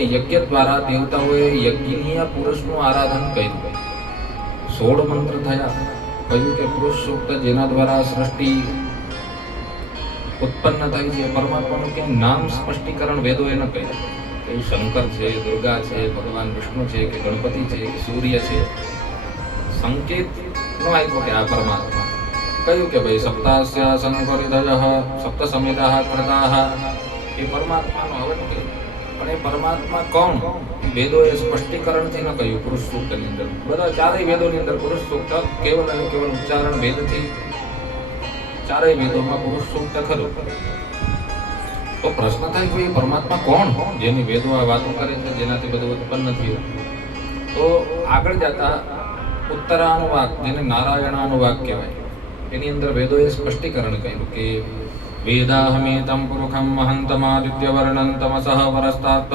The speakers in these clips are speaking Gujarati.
કે યજ્ઞ દ્વારા દેવતાઓએ યજ્ઞીય પુરુષનું આરાધન કર્યું. 16 મંત્ર થયા. કહ્યું કે પુરુષ સૂક્ત જેના દ્વારા સૃષ્ટિ ઉત્પન્ન થઈ છે, પરમાત્માનું કે નામ સ્પષ્ટીકરણ વેદોએ ન કહ્યું કે શંકર છે, દુર્ગા છે, ભગવાન વિષ્ણુ છે કે ગણપતિ છે કે સૂર્ય છે. સંકેત નો આપ્યો કે આ પરમાત્મા. કહ્યું કે ભાઈ સપ્તાસ્ય સંપરિદયઃ સપ્ત સમિદાઃ કૃતાઃ, એ પરમાત્માનો હવન કર્યું. પણ એ પરમાત્મા કોણ વેદોએ સ્પષ્ટીકરણથી ન કહ્યું. પુરુષ સૂક્તની અંદર બધા ચારેય વેદોની અંદર પુરુષ સૂક્ત કેવલ અને કેવલ ઉચ્ચારણ ભેદથી ચારેય વેદોમાં પુરુષ સૂક્ત ખરું. તો પ્રશ્ન થાય કે એ પરમાત્મા કોણ જેની વેદો આ વાતો કરે છે, જેનાથી બધું ઉત્પન્ન થયું. તો આગળ જતા ઉત્તરાનુવાક, જેને નારાયણાનુવાક કહેવાય, એની અંદર વેદોએ સ્પષ્ટીકરણ કર્યું કે વેદાહમેતમ પુરુષમ મહંતમાદિત્ય વર્ણન તમસઃ વરસ્તાત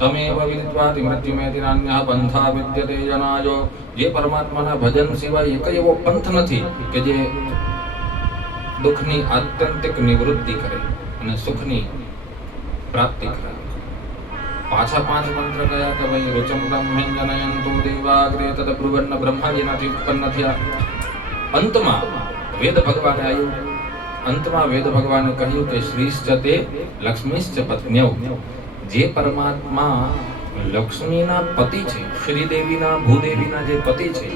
તમેવ વિદિત્વાતિ મૃત્યુમેતિ નાન્યઃ પંથા વિદ્યતે જનાય. જે પરમાત્માના ભજન સિવાય એક એવો પંથ નથી કે જે દુઃખની આત્યંતિક નિવૃત્તિ કરે અને સુખની પ્રાપ્તિ કરે. પાછા 5 મંત્ર કયા કે ભાઈ રુચમ બ્રહ્મજનયંતુ દેવાગ્રે તદ બ્રુવન્ન બ્રહ્માજીનાથી ઉત્પન્ન થયા. અંતમાં વેદ ભગવાને આવ્યું. અંતમાં વેદ ભગવાને કહ્યું કે શ્રીશ્ચ તે લક્ષ્મીશ્ચ પત્ન્યૌ. જે પરમાત્મા લક્ષ્મીના પતિ છે, શ્રીદેવીના ભૂદેવીના જે પતિ છે,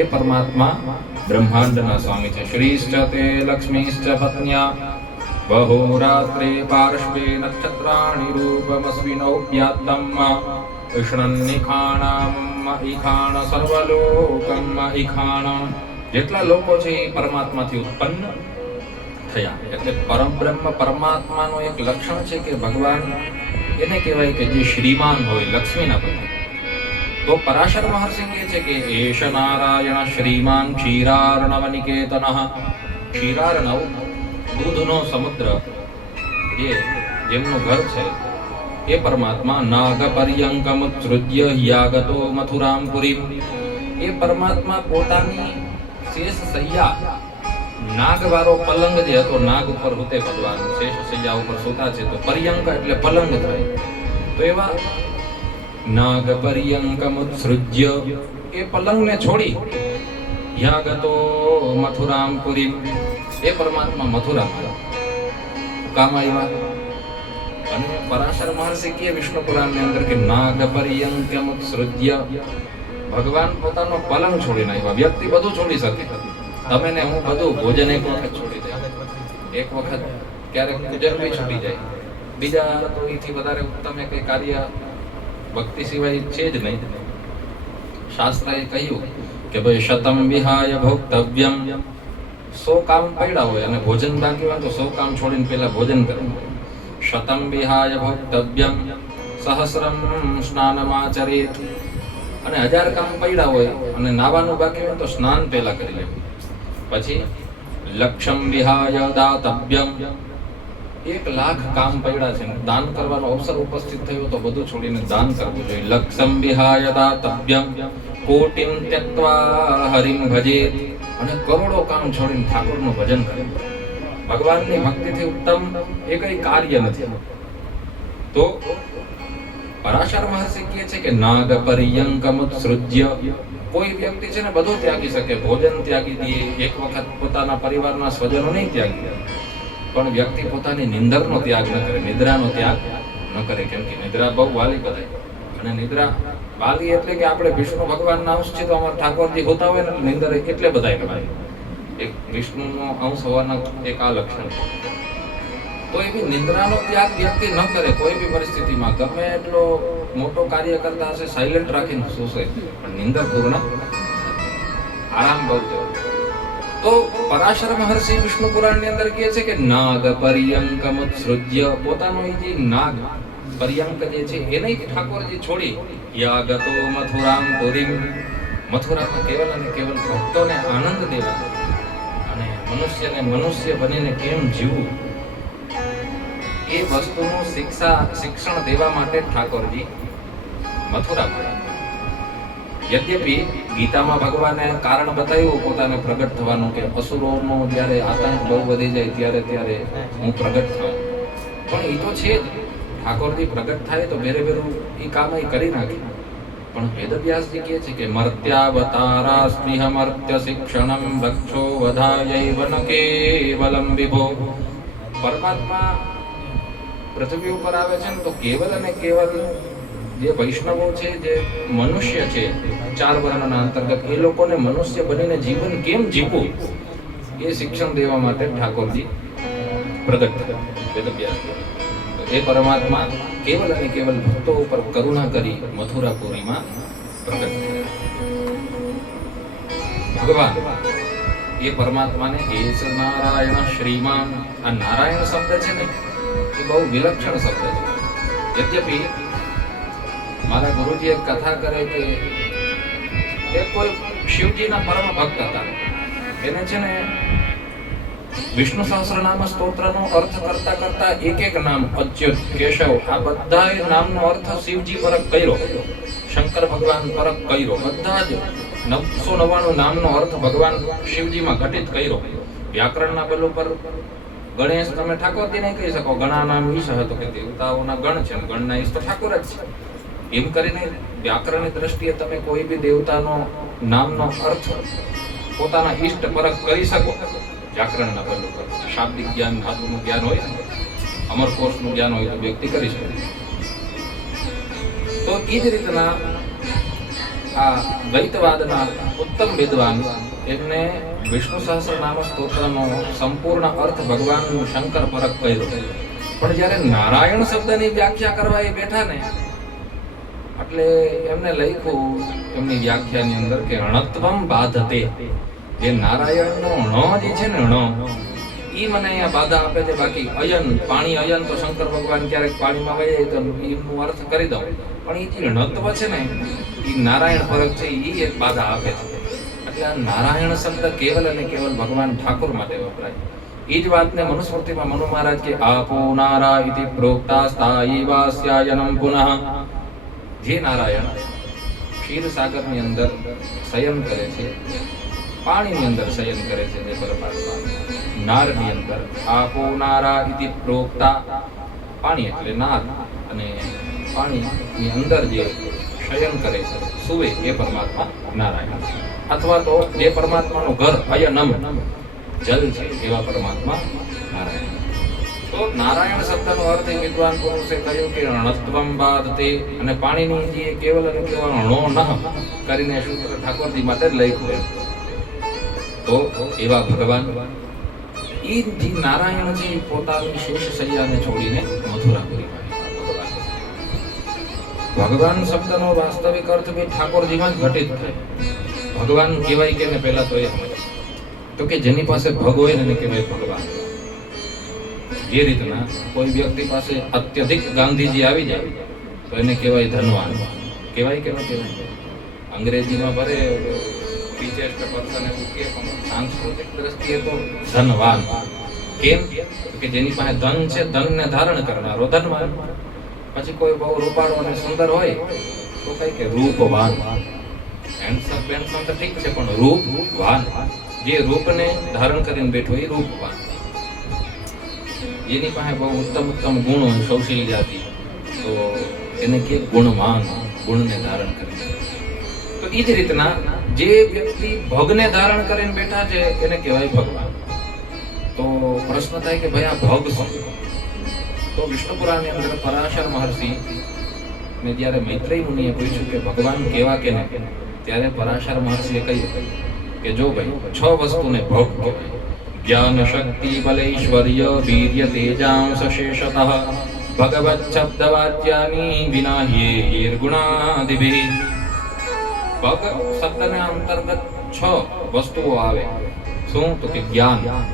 એ પરમાત્મા બ્રહ્માંડના સ્વામી છે. શ્રીશ્ચ તે લક્ષ્મીશ્ચ પત્ન્યા બહોરાત્રે પાર્શ્વે નક્ષત્રાણિ રૂપમસ્વિનૌ વ્યાત્તમ વિષ્ણન્નિખાણમ ઈખાણ સર્વલોકમ ઈખાણ. જેટલા લોકો છે એ પરમાત્માથી ઉત્પન્ન થયા. એટલે પરબ્રહ્મ પરમાત્માનો એક લક્ષણ છે કે ભગવાન એને કહેવાય કે જે શ્રીમાન હોય, લક્ષ્મીના પતિ. તો પરાશર મહર્ષિ કહે છે કે એષ નારાયણ શ્રીમાન ક્ષીરાર્ણવ નિકેતનઃ. ક્ષીરાર્ણવ દૂધનો સમુદ્ર, જેમનું ઘર છે એ પરમાત્મા નાગ પર્યંકમુત્સૃજ્ય યાગતો મથુરામ પુરીમ. એ પરમાત્મા પોતાની શેષ સૈયા, નાગવાળો પલંગ જે હતો, નાગ ઉપર હોતે ભગવાન શેષ સૈયા ઉપર સૂતા છે, તો પર્યંક એટલે પલંગ થાય. તો એવા નાગ પર્યંકમુત્સૃજ્ય એ પલંગને છોડી યાગતો મથુરામ પુરીમ, એ પરમાત્મા મથુરામાં કામ આવ્યા. અને પરાશર મહર્ષિ કહે વિષ્ણુ પુરાણની અંદર કે નાગ પર્યંકમુત્સૃજ્ય, ભગવાન પોતાનો પલંગ છોડીને આવ્યા. વ્યક્તિ બધું છોડી શકે, તમે ને હું બધું. ભોજન એક વખત છોડી જાય, એક વખત ક્યારેક પૂજન બી છૂટી જાય, બીજા તો એથી વધારે ઉત્તમ કઈ કાર્ય ભક્તિ સિવાય છે જ નહીં. શાસ્ત્રએ કહ્યું કે ભાઈ શતમ વિહાય ભોક્તવ્યમ. 100 કામ પડ્યા હોય અને ભોજન બાકી હોય તો 100 કામ છોડીને પહેલા ભોજન કરવું. શતમ વિહાય ભોક્તવ્યમ સહસ્રમ સ્નાનમાચરેત. અને 1000 કામ પડ્યા હોય અને નાવાનું બાકી હોય તો સ્નાન પહેલા કરી લેવું. પછી લક્ષમ વિહાય દાતવ્યમ. 1,00,000 કામ પડ્યા છે, દાન કરવાનો અવસર ઉપસ્થિત થયો તો બધું છોડીને દાન કરવું જોઈએ. લક્ષમ વિહાય દાતવ્યમ કોટિમ ત્યક્ત્વા હરિમ ભજેત. અને કરોડો કામ છોડીને ઠાકોરનું ભજન કરે. ભગવાનની ભક્તિથી ઉત્તમ એ કઈ કાર્ય નથી. તો પરાશર મહર્ષિ કહે છે કે નાગ પર્યંકમુત્સૃજ્ય. કોઈ વ્યક્તિ છે ને બધું ત્યાગી શકે, ભોજન ત્યાગી દે, એક વખત પોતાના પરિવારના સ્વજનો નહીં ત્યાગી, પણ વ્યક્તિ પોતાની નિંદરનો ત્યાગ ન કરે, નિદ્રાનો ત્યાગ ન કરે. કેમ કે નિદ્રા બહુ વાલી બધાય. અને નિદ્રા વાલી એટલે કે આપણે વિષ્ણુ ભગવાનના અંશ છે, તો અમારા ઠાકોરજી હોતા હોય ને નિંદર એટલે બધાય કરાય. એક વિષ્ણુનો અંશ હોવાના એક આ લક્ષણ. તો એવી નિંદ્રાનો ત્યાગ વ્યક્તિ ન કરે કોઈ બી પરિસ્થિતિમાં. ગમે એટલો મોટો કાર્ય કરતા હશે, સાયલેન્ટ રાખીને સૂશે, પણ નિંદર પૂર્ણ આરામ બહુ જરૂરી. તો પરાશર મહર્ષિ વિષ્ણુ પુરાણની અંદર કહે છે કે નાગ પર્યંકમુત્સૃજ્ય. પોતાનો એ જે નાગ પર્યંક જે છે એને ઠાકોરજી છોડી યાગતો મથુરામ પુરીમ. મથુરામાં કેવલ અને કેવલ ભક્તોને આનંદ દેવા અને મનુષ્યને મનુષ્ય બનીને કેમ જીવવું એ વસ્તુનું શિક્ષણ દેવા માટે ઠાકોરજી મથુરામાં. યદ્યપિ ગીતામાં ભગવાને કારણ બતાવ્યું પોતાને પ્રગટ થવાનું કે અસુરોનો જ્યારે આતંક બહુ વધી જાય ત્યારે હું પ્રગટ થઉં. પણ એ તો છે જ ઠાકોરજી પ્રગટ થાય તો બેરે બેરું એ કામ એ કરી નાખે. પણ વેદવ્યાસજી કહે છે કે મર્ત્યાવતારા સ્નેહમર્ત્ય શિક્ષણમ રક્ષો વધાયૈવ ન કેવલમ વિભો. પરમાત્મા પૃથ્વી ઉપર આવે છે ને તો કેવલ અને કેવલ જે વૈષ્ણવો છે, જે મનુષ્ય છે 4 વર્ણના અંતર્ગત, એ લોકોને મનુષ્ય બનીને જીવન કેમ જીવવું એ શિક્ષણ દેવા માટે ઠાકોરજી પ્રગટ થયા વેદવ્યાસજી. એ પરમાત્મા કેવલ અને કેવલ ભક્તો ઉપર કરુણા કરી મથુરાપુરીમાં પ્રગટ થયા. ભગવાન એ પરમાત્માને એસ નારાયણ શ્રીમાન, આ નારાયણ શબ્દ છે ને એ બહુ વિલક્ષણ શબ્દ છે. યદ્યપિ મારા ગુરુજી એક કથા કરે કે એ કોઈ શિવજીના પરમ ભક્ત હતા. એને છે ને વિષ્ણુ સહસ્રનામ સ્તોત્રનો અર્થ કરતા કરતા એક નામ અચ્યુત, કેશવ, આ બધા નામનો અર્થ શિવજી પરક કર્યો, શંકર ભગવાન પરક કર્યો. બધા જ 999 નામનો અર્થ ભગવાન શિવજીમાં ઘટિત કર્યો. વ્યાકરણના બલ ઉપર ગણેશ તમે ઠાકોરજી નહીં કહી શકો, ગણા નામ ઈશ હતો કે દેવતાઓના ગણ છે, ગણના ઈશ તો ઠાકોર જ છે. એમ કરીને વ્યાકરણની દ્રષ્ટિએ તમે કોઈ બી દેવતાનો નામનો અર્થ પોતાના ઈષ્ટ પરક કરી શકો. વ્યાકરણના બલ ઉપર શાબ્દિક જ્ઞાન, ધાતુનું જ્ઞાન હોય, અમરકોશનું જ્ઞાન હોય તો વ્યક્તિ કરી શકે. તો એ જ રીતના આ દ્વૈતવાદના ઉત્તમ વિદ્વાન એમને વિષ્ણુ સહસ્રનામ સ્તોત્રનો સંપૂર્ણ અર્થ ભગવાન શંકર પરક કર્યો. પણ જ્યારે નારાયણ શબ્દની વ્યાખ્યા કરવા એ બેઠા ને, એટલે એમને લખ્યું એમની વ્યાખ્યાની અંદર કે અણત્વમ બાધતે. જે નારાયણનો ણ જે છે ને, ઈ મને અહીંયા બાધા આપે છે. બાકી અયન, પાણી અયન તો શંકર ભગવાન ક્યારેક પાણીમાં વહી તો એમનું અર્થ કરી દઉં. પણ એ જે ણત્વ છે ને, એ નારાયણ પરક છે, એ એક બાધા આપે છે. એટલે આ નારાયણ શબ્દ કેવલ અને કેવલ ભગવાન ઠાકોર માટે વપરાય. એ જ વાતને મનુસ્મૃતિમાં મનુ મહારાજ કે આપો નારા ઇતિ પ્રોક્તા સ્થાયી વાસ્યાયનમ પુનઃ. જે નારાયણ ક્ષીરસાગરની અંદર શયન કરે છે, પાણીની અંદર શયન કરે છે, જે પરમાત્મા નારની અંદર આપો નારા ઇતિ પ્રોક્તા, પાણી એટલે નાર, અને પાણીની અંદર જે શયન કરે છે, સુવે, એ પરમાત્મા નારાયણ. અથવા તો જે પરમાત્માનું ઘર અયનમ જલ છે, એવા પરમાત્મા નારાયણ. તો નારાયણ શબ્દનો અર્થ વિદ્વાન પુરુષે કહ્યું કે અણત્વમ બાધતે, અને પાણીની જે કેવલ અને કેવલ અણો નહ કરીને સૂત્ર ઠાકોરજી માટે જ લખ્યું. તો એવા ભગવાન એ જે નારાયણ છે, પોતાની શેષ શૈયાને છોડીને મથુરાપુરીમાં ભગવાન શબ્દનો વાસ્તવિક અર્થ બી ઠાકોરજીમાં જ ઘટિત થાય. ભગવાન કહેવાય કે પહેલા તો એ તો કે જેની પાસે ભગ હોય ને એને કહેવાય ભગવાન. જે રીતના કોઈ વ્યક્તિ પાસે અત્યધિક ગાંધીજી આવી જાય તો એને કહેવાય ધનવાન. કહેવાય કે ન કહેવાય? અંગ્રેજીમાં ભરે richest person એવું કે, પણ સાંસ્કૃતિક દ્રષ્ટિએ તો ધનવાન. કેમ કે જેની પાસે ધન છે, ધનને ધારણ કરનારો ધનવાન. પછી કોઈ બહુ રૂપાળો અને સુંદર હોય તો કઈ કે રૂપવાન. હેન્ડસમ બેન્ડસમ તો ઠીક છે, પણ રૂપવાન, જે રૂપને ધારણ કરીને બેઠો એ રૂપવાન. જેની પાસે બહુ ઉત્તમ ઉત્તમ ગુણ હોય, સૌશીલ જાતિ, તો એને કે ગુણવાન, ગુણને ધારણ કરીને. તો એ જ રીતના જે વ્યક્તિ ભગને ધારણ કરીને બેઠા છે એને કહેવાય ભગવાન. તો પ્રશ્ન થાય કે ભાઈ આ ભગ શું? તો વિષ્ણુ પુરાણની અંદર પરાશર મહર્ષિ ને જ્યારે મૈત્રેય મુનિએ પૂછ્યું કે ભગવાન કેવા કે ને, ત્યારે પરાશર મહર્ષિએ કહ્યું કે જો ભાઈ 6 વસ્તુને ભગ કહેવાય. જ્ઞાન, શક્તિ, બલૈશ્વર્ય, વીર્ય, તેજાંશ શેષતઃ ભગવત શબ્દ વાચ્યાની વિના યે ગુણાદિભિ. ભગ શબ્દના અંતર્ગત 6 વસ્તુઓ આવે. શું? તો કે જ્ઞાન,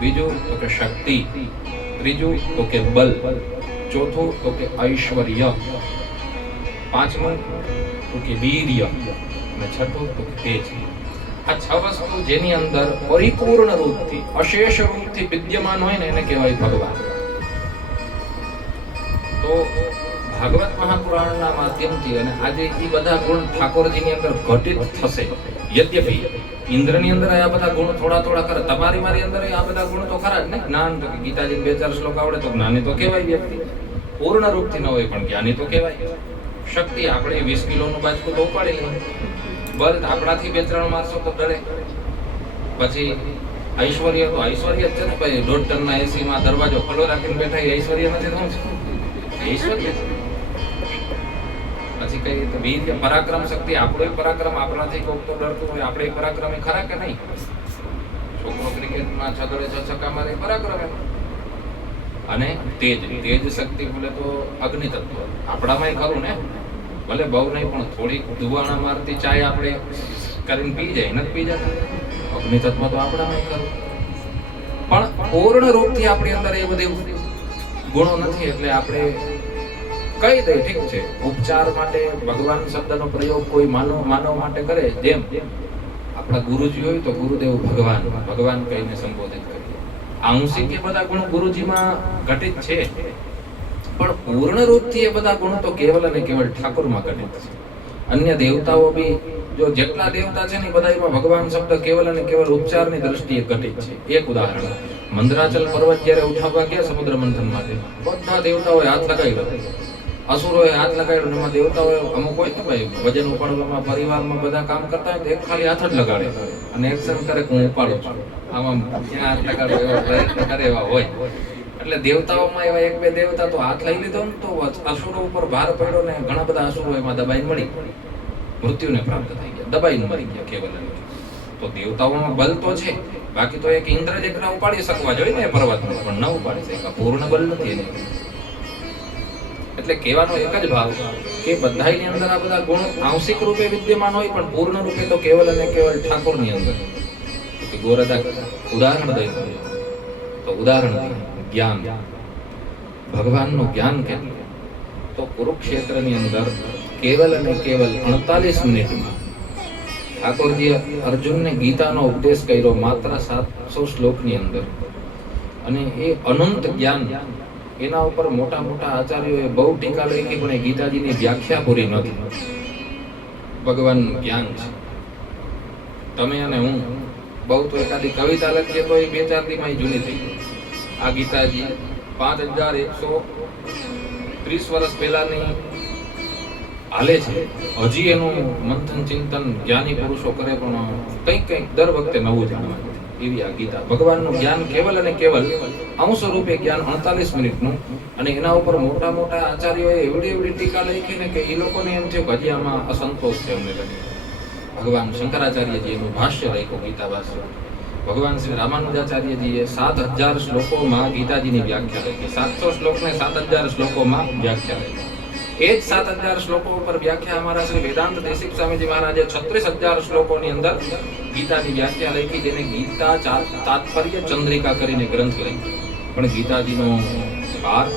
બીજું તો કે શક્તિ, ત્રીજું તો કે બલ, ચોથું તો કે ઐશ્વર્ય, પાંચમું તો કે વીર્ય, અને છઠ્ઠું તો કે તેજ. આ 6 વસ્તુ જેની અંદર પરિપૂર્ણ રૂપથી, અશેષ રૂપથી વિદ્યમાન હોય ને એને કહેવાય ભગવાન. તો ભાગવત મહાપુરાણના માધ્યમથી અને આજે એ બધા ગુણ ઠાકોરજીની અંદર ઘટિત થશે. યદ્યપિ ઇન્દ્રની અંદર આ બધા ગુણ થોડા થોડા કરે, તમારી મારી અંદર આ બધા ગુણ તો ખરા જ ને. જ્ઞાન તો ગીતાજી 2-4 શ્લોક આવડે તો જ્ઞાની તો કહેવાય વ્યક્તિ. પૂર્ણ રૂપથી ન હોય પણ જ્ઞાની તો કહેવાય. શક્તિ આપણે 20 કિલોનું બાજકું તો ઉપાડી લઈએ, બળ આપણાથી 2-3 મારશો તો ડરે. પછી ઐશ્વર્ય તો ઐશ્વર્ય જ છે ને ભાઈ, 1.5 ટનના એસી માં દરવાજો ખુલ્લો રાખીને બેઠા એ ઐશ્વર્ય નથી, શું છે ઐશ્વર્ય. પછી કઈ તો વીર્ય પરાક્રમ શક્તિ, આપણો પરાક્રમ આપણાથી કોક તો ડરતું હોય, આપણે પરાક્રમ એ ખરા કે નહીં? છોકરો ક્રિકેટમાં 6 દડે 6 છક્કા મારે પરાક્રમ એમ. અને તેજ શક્તિ બોલે તો અગ્નિ તત્વ આપણામાં ખરું ને, ભલે બહુ નહીં પણ થોડીક દુવાણા મારતી ચાય આપણે કરીને પી જાય, નથી પી જતા? અગ્નિ તત્વ તો આપણામાં ખરું, પણ પૂર્ણ રૂપથી આપણી અંદર એ બધી ગુણો નથી. એટલે આપણે કઈ દે ઠીક છે, ઉપચાર માટે ભગવાન શબ્દનો પ્રયોગ કોઈ માનવ માટે કરે, જેમ આપણા ગુરુજી હોય તો ગુરુદેવ ભગવાન કહીને સંબોધિત કરીએ. આંશિક એ બધા ગુણો ગુરુજીમાં ઘટિત છે, પણ પૂર્ણ રૂપથી એ બધા ગુણો તો કેવલ અને કેવલ ઠાકોરમાં ઘટિત છે. અન્ય દેવતાઓ બી જો જેટલા દેવતા છે ને બધા એમાં ભગવાન શબ્દ કેવલ અને કેવલ ઉપચારની દ્રષ્ટિએ ઘટિત છે. એક ઉદાહરણ, મંદરાચલ પર્વત જ્યારે ઉઠાવવા ગયા સમુદ્ર મંથન માટે, બધા દેવતાઓએ હાથ લગાવ્યો, અસુરોએ હાથ લગાડ્યો. એમાં દેવતાઓએ અમુક હોય ને ભાઈ વજન ઉપાડવામાં પરિવારમાં બધા કામ કરતા હોય તો એક ખાલી હાથ જ લગાડે અને એક્શન કરે કે હું ઉપાડું છું, આમાં ક્યાં હાથ લગાડો એવા પ્રયત્ન કરે એવા હોય. એટલે દેવતાઓમાં એવા 1-2 દેવતા તો હાથ લઈ લીધો ને તો અસુરો ઉપર ભાર પડ્યો ને ઘણા બધા અસુરો એમાં દબાઈને મળી મૃત્યુને પ્રાપ્ત થઈ ગયા, દબાઈને મરી ગયા કેવલ. તો દેવતાઓમાં બલ તો છે, બાકી તો એક ઇન્દ્ર જ એકલા ઉપાડી શકવા જોઈએ ને પર્વતને, પણ ન ઉપાડી શકે, પૂર્ણ બલ નથી એને. એટલે કહેવાનો એક જ ભાવ કે બધાની અંદર આ બધા ગુણ આંશિક રૂપે વિદ્યમાન હોય, પણ પૂર્ણ રૂપે તો કેવલ અને કેવલ ઠાકોરની અંદર. ગોરદા ઉદાહરણ દઈ તો ઉદાહરણ જ્ઞાન, ભગવાનનું જ્ઞાન કેટલું, તો કુરુક્ષેત્રની અંદર કેવલ અને કેવલ 48 મિનિટમાં ઠાકોરજી અર્જુનને ગીતાનો ઉપદેશ કર્યો માત્ર 700 શ્લોકની અંદર. અને એ અનંત જ્ઞાન, એના ઉપર મોટા મોટા આચાર્યોએ બહુ ટીકા લખી, પણ એ ગીતાજીની વ્યાખ્યા પૂરી નથી. ભગવાનનું જ્ઞાન છે. તમે અને હું બહુ તો એકાદી કવિતા લખીએ તો એ 2-4 દીમાં જૂની થઈ ગઈ. આ ગીતાજી 5130 વર્ષ પહેલાની હાલે છે, હજી એનું મંથન ચિંતન જ્ઞાની પુરુષો કરે, પણ કંઈક દર વખતે નવું જાણવા મળે. એવી આ ગીતા. ભગવાનનું જ્ઞાન કેવલ અને કેવલ અંશ રૂપે જ્ઞાન 48 મિનિટનું. અને એના ઉપર મોટા મોટા આચાર્યોએ એવડી ટીકા લખી ને કે એ લોકોને એમ થયું કે હજી આમાં અસંતોષ છે અમને લખે. ભગવાન શંકરાચાર્યજી એનું ભાષ્ય લખ્યું, ગીતા ભાષ્ય. ભગવાન શ્રી રામાનુજાચાર્યજીએ 7000 શ્લોકોમાં ગીતાજીની વ્યાખ્યા લખી. 700 શ્લોકને 7000 શ્લોકોમાં વ્યાખ્યા લખી. એ જ 7000 શ્લોકો ઉપર વ્યાખ્યા અમારા શ્રી વેદાંત દેશિક સ્વામીજી મહારાજે 36000 શ્લોકોની અંદર ગીતાની વ્યાખ્યા લખી, જેને ગીતા તાત્પર્ય ચંદ્રિકા કરીને ગ્રંથ લખી. પણ ગીતાજીનો પાર ન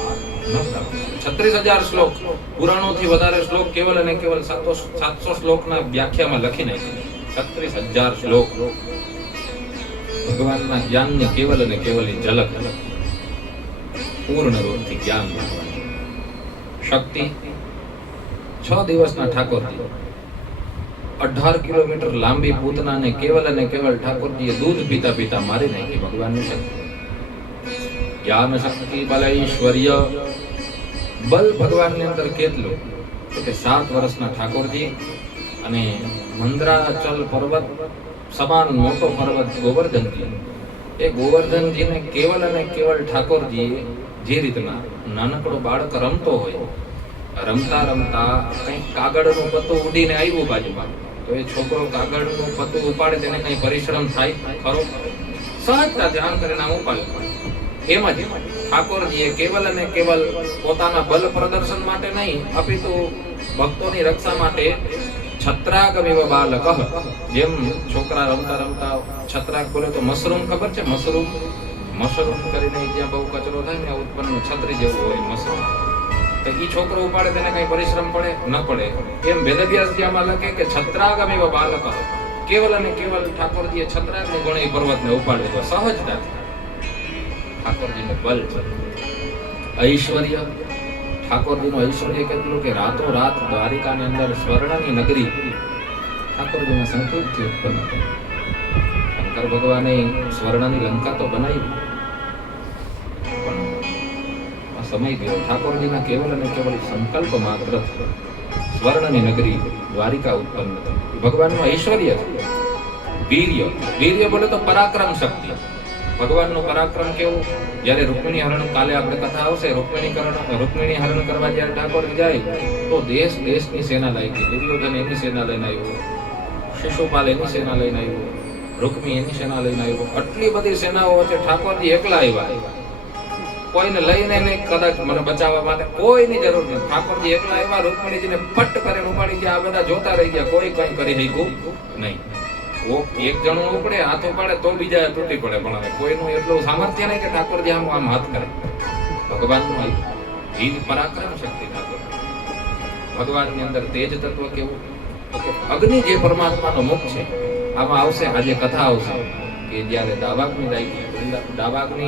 પ્રાપ્ત. 36000 શ્લોક, પુરાણોથી વધારે શ્લોક કેવલ અને કેવલ 700 શ્લોકના વ્યાખ્યામાં લખી નાખી. 36000 શ્લોક ભગવાનના જ્ઞાનની કેવલ અને કેવલ ઝલક, પૂર્ણ રૂપથી જ્ઞાન. શક્તિ 6 દિવસના ઠાકોરજી 18 કિલોમીટર લાંબી પૂતનાને કેવલ અને કેવલ ઠાકોરજીએ દૂધ પીતા પીતા મારી નાખી. ભગવાનની શક્તિ, જ્ઞાન શક્તિ બલ ઐશ્વર્ય. બલ ભગવાનની અંદર કેટલું કે 7 વર્ષના ઠાકોરજી અને મંદરાચલ પર્વત સમાન મોટો પર્વત ગોવર્ધનજી. એ ગોવર્ધનજીને કેવલ અને કેવલ ઠાકોરજીએ જે રીતના નાનકડો બાળક રમતો હોય, રમતા રમતા કંઈક કાગળનું પત્તું ઉડીને આવ્યું બાજુમાં, તો એ છોકરો કાગળનું પત્તું ઉપાડે તેને કંઈ પરિશ્રમ થાય ખરો? સહજતા ધ્યાન કરીને આમ ઉપાડે. એમ જ ઠાકોરજીએ કેવલ અને કેવલ પોતાના બલ પ્રદર્શન માટે નહીં, અપિતુ ભક્તોની રક્ષા માટે છત્રાગમિવ બાલક, જેમ છોકરા રમતા રમતા છત્રાક બોલે તો મશરૂમ ખબર છે? મશરૂમ કરીને જ્યાં બહુ કચરો થાય ને ઉત્પન્ન છત્રી જેવું હોય મશરૂમ, તો એ છોકરો ઉપાડે તેને કઈ પરિશ્રમ પડે ન પડે. એમ વેદવ્યાસજીમાં લખે કે છત્રાગમિવ બાલક, કેવલ અને કેવલ ઠાકોરજીએ છત્રાગનો ગુણ એ પર્વતને ઉપાડે તો સહજતા. ઠાકોરજીનું બલ છે. ઐશ્વર્ય, ઠાકોરજીનું ઐશ્વર્ય કેટલું કે રાતો રાત દ્વારિકાની અંદર સ્વર્ણની નગરી ઠાકોરજીના સંકલ્પથી ઉત્પન્ન થઈ. શંકર ભગવાને સ્વર્ણની લંકા તો બનાવી, પણ સમય ગયો. ઠાકોરજીના કેવલ અને કેવલ સંકલ્પ માત્ર સ્વર્ણની નગરી દ્વારિકા ઉત્પન્ન થઈ. ભગવાનનું ઐશ્વર્ય છે, વીર્ય. વીર્ય બોલે તો પરાક્રમ શક્તિ. ભગવાનનું પરાક્રમ કેવું? જ્યારે રૂકમિણી હરણ, કાલે આપણે કથા આવશે, રૂકમિણી હરણ કરવા જ્યારે ઠાકોરજી જાય તો દેશ દેશની સેના લાગી. દુર્યોધન એની સેના લઈને આવ્યો, શિશુપાલ એની સેના લઈને આવ્યો, રૂકમી એની સેના લઈને આવ્યો. આટલી બધી સેનાઓ વચ્ચે ઠાકોરજી એકલા આવ્યા. કોઈને લઈને નહીં, કદાચ મને બચાવવા માટે કોઈની જરૂર નથી. ઠાકોરજી એકલા આવ્યા, રૂકમિણીજીને ફટ કરીને ઉપાડી ગયા. આ બધા જોતા રહી ગયા, કોઈ કઈ કરી શક્યું નહીં. એક જણું ઉપડે, હાથ ઉપાડે તો બીજા તૂટી પડે, પણ કોઈનું એટલું સામર્થ્ય નહીં કે ઠાકોરજી આમ હાથ કરે. ભગવાનનું પરાક્રમ શક્તિ ઠાકોર. ભગવાનની અંદર તેજ તત્વ કેવું? અગ્નિ જે પરમાત્માનો મુખ છે. આમાં આવશે, આજે કથા આવશે કે જ્યારે દાવાગ્નિ લાગી, દાવાગ્નિ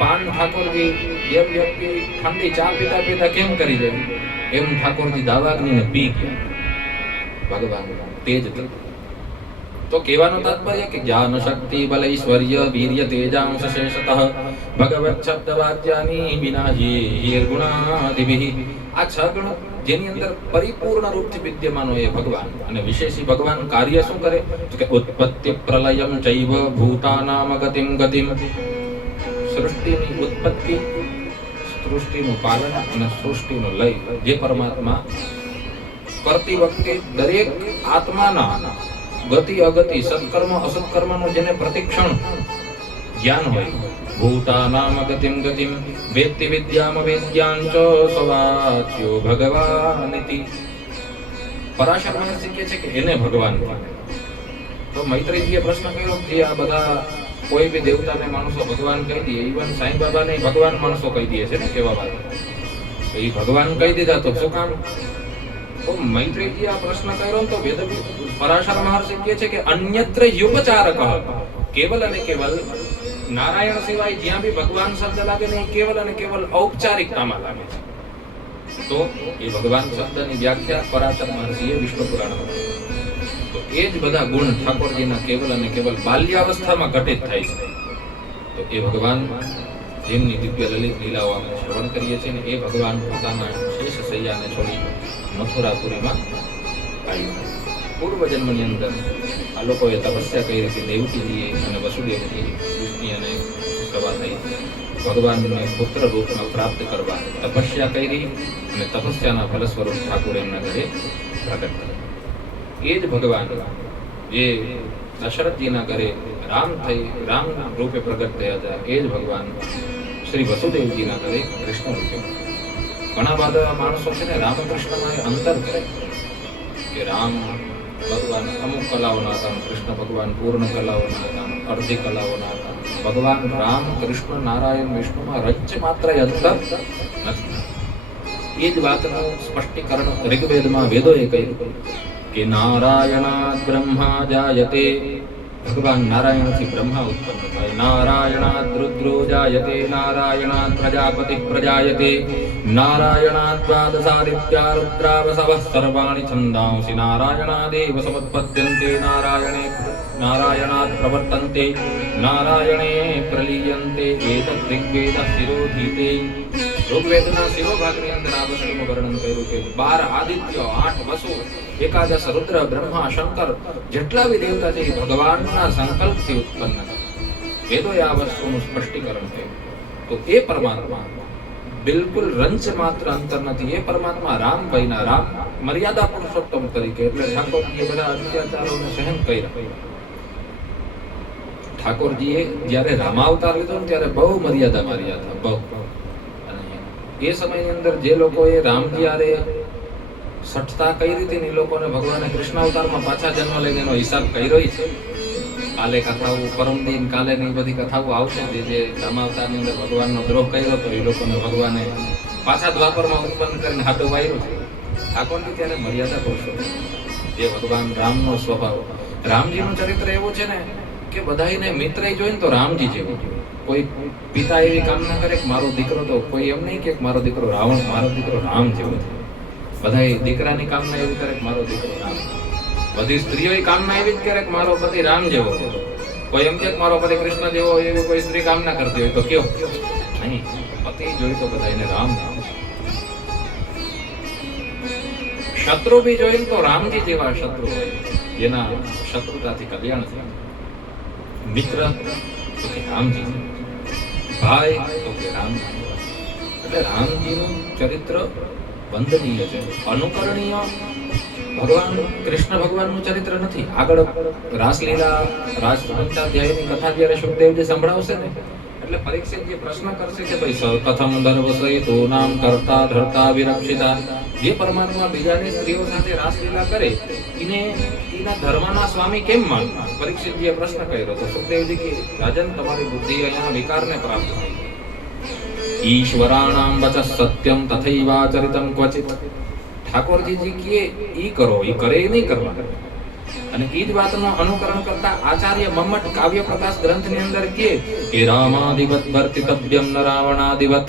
પાન ઠાકોરજી જેમ વ્યક્તિ ઠંડી ચા પીતા પીતા કેમ કરી દેવી, એમ ઠાકોરજી દાવાગ્નિને પી ગયા. ભગવાન તેજ તત્વ. તો કહેવાનો તાત્પર્ય કે જ્ઞાન શક્તિ બલ ઐશ્વર્ય વીર્ય તેજાંશ શેષતઃ ભગવત શબ્દ વાચ્યાની વિના ગુણાદિભિ. આ છ ગુણ જેની અંદર પરિપૂર્ણ રૂપથી વિદ્યમાન હોય એ ભગવાન. અને વિશેષી ભગવાન કાર્ય શું કરે? તો કે ઉત્પત્તિ પ્રલયમ ચૈવ ભૂતાનામ ગતિમ ગતિમ. સૃષ્ટિની ઉત્પત્તિ, સૃષ્ટિનું પાલન અને સૃષ્ટિનો લય જે પરમાત્મા કરતી વખતે દરેક આત્માના ગતિ અગતિ, સત્કર્મ અસત્કર્મનું જેને પ્રતિક્ષણ જ્ઞાન હોય. ભૂતાનામ ગતિમ ગતિમ વેત્તિ વિદ્યામ વેદ્યાંચ સવાચ્યો ભગવાનિતિ. પરાશર મહર્ષિ કહે છે કે એને ભગવાન કહે. તો મૈત્રીજીએ પ્રશ્ન કર્યો કે આ બધા કોઈ બી દેવતાને માણસો ભગવાન કહી દે, ઇવન સાંઈ બાબાને ભગવાન માણસો કહી દે છે ને, કેવા વાત. તો એ ભગવાન કહી દીધા તો શું કામ? તો મૈત્રીજી આ પ્રશ્ન કર્યો તો પરાશર મહર્ષિ કહે છે કે અન્યત્ર યુપચારક. કેવલ અને કેવલ નારાયણ સિવાય જ્યાં બી ભગવાન શબ્દ લાગે ને, કેવલ અને કેવલ ઔપચારિકતામાં લાગે છે. તો એ ભગવાન શબ્દની વ્યાખ્યા પરાશર મહર્ષિએ વિષ્ણુ પુરાણમાં. તો એ જ બધા ગુણ ઠાકોરજીના કેવલ અને કેવલ બાલ્યાવસ્થામાં ઘટિત થાય છે. તો એ ભગવાન જેમની દિવ્ય લલિત લીલાઓ આપણે શ્રવણ કરીએ છીએ ને, એ ભગવાન પોતાના શેષ શૈયાને છોડી મથુરાપુરીમાં આવ્યા. પૂર્વ જન્મની અંદર આ લોકોએ તપસ્યા કરી હતી. દેવકીજીએ અને વસુદેવજી વિષ્ણુ અને સભા થઈ ભગવાનને પુત્ર રૂપમાં પ્રાપ્ત કરવા તપસ્યા કરી, અને તપસ્યાના ફલ સ્વરૂપ ઠાકોર એમના ઘરે પ્રગટ કર્યા. એ જ ભગવાન જે દશરથજીના ઘરે રામ રૂપે પ્રગટ થયા હતા, એ જ ભગવાન શ્રી વસુદેવજીના ઘરે કૃષ્ણ રૂપે. ઘણા બધા માણસો છે ને રામકૃષ્ણમાં અંતર કરે કે રામ ભગવાન અમુક કલાઓના હતા, કૃષ્ણ ભગવાન પૂર્ણ કલાઓના હતા, અર્ધી કલાઓના હતા. ભગવાન રામ કૃષ્ણ નારાયણ વિષ્ણુમાં રંચ માત્ર અંતર નથી. એ જ વાતનું સ્પષ્ટીકરણ ઋગ્વેદમાં વેદોએ કહ્યું કે નારાયણાદ બ્રહ્મા જાયતે. ભગવાન નારાયણથી બ્રહ્મા ઉત્પન્ન થાય. નારાયણાદ રુદ્રો જાયતે, નારાયણાદ પ્રજાપતિ પ્રજાયતે, નારાયણાદ દ્વાદશાદિત્યા રુદ્રાવસવઃ સર્વાણિ છંદાંસી નારાયણાદેવ સમુત્પદ્યન્તે, નારાયણાદ પ્રવર્તન્તે, નારાયણે પ્રલીયન્તે. એતદ ઋગ્વેદ શિરોધીતે. ઋગ્વેદના શિરોભાગની અંદર આ વસ્તુનું વર્ણન કર્યું કે 12 આદિત્ય, 8 વસુ, 11 રુદ્ર, બ્રહ્મા, શંકર, જેટલા બી દેવતા છે એ ભગવાનના સંકલ્પથી ઉત્પન્ન થયા. વેદોએ આ વસ્તુનું સ્પષ્ટીકરણ થયું. તો એ પરમાત્મા બિલકુલ રંચ માત્ર અંતર નથી. એ પરમાત્મા રામભાઈના રામ મર્યાદા પુરુષોત્તમ તરીકે, એટલે ઠાકોરજીએ બધા અત્યાચારોને સહન કર્યા. ઠાકોરજીએ જ્યારે રામાવતાર લીધો ને ત્યારે બહુ મર્યાદા માર્યા હતા, બહુ. એ સમયની અંદર જે લોકોએ રામજી આરે સઠતા કઈ રીતે એ લોકોને ભગવાને કૃષ્ણ અવતારમાં પાછા જન્મ લઈને એનો હિસાબ કર્યો છે. કાલે કથાઓ, પરમદિન કાલે ની બધી કથાઓ આવશે જે રામાવતારની અંદર ભગવાનનો દ્રોહ કર્યો તો એ લોકોને ભગવાને પાછા દ્વાપરમાં ઉત્પન્ન કરીને હાથો વાર્યો છે. ઠાકોરજી ત્યારે મર્યાદા પુરુષોત્તમ, જે ભગવાન રામનો સ્વભાવ. રામજીનું ચરિત્ર એવું છે ને કે બધાને મિત્ર જોઈને તો રામજી જેવું. કોઈ પિતા એવી કામના કરે કે મારો દીકરો, તો કોઈ એમ નહીં કે મારો દીકરો રાવણ, મારો દીકરો રામ જેવો છે. બધા દીકરાની કામના એવી કરે કે મારો દીકરો રામ. બધી સ્ત્રીઓ કામના એવી જ કરે કે મારો પતિ રામ જેવો. કોઈ એમ કે મારો પતિ કૃષ્ણ જેવો, એવી કોઈ સ્ત્રી કામના કરતી હોય તો કયો નહીં. પતિ જોઈ તો બધા એને રામ નામ. શત્રુ બી જોઈ તો રામજી જેવા શત્રુ હોય, જેના શત્રુતાથી કલ્યાણ થાય. મિત્ર તો કે રામજી, ભાઈ તો કે રામજી. એટલે રામજીનું ચરિત્ર વંદનીય છે, અનુકરણીય. ભગવાન કૃષ્ણ ભગવાનનું ચરિત્ર નથી. આગળ રાસલીલા રાસપંચાધ્યાયની કથા જ્યારે સુખદેવજી સંભળાવશે ને, એટલે પરીક્ષિત જે પ્રશ્ન કરશે કે ભાઈ કથમ ધર્વસહિતો નામ કરતા ધરતા વિરક્ષિતા, જે પરમાત્મા બીજાની સ્ત્રીઓ સાથે રાસલીલા કરે એને એના ધર્મના સ્વામી કેમ માનવા? પરીક્ષિતજીએ પ્રશ્ન કર્યો તો સુખદેવજી કે રાજન, તમારી બુદ્ધિ અહીંયા વિકારને પ્રાપ્ત થઈ. ઈશ્વરાણામ વચ સત્યમ તથૈવાચરિતમ ક્વચિત. ઠાકોરજી કહે ઈ કરો, ઈ કરે એ નહીં કરવા. અને એ જ વાતનું અનુકરણ કરતા આચાર્ય મમ્મટ કાવ્ય પ્રકાશ ગ્રંથની અંદર કહે કે રામાદિવત વર્તિતવ્યમ ન રાવણાદિવત.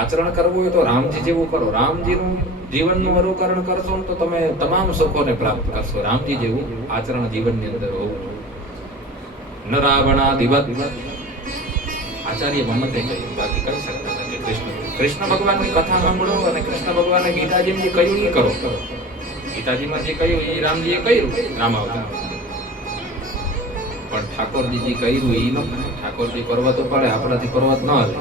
આચરણ કરવું હોય તો રામજી જેવું કરો. રામજીનું જીવનનું અનુકરણ કરશો તો તમે તમામ સુખોને પ્રાપ્ત કરશો. રામજી જેવું આચરણ જીવનની અંદર હોવું. ન રાવણાદિવત આચાર્ય મમ્મટે કહ્યું, બાકી કહી શકતા નથી. કૃષ્ણ ભગવાનની કથા સાંભળો અને કૃષ્ણ ભગવાને ગીતાજીમાં જે કહ્યું એ કરો. ગીતાજીમાં જે કહ્યું એ રામજીએ કર્યું રામાવતાર. પણ ઠાકોરજી કહ્યું એ ન. ઠાકોરજી કરવા તો પડે, આપણાથી કરવા જ ન હાલે.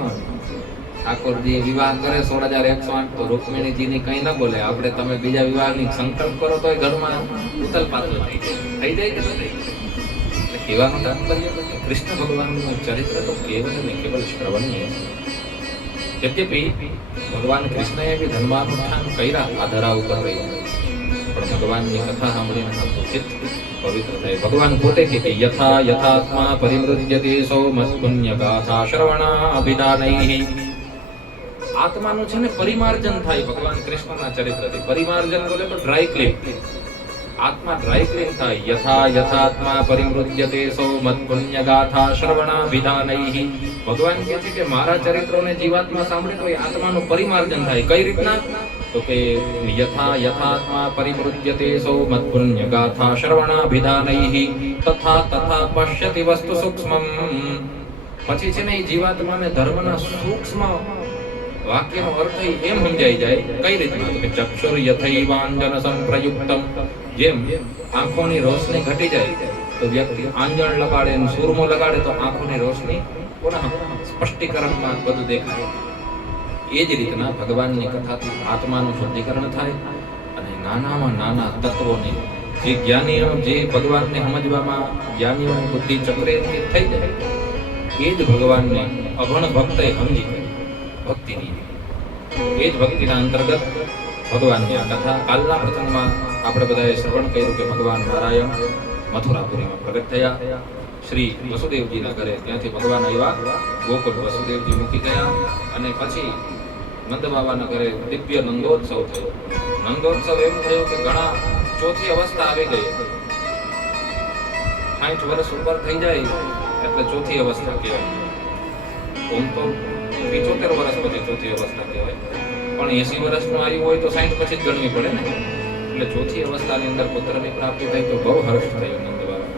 ઠાકોરજી વિવાહ કરે 16,108 તો રૂકમિણીજીની કઈ ન બોલે. આપણે તમે બીજા વિવાહની સંકલ્પ કરો તો ઘરમાં ઉતલ પાતલ થઈ જાય કે ન થઈ? એટલે કહેવાનું તાત્પર્ય કૃષ્ણ ભગવાનનું ચરિત્ર તો કેવલ ને કેવલ શ્રવણીય. યદ્યપિ ભગવાન કૃષ્ણએ બી ધર્માનુષ્ઠાન કર્યા આધારા ઉપર રહી, પણ ભગવાનની કથા સાંભળીને આપણું ચિત્ત પવિત્ર થાય. ભગવાન પોતે કે યથા યથાત્મા પરિમૃજ્યતે સૌ મત્પુણ્ય ગાથા શ્રવણા અભિધાનૈ. આત્માનું છે ને પરિમાર્જન થાય ભગવાન કૃષ્ણના ચરિત્રથી. પરિમાર્જન બોલે તો ડ્રાય ક્લીન. આત્મા ડ્રાય ક્લીન થાય. યથા યથાત્મા પરિમૃજ્યતે સૌ મત્પુણ્ય ગાથા શ્રવણા અભિધાનૈ. ભગવાન કહે છે કે મારા ચરિત્રોને જીવાત્મા સાંભળે તો એ આત્માનું પરિમાર્જન થાય. કઈ રીતના? તો કે યથા યથાત્મા પરિમૃજ્યતે સૌ મત્પુણ્ય ગાથા શ્રવણાભિધાનૈ તથા તથા પશ્યતિ વસ્તુ સૂક્ષ્મમ. પછી છે ને એ જીવાત્માને ધર્મના સૂક્ષ્મ વાક્યનો અર્થ એમ સમજાઈ જાય. કઈ રીતના? તો કે ચક્ષુર યથૈવાંજન સંપ્રયુક્તમ. જેમ આંખોની રોશની ઘટી જાય તો વ્યક્તિ આંજણ લગાડે અને સૂરમો લગાડે તો આંખોની રોશની પુનઃ સ્પષ્ટીકરણમાં બધું દેખાય. એ જ રીતના ભગવાનની કથાથી આત્માનું શુદ્ધિકરણ થાય અને નાનામાં નાના તત્વોને જે જ્ઞાનીઓ જે ભગવાનને સમજવામાં જ્ઞાનીઓની બુદ્ધિ ચક્રે થઈ જાય એ જ ભગવાનને અભણ ભક્તે સમજી ગઈ ભક્તિની. એ જ ભક્તિના અંતર્ગત ભગવાનની આ કથા કાલના પ્રસંગમાં આપણે બધાએ શ્રવણ કર્યું કે ભગવાન નારાયણ મથુરાપુરીમાં પ્રગટ થયા. શ્રી વસુદેવજીના ઘરે ત્યાંથી ભગવાન આવ્યા. ગોકુળ વસુદેવજી મૂકી ગયા અને પછી નંદ બાબાના ઘરે દિવ્ય નંદોત્સવ થયો. નંદોત્સવ એમ થયો કે ઘણા ચોથી અવસ્થા આવી ગઈ. 60 વર્ષ ઉપર થઈ જાય એટલે ચોથી અવસ્થા કહેવાય. ઓમ તો 75 વર્ષ પછી ચોથી અવસ્થા કહેવાય, પણ 80 વર્ષનું આયુ હોય તો 60 પછી જ ગણવી પડે ને. એટલે ચોથી અવસ્થાની અંદર પુત્રની પ્રાપ્તિ થઈ તો બહુ હર્ષ થયો નંદ બાબા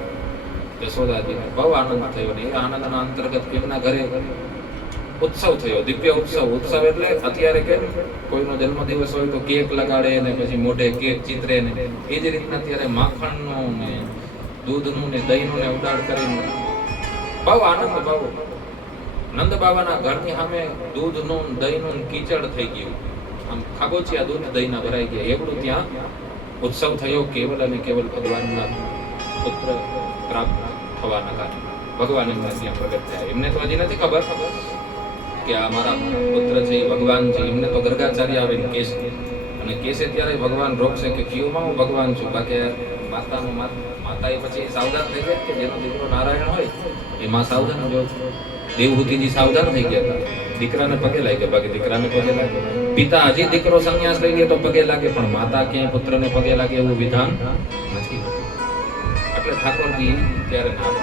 યશોદાજીને, બહુ આનંદ થયો. ને એ આનંદના અંતર્ગત એમના ઘરે ઉત્સવ થયો, દિવ્ય ઉત્સવ. ઉત્સવ એટલે અત્યારે કે કોઈનો જન્મદિવસ હોય તો કેક લગાડે ને પછી મોઢે કેક ચિતરે ને એ જ રીતના અત્યારે માખણનું ને દૂધનું ને દહીંનું ને ઉડાડ કરીને બહુ આનંદ. બહુ નંદ બાબાના ઘરની સામે દૂધનું દહીંનું કીચડ થઈ ગયું. આમ ખાગોચિયા દૂધ દહીંના ભરાઈ ગયા એવડું ત્યાં ઉત્સવ થયો. કેવલ અને કેવલ ભગવાનના પુત્ર પ્રાપ્ત થવાના કારણે ભગવાન એમના ત્યાં પ્રગટ થયા. એમને તો હજી નથી ખબર કે આ મારા પુત્ર છે એ ભગવાન છે. એમને તો ગર્ગાચાર્ય આવીને કહેશે અને કહેશે ત્યારે ભગવાન રોકશે કે કયુંમાં હું ભગવાન છું. બાકી માતાએ પછી સાવધાન થઈ ગયા કે જેનો દીકરો નારાયણ હોય એમાં સાવધાન. જો દેવહૂતિજી સાવધાન થઈ ગયા હતા, દીકરાને પગે લાગ્યા. બાકી દીકરાને પગે લાગે. પિતા હજી દીકરો સંન્યાસ લઈ લે તો પગે લાગે, પણ માતા ક્યાંય પુત્રને પગે લાગે એવું વિધાન નથી. એટલે ઠાકોરજી ત્યારે ના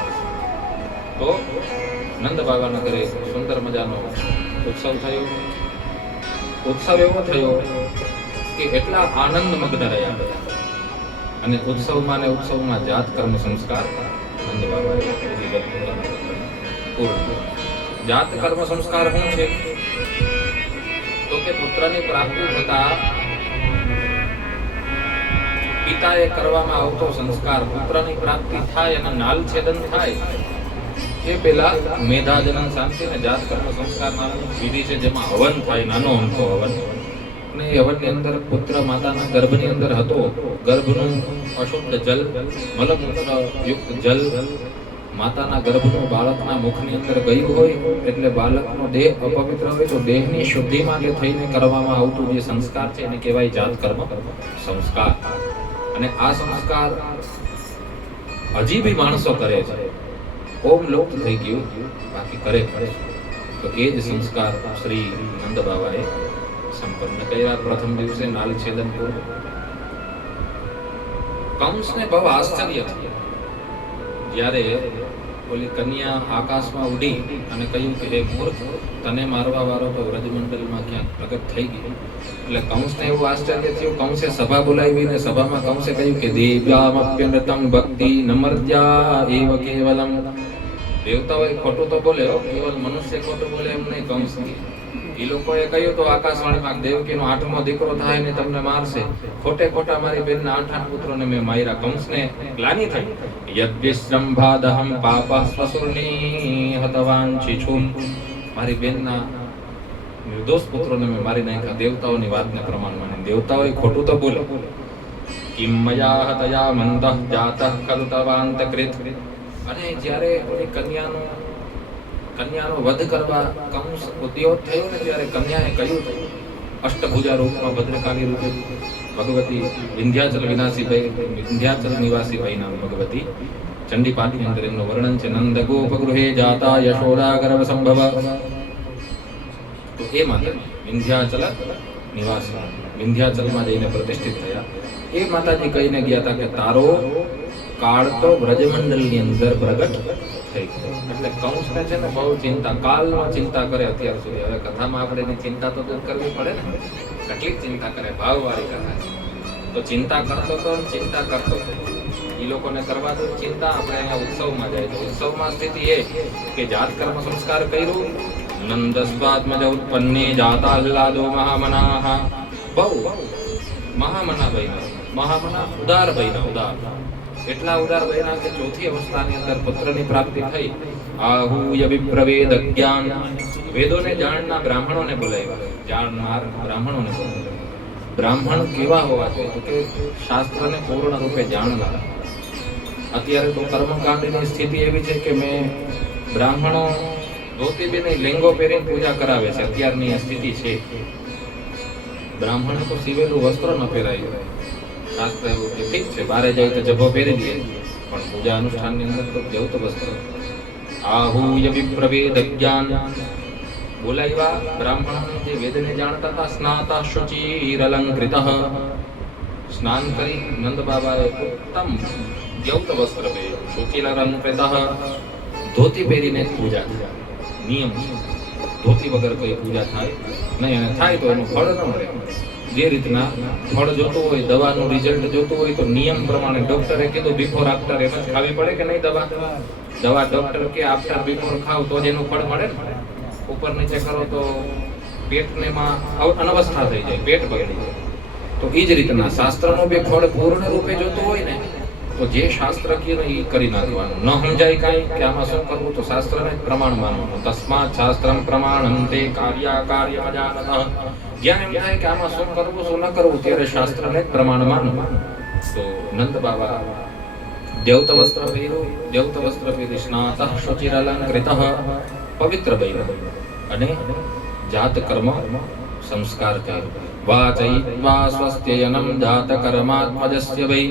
તો નંદ બાબાના ઘરે સુંદર મજાનો ઉત્સવ થયો. ઉત્સવ એવો થયો કે એટલા આનંદ મગ્ન રહ્યા બધા. અને ઉત્સવમાં ને ઉત્સવમાં જાત કર્મ સંસ્કાર નંદ બાબાએ પૂર્ણ. જાત કર્મ સંસ્કાર શું છે? તો કે પુત્રની પ્રાપ્તિ થતા પિતાએ કરવામાં આવતો સંસ્કાર, પુત્રની પ્રાપ્તિ થાય અને નાલ છેદન થાય એ પહેલા મેધાજનન શાંતિ અને જાત કર્મ સંસ્કાર નામની વિધિ છે, જેમાં હવન થાય, નાનો અમથો હવન. અને એ હવનની અંદર પુત્ર માતાના ગર્ભની અંદર હતો, ગર્ભનું અશુદ્ધ જલ, મલમૂત્ર યુક્ત જલ માતાના ગર્ભનું બાળકના મુખની અંદર ગયું હોય એટલે બાળકનો દેહ અપવિત્ર હોય તો દેહની શુદ્ધિ માટે થઈને કરવામાં આવતું જે સંસ્કાર છે એને કહેવાય જાત કર્મ સંસ્કાર. અને આ સંસ્કાર હજી બી માણસો કરે છે, ઓમ લુપ્ત થઈ ગયું, બાકી કરે પડે. તો એ જ સંસ્કાર શ્રી નંદ બાબાએ સંપન્ન કર્યા. પ્રથમ દિવસે નાલ છેદન પૂર્વ કંસને બહુ આશ્ચર્ય થયું જ્યારે ઓલી કન્યા આકાશમાં ઉડી અને કહ્યું કે હે મૂર્ખ, તને મારવા વાળો તો વ્રજમંડળમાં ક્યાંક પ્રગટ થઈ ગયો. એટલે કંસને એવું આશ્ચર્ય થયું. કંસે સભા બોલાવીને સભામાં કંસે કહ્યું કે દેવ્યામપ્યનતમ ભક્તિ નમર્ત્યા એવ કેવલમ. દેવતાઓએ ખોટું તો બોલે, કેવલ મનુષ્ય ખોટું બોલે એમ નહીં. કંસ એ લોકોએ કહ્યું તો આકાશવાણીમાં દેવકીનો 8મો દીકરો થાય ને તમને મારશે. ખોટે ખોટા મારી બેનના 8 પુત્રોને મેં માર્યા. કંસને ગ્લાનિ થઈ. યદ્વિશ્રંભાદહમ પાપઃ સ્વસુર્ણી હતવાન છીછુમ. મારી બેનના નિર્દોષ પુત્રોને મેં મારી નાખ્યા. દેવતાઓની વાતને પ્રમાણ માની દેવતાઓએ ખોટું તો બોલે. કિમ મયા હતયા મંતઃ જાતઃ ખલુ તવાંતકૃત. અને જ્યારે કન્યાનો વધ કરવા કંસ ઉદ્યોગ થયો ને ત્યારે કન્યાએ કહ્યું અષ્ટભુજા રૂપમાં ભદ્રકાળી રૂપે ભગવતી વિંધ્યાચલ નિવાસી ભાઈ નામ ભગવતી ચંડીપાઠની અંદર એમનું વર્ણન છે. નંદ ગોપ ગૃહે જાતા યશોદા ગર્ભ સંભવ. તો એ માતા વિંધ્યાચલ નિવાસી, વિંધ્યાચલમાં જઈને પ્રતિષ્ઠિત થયા. એ માતાજી કહીને ગયા હતા કે તારો કાળ તો વ્રજમંડળની અંદર પ્રગટ થઈ ગયો. એટલે કંસને છે ને બહુ ચિંતા, કાલમાં ચિંતા કરે અત્યાર સુધી. હવે કથામાં આપણે એની ચિંતા તો દૂર કરવી પડે ને, કેટલીક ચિંતા કરે, ભાવવાળી કથા છે. તો ચિંતા કરતો હતો, ચિંતા કરતો હતો. એ લોકોને કરવા દો ચિંતા. આપણે અહીંયા ઉત્સવમાં જાય તો ઉત્સવમાં સ્થિતિ એ કે જાત કર્મ સંસ્કાર કર્યું. નંદસ્વાત્મજ ઉત્પન્ને જાતા આહ્લાદો મહામનાહ. બહુ મહામના બન્યા, મહામના ઉદાર બન્યા, ઉદાર. એટલા ઉદાર બન્યા કે ચોથી અવસ્થાની અંદર પુત્રની પ્રાપ્તિ થઈ. આહુય વિપ્રવેદ જ્ઞાન. વેદોને જાણનાર બ્રાહ્મણોને બોલાવ્યા, જાણનાર બ્રાહ્મણોને બોલાવ્યા. બ્રાહ્મણ કેવા હોવા જોઈએ કે શાસ્ત્રને પૂર્ણ રૂપે જાણનાર. અત્યારે તો કર્મકાંડની સ્થિતિ એવી છે કે મેં બ્રાહ્મણો ધોતી બી લેંગો પહેરીને પૂજા કરાવે છે. અત્યારની સ્થિતિ છે. બ્રાહ્મણો તો સીવેલું વસ્ત્ર ન પહેરાય. શાસ્ત્ર એવું કે ઠીક છે, બારે જાય તો જભો પહેરી દે, પણ પૂજા અનુષ્ઠાનની અંદર તો જવું તો વસ્ત્ર. આહુય વિપ્રવેદ જ્ઞાન. બોલાવ્યા બ્રાહ્મણો જે વેદને જાણતા હતા. સ્નાતા શુચિરલંકૃતઃ. સ્નાન કરી નંદ બાબાએ ઉત્તમ દ્યૌત વસ્ત્ર પહેર્યું. શુચિરલંકૃતઃ. ધોતી પહેરીને પૂજા થાય. નિયમ છે, ધોતી વગર કોઈ પૂજા થાય નહીં. અને થાય તો એનું ફળ ન મળે. જે રીતના ફળ જોતું હોય, દવાનું રિઝલ્ટ જોતું હોય તો નિયમ પ્રમાણે ડોક્ટરે કીધું બિફોર આફ્ટર એમ જ ખાવી પડે કે નહીં? દવા ડોક્ટર કે આફ્ટર બિફોર ખાવ તો જ એનું ફળ મળે ને. ઉપર નીચે કરો તો પેટનેમાં અનવસ્થા થઈ જાય, પેટ બગડી જાય. તો એ જ રીતના શાસ્ત્રનું બે ફળ પૂર્ણ રૂપે જોતું હોય ને તો જે શાસ્ત્ર કહે ને એ કરી નાખવાનું. ન સમજાય કાંઈ કે આમાં શું કરવું તો શાસ્ત્રને જ પ્રમાણ માનવાનું. તસ્માત શાસ્ત્રમ પ્રમાણમ તે કાર્યાકાર્યમ જાનતઃ. જ્યાં એમ થાય કે આમાં શું કરવું શું ન કરવું ત્યારે શાસ્ત્રને જ પ્રમાણ માનવાનું. તો નંદ બાબા દ્યૌત વસ્ત્ર પહેર્યું. દ્યૌત વસ્ત્ર પહેરી સ્નાતઃ શુચિરલંકૃતઃ. પવિત્ર બન્યા અને જાત કર્મ સંસ્કાર કર્યો. વાચયિત્વા સ્વસ્ત્યયનમ જાત કર્માત્મજસ્ય વૈ.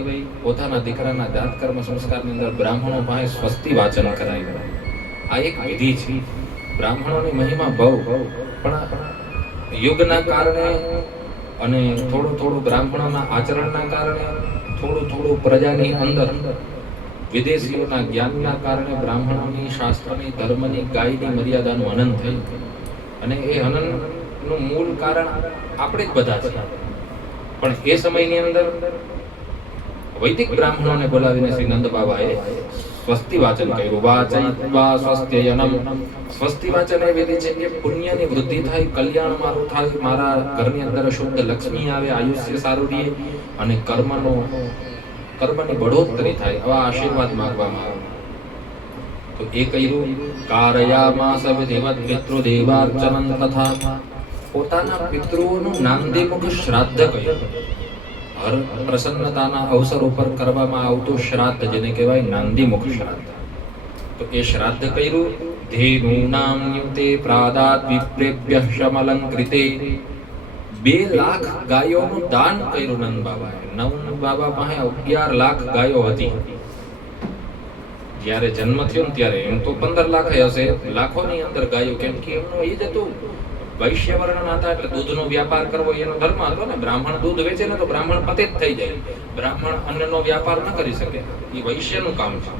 પોતાના દીકરાના જાત કર્મ સંસ્કારની અંદર બ્રાહ્મણો પાસે સ્વસ્તિ વાચન કરાવ્યું. આ એક વિધિ છે. બ્રાહ્મણોની મહિમા બહુ, પણ યુગના કારણે અને થોડું બ્રાહ્મણોના આચરણના કારણે થોડું પ્રજાની અંદર વિદેશીઓના જ્ઞાનના કારણે બ્રાહ્મણોની શાસ્ત્રની ધર્મની ગાયની મર્યાદાનું હનન થયું. અને એ હનનનું મૂળ કારણ આપણે જ બધા છે. પણ એ સમયની અંદર વૈદિક બ્રાહ્મણોને બોલાવીને શ્રી નંદ બાબાએ સ્વસ્તિ વાચન કર્યું. વાચયિત્વા સ્વસ્ત્યયનમ. સ્વસ્તિ વાચન એ વિધિ છે કે પુણ્યની વૃદ્ધિ થાય, કલ્યાણ મારું થાય, મારા ઘરની અંદર શુદ્ધ લક્ષ્મી આવે, આયુષ્ય સારું રહે અને કર્મની બઢોતરી થાય, આવા આશીર્વાદ માંગવામાં આવે. તો એ કર્યું. કારયામાસ વિધિવત પિતૃદેવાર્ચનં તથા. પોતાના પિતૃઓનું નાંદીમુખ શ્રાદ્ધ કર્યું. હર પ્રસન્નતાના અવસર ઉપર કરવામાં આવતું શ્રાદ્ધ જેને કહેવાય નાંદીમુખ શ્રાદ્ધ. તો એ શ્રાદ્ધ કર્યું. ધેનૂનામ યુતે પ્રાદાત વિપ્રેભ્યઃ શમલંકૃતે. 2 લાખ ગાયોનું દાન કર્યું નંદ બાબાએ. નંદ બાબા પાસે 11 લાખ ગાયો હતી. જ્યારે જન્મ થયો ને ત્યારે એમ તો 15 લાખ હશે, લાખોની અંદર ગાયો. કેમ કે એમનું એ જ હતું, વૈશ્ય વર્ણના હતા એટલે દૂધનો વ્યાપાર કરવો એનો ધર્મ હતો ને. બ્રાહ્મણ દૂધ વેચે ને તો બ્રાહ્મણ પતિત થઈ જાય. બ્રાહ્મણ અન્નનો વ્યાપાર ન કરી શકે. એ વૈશ્યનું કામ છે.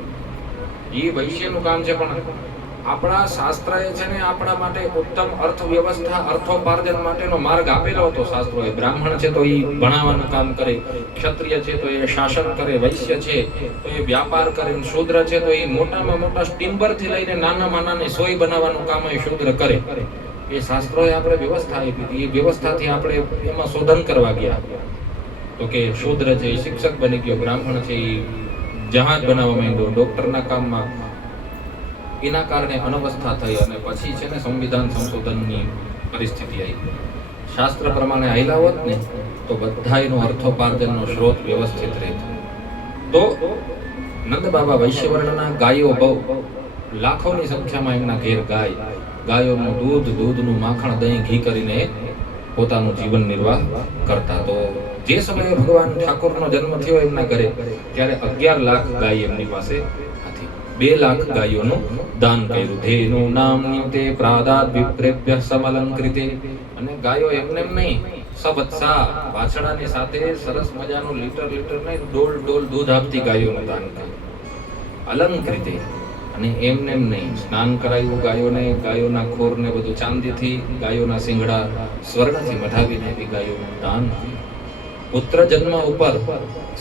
એ વૈશ્યનું કામ છે. પણ આપણા શાસ્ત્રએ છે ને આપણા માટે ઉત્તમ અર્થવ્યવસ્થા, અર્થોપાર્જન માટેનો માર્ગ આપેલો હતો શાસ્ત્રોએ. બ્રાહ્મણ છે તો એ ભણાવવાનું કામ કરે, ક્ષત્રિય છે તો એ શાસન કરે, વૈશ્ય છે તો એ વ્યાપાર કરે, શૂદ્ર છે તો એ મોટામાં મોટા સ્ટીમ્બરથી લઈને નાનામાં નાની સોય બનાવવાનું કામ એ શૂદ્ર કરે. એ શાસ્ત્રોએ આપણે વ્યવસ્થા આપી હતી. એ વ્યવસ્થાથી આપણે એમાં શોધન કરવા ગયા. તો કે શૂદ્ર છે એ શિક્ષક બની ગયો, બ્રાહ્મણ છે એ જહાજ બનાવવા માંડ્યો, ડોક્ટરના કામમાં. એના કારણે અનવસ્થા થઈ અને પછી છે ને સંવિધાન સંશોધનની પરિસ્થિતિ આવી. શાસ્ત્ર પ્રમાણે હાલ્યા હોત ને તો બધાયનો અર્થોપાર્જનનો સ્ત્રોત વ્યવસ્થિત રહેતો. તો નંદ બાબા વૈશ્યવર્ણના ગાયો બહુ લાખોની સંખ્યામાં એમના ઘેર ગાયોનું દૂધનું માખણ, દહીં, ઘી કરીને પોતાનું જીવન નિર્વાહ કરતા. તો જે સમયે ભગવાન ઠાકોરનો જન્મ થયો એમના ઘરે ત્યારે 11 લાખ ગાય એમની પાસે હતી. 2 લાખ ગાયોનું દાન કર્યું. ધેનુ નામ નિયુતે પ્રાદાત વિપ્રેભ્યઃ સમલંકૃતે. અને ગાયો એમને નહીં, સવત્સા વાછડાની સાથે સરસ મજાનું લીટર નહીં, ડોલ દૂધ આપતી ગાયોનું દાન કર્યું. અલંકૃતે. અને એમને નહીં, સ્નાન કરાયું ગાયોને, ગાયોના ખોરને બધું ચાંદીથી, ગાયોના શિંગડા સ્વર્ણથી મઢાવીને એવી ગાયોનું દાન. પુત્ર જન્મ ઉપર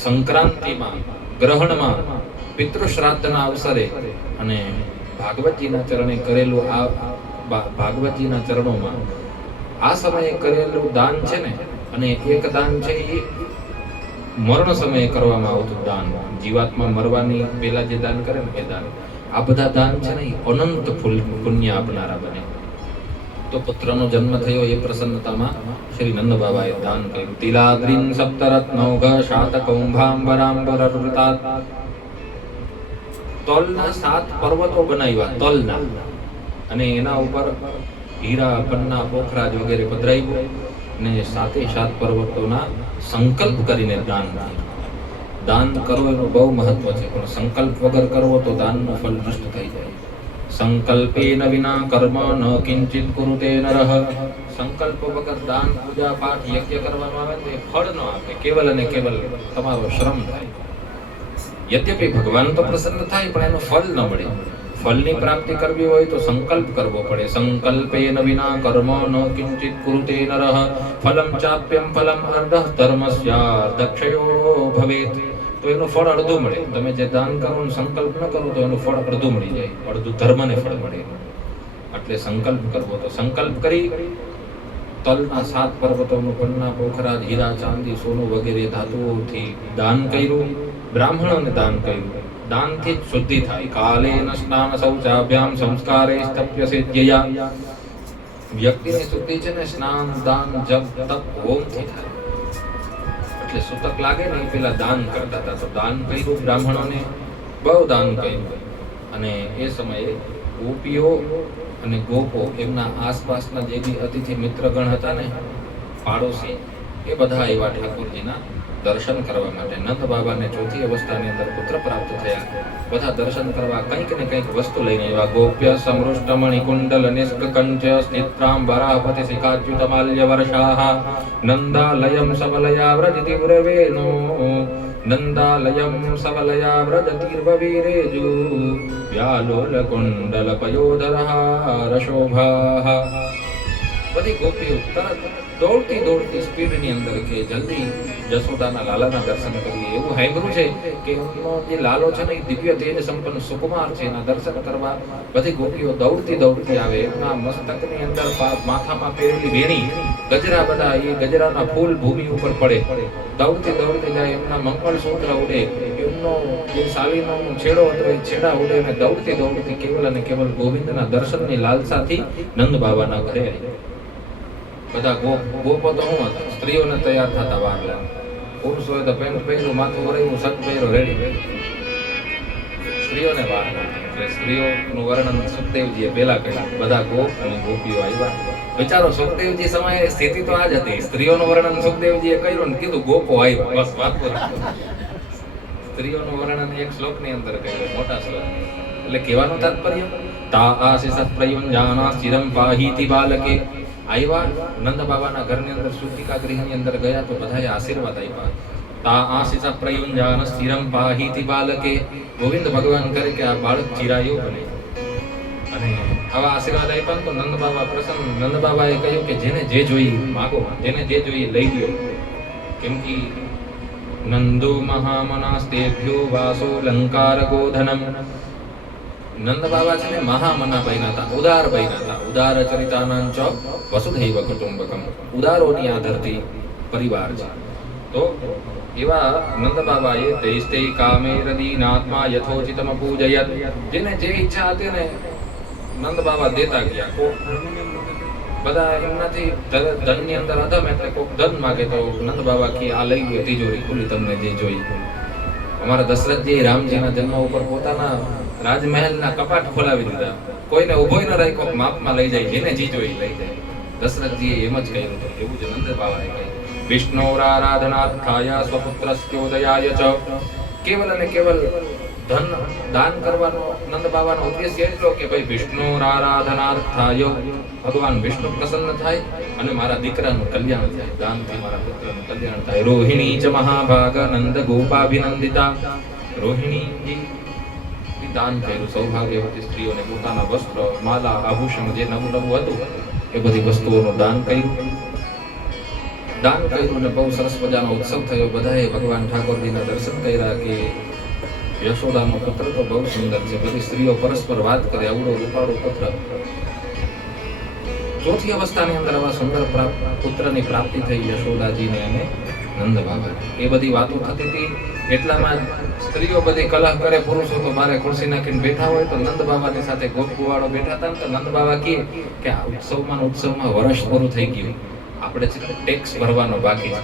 સંક્રાંતિમાં, ગ્રહણમાં, પિતૃ શ્રાદ્ધના અવસરે અને ભાગવતજીના ચરણે કરેલું ભાગવતજીના ચરણોમાં આ સમયે કરેલું દાન છે ને. અને એક દાન છે એ મરણ સમયે કરવામાં આવતું દાન. જીવાત્મા મરવાની પહેલા જે દાન કરે ને એ દાન. આ બધા દાન છે ને એ અનંત પુણ્ય આપનારા બને. તો પુત્રનો જન્મ થયો એ પ્રસન્નતામાં શ્રી નંદ બાબાએ દાન કર્યું. તિલાદ્રીન સપ્તરત્નૌઘ શાતકૌંભાંબરાંબરવૃતાત. તલના 7 પર્વતો બનાવ્યા, તલના. અને એના ઉપર હીરા, પન્ના, પોખરાજ વગેરે પધરાવ્યું. અને 7 પર્વતોના સંકલ્પ કરીને દાન કર્યું. દાન કરવો એનું બહુ મહત્વ છે, પણ સંકલ્પ વગર કરવો તો દાનનું ફળ નષ્ટ થઈ જાય. સંકલ્પેન વિના કર્મ ન કિંચિત કુરુતે નરઃ. સંકલ્પ વગર દાન, પૂજા, પાઠ, યજ્ઞ કરવામાં આવે તો એ ફળ ન આપે, કેવલ અને કેવલ તમારો શ્રમ થાય. યદ્યપિ ભગવાન તો પ્રસન્ન થાય પણ એનું ફળ ન મળે. ફળની પ્રાપ્તિ કરવી હોય તો સંકલ્પ કરવો પડે. સંકલ્પેન વિના કર્મ ન કિંચિત કુરુતે નરઃ. ફલમ ચાપ્યમ ફલમ અર્ધઃ ધર્મસ્યાર્ધક્ષયો ભવેત. તો એનું ફળ અડધું મળે. તમે જે દાન કરો ને સંકલ્પ ન કરો તો એનું ફળ અડધું મળી જાય, અડધું ધર્મને ફળ મળે. એટલે સંકલ્પ કરવો. તો સંકલ્પ કરી તલના 7 પર્વતોનું, પન્ના, પોખરાજ, હીરા, ચાંદી, સોનું વગેરે ધાતુઓથી દાન કર્યું. બ્રાહ્મણોને દાન કર્યું. દાનથી જ શુદ્ધિ થાય. કાલેન સ્નાન શૌચાભ્યામ સંસ્કારે તપ્ય સિદ્ધયા. વ્યક્તિની શુદ્ધિ છે ને સ્નાન, દાન, જપ, તપ, હોમથી થાય. એટલે સૂતક લાગે ને એ પેલા દાન કરતા હતા. તો દાન કર્યું બ્રાહ્મણોને, બહુ દાન કર્યું. અને એ સમયે ગોપીઓ અને ગોપો, એમના આસપાસના જે બી અતિથિ મિત્રગણ હતા ને, પાડોશી, એ બધા એવા ઠાકોરજીના દર્શન કરવા માટે. નંદ બાબાને 4થી અવસ્થાની અંદર પુત્ર પ્રાપ્ત થયા. બધા દર્શન કરવા કંઈક ને કંઈક વસ્તુ લઈને આવ્યા. ગોપ્ય સમૃષ્ટમણિ કુંડલ નિષ્કંચ સ્થિત્રામ વરાહપતિ શિખાચ્યુતમાલ્ય વર્ષાઃ. નંદાલયમ સવલયા વ્રજતિવ્રવેનો. નંદાલયમ સવલયા વ્રજતિર્વવીરેજુ. વ્યાલોલ કુંડલ પયોધરહાર શોભાઃ. બધી ગોપીઓ તરત દોડતી દોડતી સ્પીડની અંદર કે જલ્દી જશોદાના લાલાના દર્શન કરીએ. એવું સાંભળ્યું છે કે એમનો જે લાલો છે ને એ દિવ્ય તેજ સંપન્ન સુકુમાર છે. એના દર્શન કરવા બધી ગોપીઓ દોડતી દોડતી આવે. એમના મસ્તકની અંદર માથામાં પહેરેલી વેણી ગજરા, બધા એ ગજરાના ફૂલ ભૂમિ ઉપર પડે. દોડતી દોડતી જાય. એમના મંગળસૂત્ર ઉડે, એમનો જે સાલીનો છેડો હતો એ છેડા ઉડે, અને દોડતી દોડતી કેવલ અને કેવલ ગોવિંદના દર્શનની લાલસાથી નંદ બાબાના ઘરે આવી. બધા ગોપો તો શું હતા, સ્ત્રીઓને તૈયાર થતા વાર લાગે. પુરુષોએ તો પેન્ટ પહેર્યું, માથું વરેલું, સટ પહેર્યો, રેડી. સ્ત્રીઓને વાર લાગે. એટલે સ્ત્રીઓનું વર્ણન સુખદેવજીએ પહેલા કર્યું. બધા ગોપ અને ગોપીઓ આવ્યા. વિચારો, સુખદેવજી સમયે સ્થિતિ તો આ જ હતી. સ્ત્રીઓનું વર્ણન સુખદેવજીએ કર્યું ને કીધું ગોપો આવ્યા. બસ વાત પૂરી. સ્ત્રીઓનું વર્ણન એક શ્લોકની અંદર કર્યું, મોટા શ્લોક. એટલે કહેવાનું તાત્પર્ય, તા આશિષ પ્રયુંજાના ચિરમ પાહીતિ બાલકે. આવ્યા નંદ બાબાના ઘરની અંદર, શુદ્ધિકા ગૃહની અંદર ગયા તો બધાએ આશીર્વાદ આપ્યા. તા આશિષ પ્રયુંજાન ચિરમ પાહીતિ બાલકે. ગોવિંદ ભગવાન કરે કે આ બાળક ચિરાયુ બને. અને આવા આશીર્વાદ આપ્યા તો નંદ બાબા પ્રસન્ન. નંદ બાબાએ કહ્યું કે જેને જે જોઈએ માગો, જેને જે જોઈએ લઈ લ્યો. કેમ કે નંદો મહામનાસ્તેભ્યો વાસો લંકાર ગોધનમ. નંદ બાબા છે ને મહામના બન્યા હતા, ઉદાર બન્યા હતા. ઉદાર ચરિતાનાં ચ વસુધૈવ કુટુંબકમ. ઉદારોની આ ધરતી પરિવાર છે. તો એવા નંદ બાબાએ તૈસ્તે કામે રદીનાત્મા યથોચિતમ પૂજયત. જેને જે ઈચ્છા હતી ને નંદ બાબા દેતા ગયા. બધા એમનાથી ધનની અંદર અધમ, એટલે કોક ધન માગે તો નંદ બાબા કે આ લઈ ગયો તિજોરી ખુલી, તમને જે જોઈ. અમારા દશરથજી રામજીના જન્મ ઉપર પોતાના રાજમહેલના કપાટ ખોલાવી દીધા. કોઈને ઉભોય ન રાખ્યો, માપમાં લઈ જાય, જેને જી જોઈ લઈ જાય. દશરથજીએ એમ જ કહ્યું હતું. એવું જ નંદ બાબાએ કહ્યું. વિષ્ણુરારાધનાર્થાય સ્વપુત્રસ્યોદયાય ચ. કેવલ અને કેવલ ધન દાન કરવાનો નંદ બાબાનો ઉદ્દેશ્ય એટલો કે ભાઈ વિષ્ણુરારાધનાર્થાય, ભગવાન વિષ્ણુ પ્રસન્ન થાય અને મારા દીકરાનું કલ્યાણ થાય, દાનથી મારા પુત્રનું કલ્યાણ થાય. રોહિણી ચ મહાભાગ નંદ ગોપાભિનંદિતા. રોહિણીજી દાન કર્યું. સૌભાગ્યવતી સ્ત્રીઓને પોતાના વસ્ત્ર, માલા, આભૂષણ જે નવું નવું હતું એ બધી વસ્તુઓનું દાન કર્યું. દાન કર્યું અને બહુ સરસ મજાનો ઉત્સવ થયો. બધાએ ભગવાન ઠાકોરજીના દર્શન કર્યા કે યશોદાનો પુત્ર તો બહુ સુંદર છે. બધી સ્ત્રીઓ પરસ્પર વાત કરે, આવડો રૂપાળો પુત્ર. ચોથી અવસ્થાની અંદર આવા સુંદર પુત્રની પ્રાપ્તિ થઈ યશોદાજીને અને નંદ બાબા. એ બધી વાતો થતી હતી. એટલામાં સ્ત્રીઓ બધી કલહ કરે, પુરુષો તો બારે ખુરશી નાખીને બેઠા હોય. તો નંદ બાબાની સાથે ગોપ કુવાડો બેઠા હતા. તો નંદ બાબા કહે કે આ ઉત્સવમાં વર્ષ પૂરું થઈ ગયું, આપણે ટેક્સ ભરવાનો બાકી છે,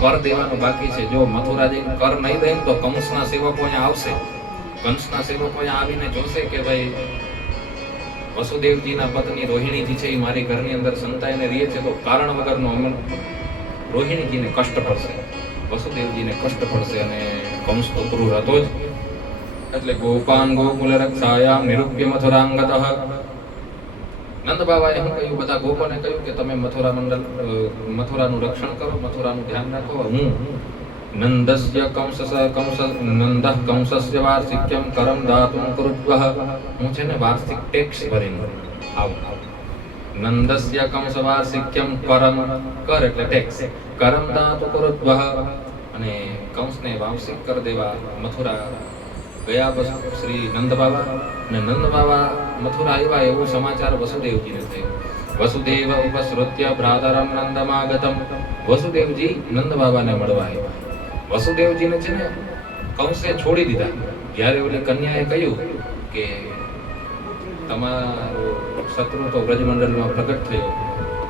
કર દેવાનો બાકી છે. જો મથુરા જઈને કર નહીં દે તો કંસના સેવકો અહીંયા આવશે. કંસના સેવકો અહીંયા આવીને જોશે કે ભાઈ વસુદેવજીના પત્ની રોહિણીજી છે એ મારી ઘરની અંદર સંતાઈને રહે છે, તો કારણ વગરનો અમલ રોહિણીજીને કષ્ટ પડશે, વસુદેવજીને કષ્ટ પડશે. અને કંસ તો ક્રૂર હતો જ. એટલે ગોપાન ગોકુલ રક્ષાયામ નિરૂપ્ય મથુરાંગતઃ. નંદ બાબાએ શું કહ્યું? બધા ગોપોને કહ્યું કે તમે મથુરાનું રક્ષણ કરો, મથુરાનું ધ્યાન રાખો. હું નંદસ્ય નંદઃ કંસસ્ય વાર્ષિક્યમ કરમ દાતુમ કૃત્વઃ. હું છે ને વાર્ષિક ટેક્સ ભરીને આવું. નંદસ્ય કંસ વાર્ષિક્યમ કરમ, કર એટલે ટેક્સ, કરમ દાતુ કૃત્વઃ. અને કંસને વાર્ષિક કર દેવા મથુરા ગયા પછી શ્રી નંદ બાબા. અને નંદ બાબા મથુરા આવ્યા એવું સમાચાર વસુદેવજીને થયો. વસુદેવ ઉપસૃત્ય ભ્રાતરમ નંદમાગતમ. વસુદેવજી નંદ બાબાને મળવા આવ્યા. વસુદેવજીને છે ને કંસે છોડી દીધા. જ્યારે ઓલી કન્યાએ કહ્યું કે તમારો શત્રુ તો બ્રજમંડળમાં પ્રગટ થયો,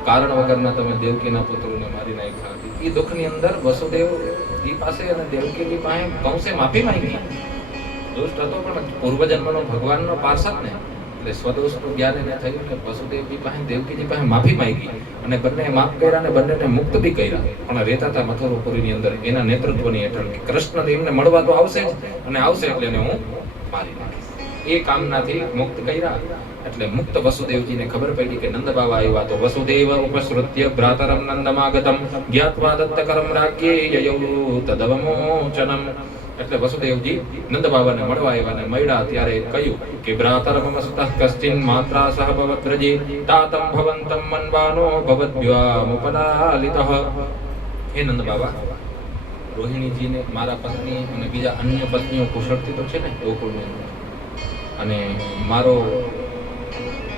કારણ વગરના તમે દેવકીના પુત્રોને મારી નાખ્યા. એ દુઃખની અંદર વસુદેવજી પાસે અને દેવકીજી પાસે કંસે માફી માંગી. દુષ્ટ હતો પણ પૂર્વજન્મનો ભગવાનનો પાર્ષદ ને, એટલે સ્વદોષનું જ્ઞાન એને થયું કે વસુદેવજી પાસે દેવકીજી પાસે માફી માંગી અને બંને માફ કર્યા અને બંનેને મુક્ત બી કર્યા. પણ રહેતા હતા મથુરાપુરીની અંદર એના નેતૃત્વની હેઠળ કે કૃષ્ણ એમને મળવા તો આવશે જ, અને આવશે એટલે એને હું મારી નાખીશ. એ કામનાથી મુક્ત કર્યા. એટલે મુક્ત વસુદેવજીને ખબર પડી કે નંદ બાવા આવ્યા તો વસુદેવ ઉપસૃત્ય ભ્રાતરમ નંદમાગતમ જ્ઞાત્વા દત્તકરમ રાજ્યે યયૌ તદવમોચનમ. એટલે વસુદેવજી નંદ બાવાને મળવા આવ્યા ને મળ્યા ત્યારે કહ્યું કે ભ્રાતરમ સુતઃ કશ્ચિન માત્રા સહ ભવદ્રજે તાતમ ભવંતમ મન્વાનો ભવદ્વ્યામુપલાલિતઃ. હે નંદ બાવા, રોહિણીજીને મારા પત્ની અને બીજા અન્ય પત્નીઓ કુશળથી તો છે ને ગોકુળની અંદર, અને મારો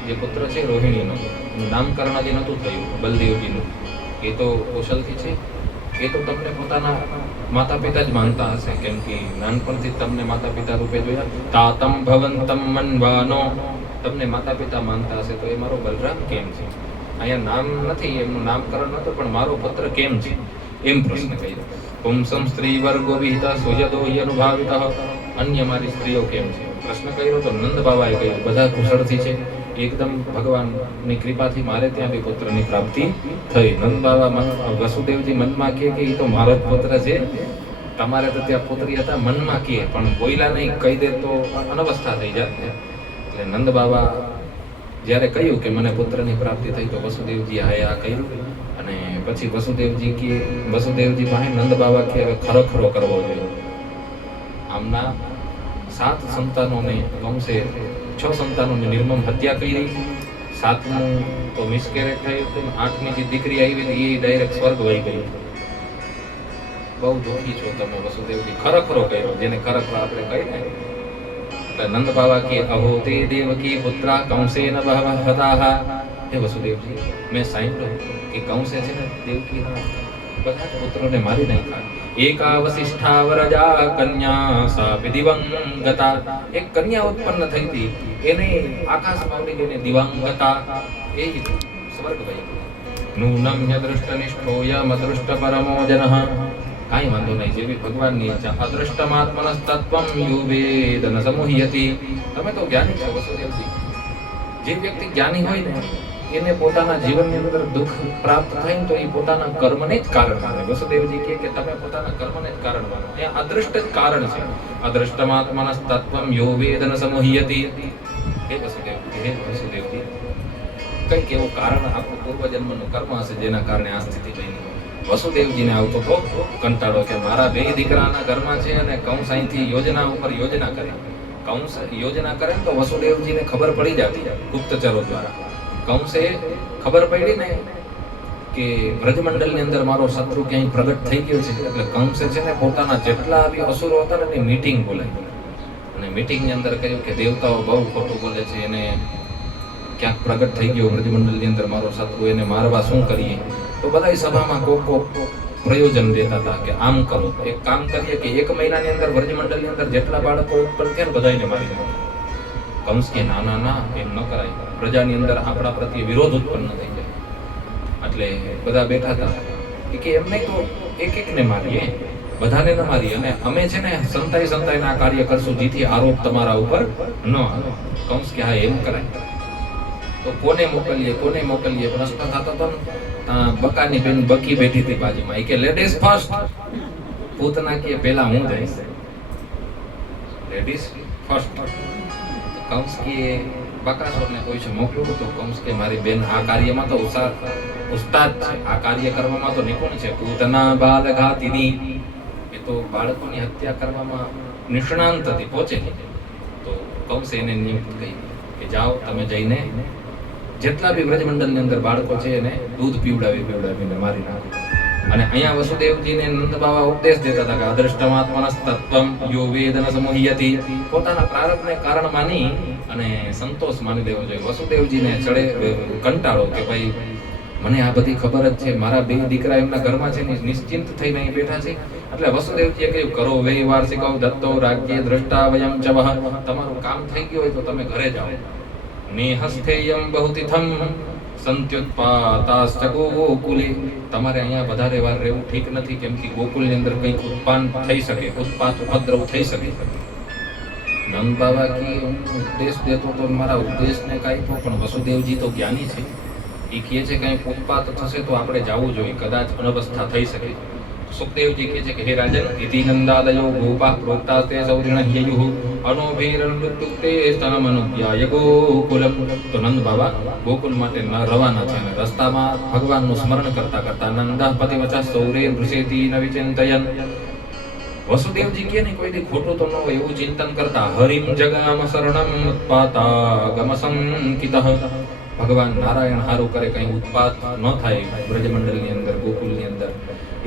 જે પુત્ર છે રોહિણીનો નામકરણ હજી નહોતું થયું બલદેવજીનું, એ તો કુશલથી છે. એ તો તમને પોતાના માતા પિતા જ માનતા હશે, કેમ કે નાનપણથી તમને માતા પિતા રૂપે જોયા. તાતમ ભવંતમ મન્વાનો, તમને માતા પિતા માનતા હશે, તો એ મારો બલરામ કેમ છે? અહીંયા નામ નથી, એમનું નામકરણ નહોતું, પણ મારો પુત્ર કેમ છે એમ પ્રશ્ન કર્યો. પુંસમ સ્ત્રી વર્ગો વિહિતા સુયદો અનુભાવિત, અન્ય મારી સ્ત્રીઓ કેમ છે પ્રશ્ન કર્યો. તો નંદ બાબાએ કહ્યું બધા કુશળથી છે, એકદમ ભગવાનની કૃપાથી મારે ત્યાં બી પુત્રની પ્રાપ્તિ થઈ. નંદ બાબા વસુદેવજી મનમાં કહે કે એ તો મારો જ પુત્ર છે, તમારે તો ત્યાં પુત્રી હતા મનમાં કહે, પણ બોયલા નહીં, કહી દે તો અનવસ્થા થઈ જાય. એટલે નંદ બાબા જ્યારે કહ્યું કે મને પુત્રની પ્રાપ્તિ થઈ તો વસુદેવજી આ કહ્યું. અને પછી વસુદેવજી પાસે નંદ બાબા કે હવે ખરોખરો કરવો જોઈએ. આમના 7 સંતાનોને કંસે 6 સંતાનોની નિર્મમ હત્યા કરી, 7મું તો મિસકેરેજ થયું, 8મી જે દીકરી આવી એ ડાયરેક્ટ સ્વર્ગ વહી ગઈ. બહુ દુઃખી છો તમે વસુદેવજી, ખરેખરો કર્યો, જેને ખરેખરો આપણે કહીએ ને. એટલે નંદ બાબા કે અહો તે દેવકી પુત્રા કંસેન બહવઃ હતાઃ. હે વસુદેવજી, મેં સાંભળ્યું કે કંસે છે ને દેવકીના બધા પુત્રોને મારી નાખ્યા. એકા વસિષ્ઠા વરજા કન્યા સાપી દિવંગતા. એક કન્યા ઉત્પન્ન થઈ હતી, એને આકાશમાં ઉડી ગઈને દિવંગતા, એ સ્વર્ગ વહી ગઈ. નૂનમ યદૃષ્ટ નિષ્ઠો યમદૃષ્ટ પરમો જનઃ. કાંઈ વાંધો નહીં, જેવી ભગવાનની ઈચ્છા. અદૃષ્ટમાત્મનસ્તત્વમ યુવેદન સમુહ્યતિ. તમે તો જ્ઞાની છો વસુદેવજી. જે વ્યક્તિ જ્ઞાની હોય ને એને પોતાના જીવનની અંદર દુઃખ પ્રાપ્ત થાય તો એ પોતાના કર્મને જ કારણ માને. વસુદેવજી કહે કે તમે પોતાના કર્મને જ કારણ માનો. એ અદૃષ્ટ જ કારણ છે. અદૃષ્ટમાત્મનસ્તત્વમ યો વેદન સમુહ્યતિ. હે વસુદેવજી, કંઈક એવું કારણ આપણું પૂર્વજન્મનું કર્મ હશે જેના કારણે આ સ્થિતિ બની. વસુદેવજીને આવતો તો કંટાળો કે મારા 2 દીકરાના ઘરમાં છે અને કંસ અહીંથી યોજના ઉપર યોજના કરે. કંસ યોજના કરે ને તો વસુદેવજીને ખબર પડી જતી ગુપ્તચરો દ્વારા. કંસે ખબર પડી ને કે વ્રજમંડળની અંદર મારો શત્રુ ક્યાંય પ્રગટ થઈ ગયો છે, એટલે કંસે છે ને પોતાના જેટલા બી અસુરો હતા ને એની મીટિંગ બોલાવી. અને મીટિંગની અંદર કહ્યું કે દેવતાઓ બહુ ખોટું બોલે છે, એને ક્યાંક પ્રગટ થઈ ગયો વ્રજમંડળની અંદર મારો શત્રુ, એને મારવા શું કરીએ? તો બધા સભામાં કોક પ્રયોજન દેતા હતા કે આમ કરો, એક કામ કરીએ કે 1 મહિનાની અંદર વ્રજમંડળની અંદર જેટલા બાળકો ઉત્પન્ન થયા બધાને મારી નાખો. કંસ કે ના ના ના, એમ ન કરાય, પ્રજાની અંદર આપણા પ્રત્યે વિરોધ ઉત્પન્ન થઈ જાય. એટલે બધા બેઠા હતા કે એમ નહીં તો એકને મારીએ, બધાને ન મારીએ, અને અમે છે ને સંતાઈને આ કાર્ય કરશું જેથી આરોપ તમારા ઉપર ન આવે. કંસ કે હા એમ કરાય. તો કોને મોકલીએ પ્રશ્ન થતો હતો ને. બકાની બેન બકી બેઠી હતી બાજુમાં, કે લેડીઝ ફર્સ્ટ. પૂતના કે પહેલા હું જઈશ, લેડીઝ ફર્સ્ટ. કંસ કે બકાસુરને કોઈ છે મોકલું? તો કંસ કે મારી બેન આ કાર્યમાં તો ઉસ્તાદ છે, આ કાર્ય કરવામાં તો નિપુણ છે. પૂતના બાલઘાતિની, એ તો બાળકોની હત્યા કરવામાં નિષ્ણાંત હતી, પહોંચે. તો કંસે એને નિયુક્ત કરી કે જાઓ તમે જઈને જેટલા બી વ્રજમંડળની અંદર બાળકો છે એને દૂધ પીવડાવીને મારી નાખો. અને અહીંયા વસુદેવજીને નંદ બાબા ઉપદેશ દેતા હતા કે અદૃષ્ટમાત્મનસ્તત્વમ યો વેદન સમુહ્યતિ. પોતાના પ્રારબ્ધને કારણ માની અને સંતોષ માની લેવો જોઈએ. વસુદેવજીને ચડે કંટાળો કે ભાઈ મને આ બધી ખબર જ છે, મારા 2 દીકરા એમના ઘરમાં છે નિશ્ચિંત થઈને અહીં બેઠા છે. એટલે વસુદેવજીએ કહ્યું કરો વે વાર્ષિકૌ દત્તો રાજ્ય દ્રષ્ટા વયમ ચવઃ. તમારું કામ થઈ ગયું હોય તો તમે ઘરે જાઓ. નેહસ્થેયમ બહુતિથમ સંત્યુત્પાતાશ્ચ ગોકુલે. તમારે અહીંયા વધારે વાર રહેવું ઠીક નથી, કેમ કે ગોકુલની અંદર કંઈક ઉપદ્રવ થઈ શકે. નંદ બાબા કે હું ઉપદેશ દેતો તો મારા ઉપદેશને કાંઈ તો, પણ વસુદેવજી તો જ્ઞાની છે, એ કહે છે કંઈક ઉત્પાત થશે તો આપણે જવું જોઈએ, કદાચ અનવસ્થા થઈ શકે. સુખદેવજી કહે છે કે હે રાજન ઇતિ નંદાદયો ગોપા પ્રોક્તાસ્તે સૌરિણ હ્યયુઃ અનોભીરન મૃત્યુક્તે સ્તનમનુજ્ઞાય ગોકુલમ. તો નંદ બાબા ગોકુલ માટે રવાના છે અને રસ્તામાં ભગવાનનું સ્મરણ કરતા કરતા નંદઃ પતિવચઃ સૌરે નૃષેતિ ન વિચિંતયન. વસુદેવજી કે ને કોઈ દી ખોટું તો ન હોય એવું ચિંતન કરતા હરિમ જગામ શરણમ ઉત્પાતા ગમસંકિતઃ. ભગવાન નારાયણ હારું કરે કઈ ઉત્પાત ન થાય બ્રજમંડળની અંદર ગોકુલની અંદર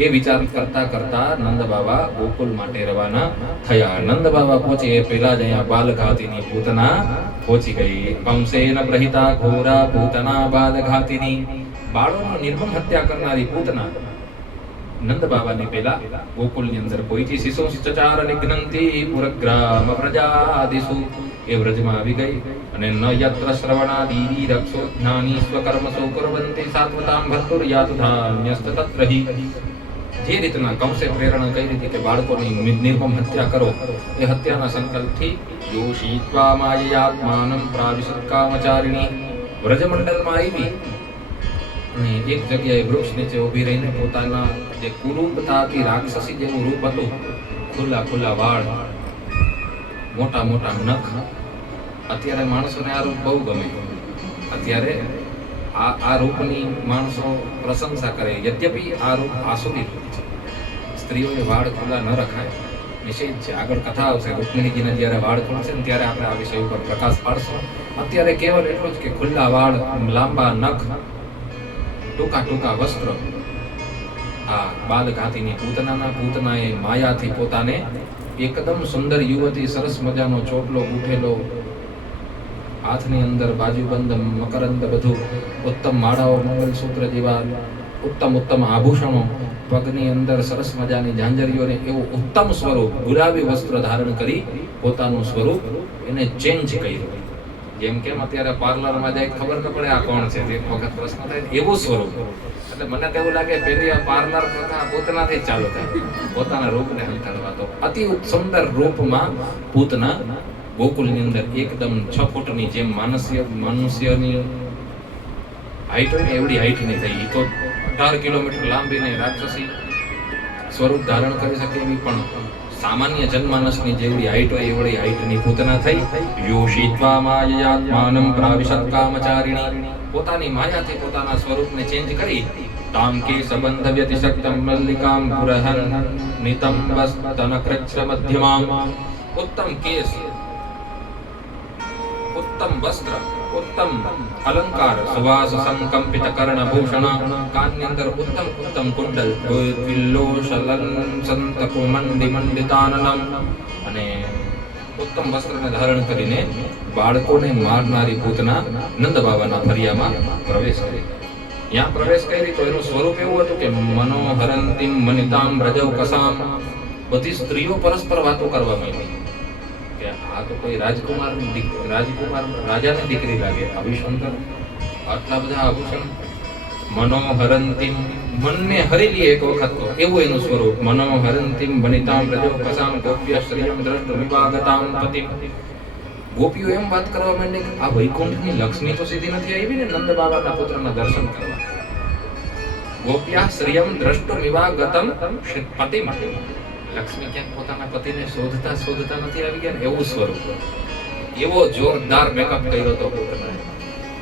એ વિચાર કરતા કરતા નંદ બાબા ગોકુલ માટે રવાના થયા. નંદ બાબા પહોંચે એ પહેલા જ અહીંયા બાલઘાતીની પૂતના પહોંચી ગઈ. કંસેન પ્રહિતા ઘોરા પૂતના બાલઘાતીની. બાળોનો નિર્મમ હત્યા કરનારી પૂતના નંદ બાબાની પહેલા ગોકુલની અંદર પહોંચી. શિશુ ચચાર નિઘ્નંતી પુરગ્રામ પ્રજાદિષુ. એ વ્રજમાં આવી ગઈ અને ન યત્ર શ્રવણાદિ રક્ષો જ્ઞાની સ્વકર્મસો કુર્વન્તિ સાત્વતામ ભર્તુર્યાત ધાન્યસ્ત તત્રહિ. જે રીતના કંસે પ્રેરણા કરી હતી કે બાળકોની નિર્મમ હત્યા કરો, એ હત્યાના સંકલ્પથી યોષિત્વા માયયાત્માનમ પ્રાવિશત્કામચારિણી વ્રજમંડળમાં આવી અને એક જગ્યાએ વૃક્ષ નીચે ઊભી રહીને પોતાના જે કુરૂપતાથી રાક્ષસી જેવું રૂપ હતું, ખુલ્લા ખુલ્લા વાળ, મોટા મોટા નખ. અત્યારે માણસોને આ રૂપ બહુ ગમે. અત્યારે આ રૂપની માણસો પ્રશંસા કરે. યદ્યપિ આ રૂપ આસુરી રૂપ છે. સ્ત્રીઓએ વાળ ખુલ્લા ન રખાય, નિષેધ છે. આગળ કથા આવશે રૂકમિણીજીના જ્યારે વાળ ખુલશે ને ત્યારે આપણે આ વિષય ઉપર પ્રકાશ પાડશું. અત્યારે કેવલ એટલું જ કે ખુલ્લા વાળ, લાંબા નખ, ટૂંકા ટૂંકા વસ્ત્ર. આ બાલઘાતીની પૂતનાએ માયાથી પોતાને એકદમ સુંદર યુવતી, સરસ મજાનો ચોટલો ગૂંથેલો, હાથની અંદર બાજુબંધ મકરંદ, બધું ઉત્તમ માળાઓ, મંગલસૂત્ર જેવા ઉત્તમ ઉત્તમ આભૂષણો, પગની અંદર સરસ મજાની ઝાંઝરીઓને એવું ઉત્તમ સ્વરૂપ, ગુલાબી વસ્ત્ર ધારણ કરી પોતાનું સ્વરૂપ એને ચેન્જ કર્યું. જેમ કેમ અત્યારે પાર્લરમાં જાય ખબર ન પડે આ કોણ છે, એક વખત પ્રશ્ન થાય એવું સ્વરૂપ. એટલે મને તો એવું લાગે પેલી આ પાર્લર પ્રથા પૂતનાથી જ ચાલુ થાય, પોતાના રૂપને હંકારવા. તો અતિ સુંદર રૂપમાં પૂતના ગોકુલની અંદર એકદમ 6 ફૂટની, જેમ મનુષ્યની હાઈટ હોય ને એવડી હાઈટની થઈ. તો 18 કિલોમીટર લાંબી ને રાક્ષસી સ્વરૂપ ધારણ કરી શકે એવી પણ સામાન્ય જનમાનસની જેવડી હાઈટ હોય એવડી હાઈટની પૂતના થઈ. યોષિત્વા માયયાત્માનમ પ્રાવિશત્કામચારિણી. પોતાની માયાથી પોતાના સ્વરૂપને ચેન્જ કરી તામકી સંબંધ વ્યતિશક્તમ મલ્લિકામ પુરહન નિતંબસ્તનકૃચ્છ મધ્યમામ. ઉત્તમ કેસ, ઉત્તમ વસ્ત્ર, ઉત્તમ અલંકાર, સુવાસ સંકંપિત કર્ણભૂષણ. કાનની અંદર ઉત્તમ ઉત્તમ કુંડલ, વિલ્લોષલન સંતકુમંડી મંડિતાનનમ. અને ઉત્તમ વસ્ત્રને ધારણ કરીને બાળકોને મારનારી પૂતના નંદ બાબાના ફરિયામાં પ્રવેશ કરી. ત્યાં પ્રવેશ કરી તો એનું સ્વરૂપ એવું હતું કે મનોહરંતિમ મનિતામ રજવકસામ. બધી સ્ત્રીઓ પરસ્પર વાતો કરવા માંડી કે આ તો કોઈ રાજકુમાર રાજાની દીકરી લાગે, આવી સુંદર, આટલા બધા આભૂષણ. મનોહરંતિમ, મનને હરી લે એક વખત તો, એવું એનું સ્વરૂપ. મનોહરંતિમ વનિતામ રજોકસામ ગોપ્ય શ્રિયમ દ્રષ્ટ વિભાગતામ પતિમ. ગોપીઓ એમ વાત કરવા માંડી કે આ વૈકુંઠની લક્ષ્મી તો સીધી નથી આવી ને નંદ બાબાના પુત્રના દર્શન કરવા. ગોપ્યા શ્રિયમ દ્રષ્ટ વિભાગતમ પતિમ. લક્ષ્મી ક્યાંક પોતાના પતિને શોધતા શોધતા નથી આવી ગયા, એવું સ્વરૂપ. એવો જોરદાર મેકઅપ કર્યો તો પૂતનાએ.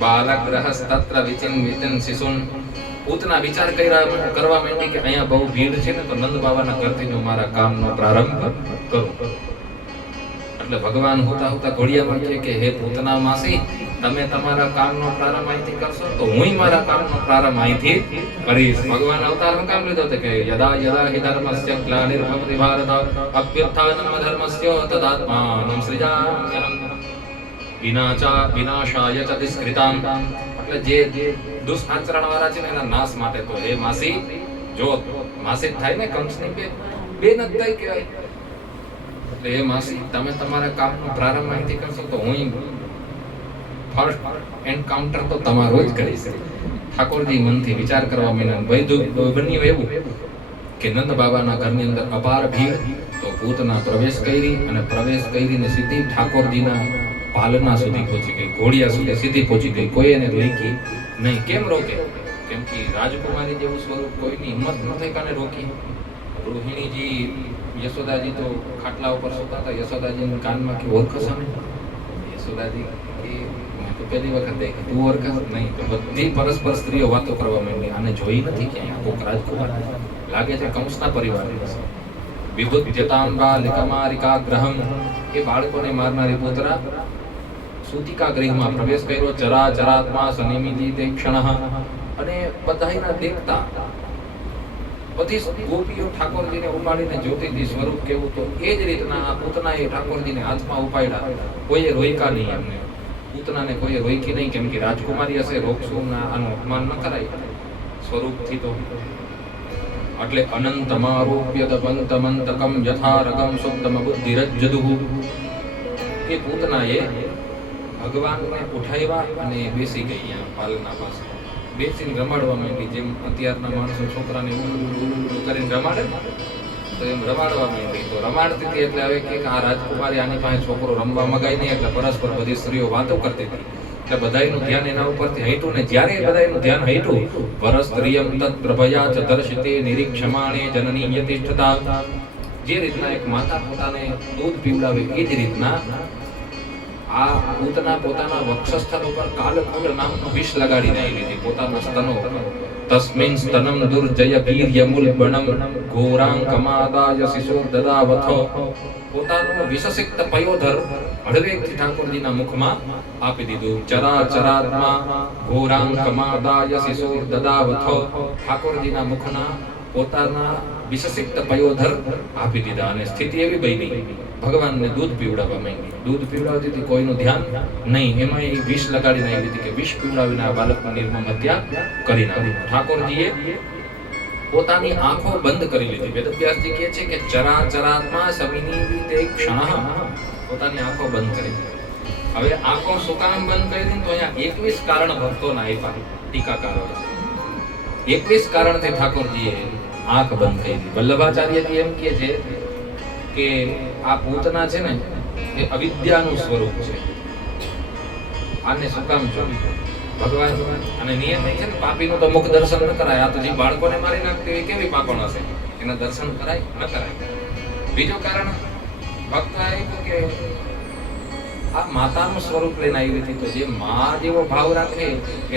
બાલગ્રહસ તત્ર વિચિન્વિતં શિશુન. પૂતના વિચાર કરવા માંડી કે અહીંયા બહુ ભીડ છે ને, તો નંદ બાબાના ઘરથી હું મારા કામનો પ્રારંભ કરું. એટલે ભગવાન હોતા હોતા ઘોડિયામાં કહે કે હે પૂતના માસી, તમે તમારા કામનો પ્રારંભ અહીંથી કરશો તો હું મારા કામનો પ્રારંભ અહીંથી કરીશ. ભગવાન અવતાર કામ લીધો હતો કે યદા યદા હિ ધર્મસ્ય ગ્લાનિર્ભવતિ ભારત અભ્યુત્થાનમ ધર્મસ્ય તદાત્માનં સૃજામ્યહં વિનાશાય ચ દિષ્કૃતામ. એટલે જે દુષ્આચરણ વાળા છે ને એના નાશ માટે. તો હે માસી, જો માસી થાય ને કંસની બે ન થાય કહેવાય. એટલે હે માસી, તમે તમારા કામનો પ્રારંભ અહીંથી કરશો તો હું ફર્સ્ટ એન્કાઉન્ટર તો તમારો જ કરીશ. ઠાકોરજી મનથી વિચાર કરવા માંડ્યા. બન્યું એવું કે નંદ બાબાના ઘરની અંદર અપાર ભીડ. તો પૂતના પ્રવેશ કરી અને પ્રવેશ કરીને સીધી ઠાકોરજીના પાલના સુધી પહોંચી ગઈ, ઘોડિયા સુધી સીધી પહોંચી ગઈ. કોઈ એને રોકી નહીં. કેમ રોકે? કેમ કે રાજકુમારી જેવું સ્વરૂપ કોઈની હિંમત ન થઈ કાને રોકી. રોહિણીજી યશોદાજી તો ખાટલા ઉપર સૂતા હતા, યશોદાજીના કાનમાં કે ઓળખસ અમે? યશોદાજી કે મેં તો પહેલી વખત દેખી, તું ઓળખસ નહીં? તો બધી પરસ્પર સ્ત્રીઓ વાતો કરવા માંડી, આને જોઈ નથી ક્યાંય, કોક રાજકુમાર લાગે છે, કંસના પરિવારની છે. વિભુજ્યતાંબા લિકમારિકા ગ્રહમ, એ બાળકોને મારનારી પુત્રા સૂતિકા ગૃહમાં પ્રવેશ કર્યો. ચરા ચરાત્મા સનિમિતિ તે ક્ષણઃ, અને બધાયના દેખતા બધી ગોપીઓ ઠાકોરજીને ઉપાડીને જોતી હતી સ્વરૂપ કેવું. તો એ જ રીતના આ પૂતનાએ ઠાકોરજીને હાથમાં ઉપાડ્યા. કોઈએ રોયકા નહીં એમને, પૂતનાને કોઈએ રોયકી નહીં, કેમ કે રાજકુમારી હશે, રોકશું ના, આનું અપમાન ન કરાય સ્વરૂપથી. તો એટલે અનંતમારોપ્ય દપંતમંતકમ યથારકમ સુપ્તમ બુદ્ધિરજ્જદુઃ, એ પૂતનાએ ભગવાનને ઉઠાવ્યા અને બેસી ગઈ અહીંયા પાલના પાસે. બેસીને રમાડવા માંડી, જેમ અત્યારના માણસો છોકરાને ઊંડું કરીને રમાડે ને, તો એમ રમાડવા માંડી. તો રમાડતી હતી એટલે હવે કે આ રાજકુમારી આની પાસે છોકરો રમવા મગાય નહીં, એટલે પરસ્પર બધી સ્ત્રીઓ વાતો કરતી હતી. એટલે બધાયનું ધ્યાન એના ઉપરથી હટ્યું ને જ્યારે બધાયનું ધ્યાન હટ્યું, પરસ્ત્રિયમ તત્ પ્રભયા ચ દર્શિતે નિરીક્ષમાણે જનની યતિષ્ઠતા, જે રીતના એક માતા પોતાને દૂધ પીવડાવે એ જ રીતના આ પૂતના પોતાના વક્ષસ્થળ ઉપર કાલકુંડ નામનું વિષ લગાડીને આવી હતી પોતાના સ્તનો. તસ્મિન સ્તનમ દુર્જય વીર્યમુલ્બણમ ઘોરાંકમાદાય શિશોર દદાવથ, પોતાનું વિષસિક્ત પયોધર હળવેકથી ઠાકોરજીના મુખમાં આપી દીધું. ચરા ચરાત્મા ઘોરાંકમાદાય શિશોર દદાવથ, ઠાકોરજીના મુખના પોતાના વિષસિક્ત પયોધર આપી દીધા. અને સ્થિતિ એવી બની, ભગવાનને દૂધ પીવડાવવા માંડી. દૂધ પીવડાવતી હતી, કોઈનું ધ્યાન નહીં. એમાં એ વિષ લગાડીને આવી હતી કે વિષ પીવડાવીને આ બાળકની નિર્મમ હત્યા કરી નાખી. ઠાકોરજીએ પોતાની આંખો બંધ કરી લીધી. વેદવ્યાસજી કહે છે કે ચરા ચરાત્મા સમિની તે ક્ષણ, પોતાની આંખો બંધ કરી. હવે આંખો શું કામ બંધ કરી? તો અહીંયા 21 કારણ ભક્તોના આપ્યા ટીકાકારોએ. 21 કારણથી ઠાકોરજીએ આંખ બંધ કરી. વલ્લભાચાર્યજી એમ કહે છે કે આ પૂતના છે ને એ અવિદ્યાનું સ્વરૂપ છે. આને શું કામ જોયું? ભગવાન અને નિયમ છે ને, પાપીનું તો મુખ દર્શન ન કરાય. આ તો જે બાળકોને મારી નાખતી હોય કેવી પાપણ હશે, એના દર્શન કરાય ન કરાય. બીજું કારણ ભક્ત આવ્યું કે આ માતાનું સ્વરૂપ લઈને આવી હતી. તો જે મા જેવો ભાવ રાખે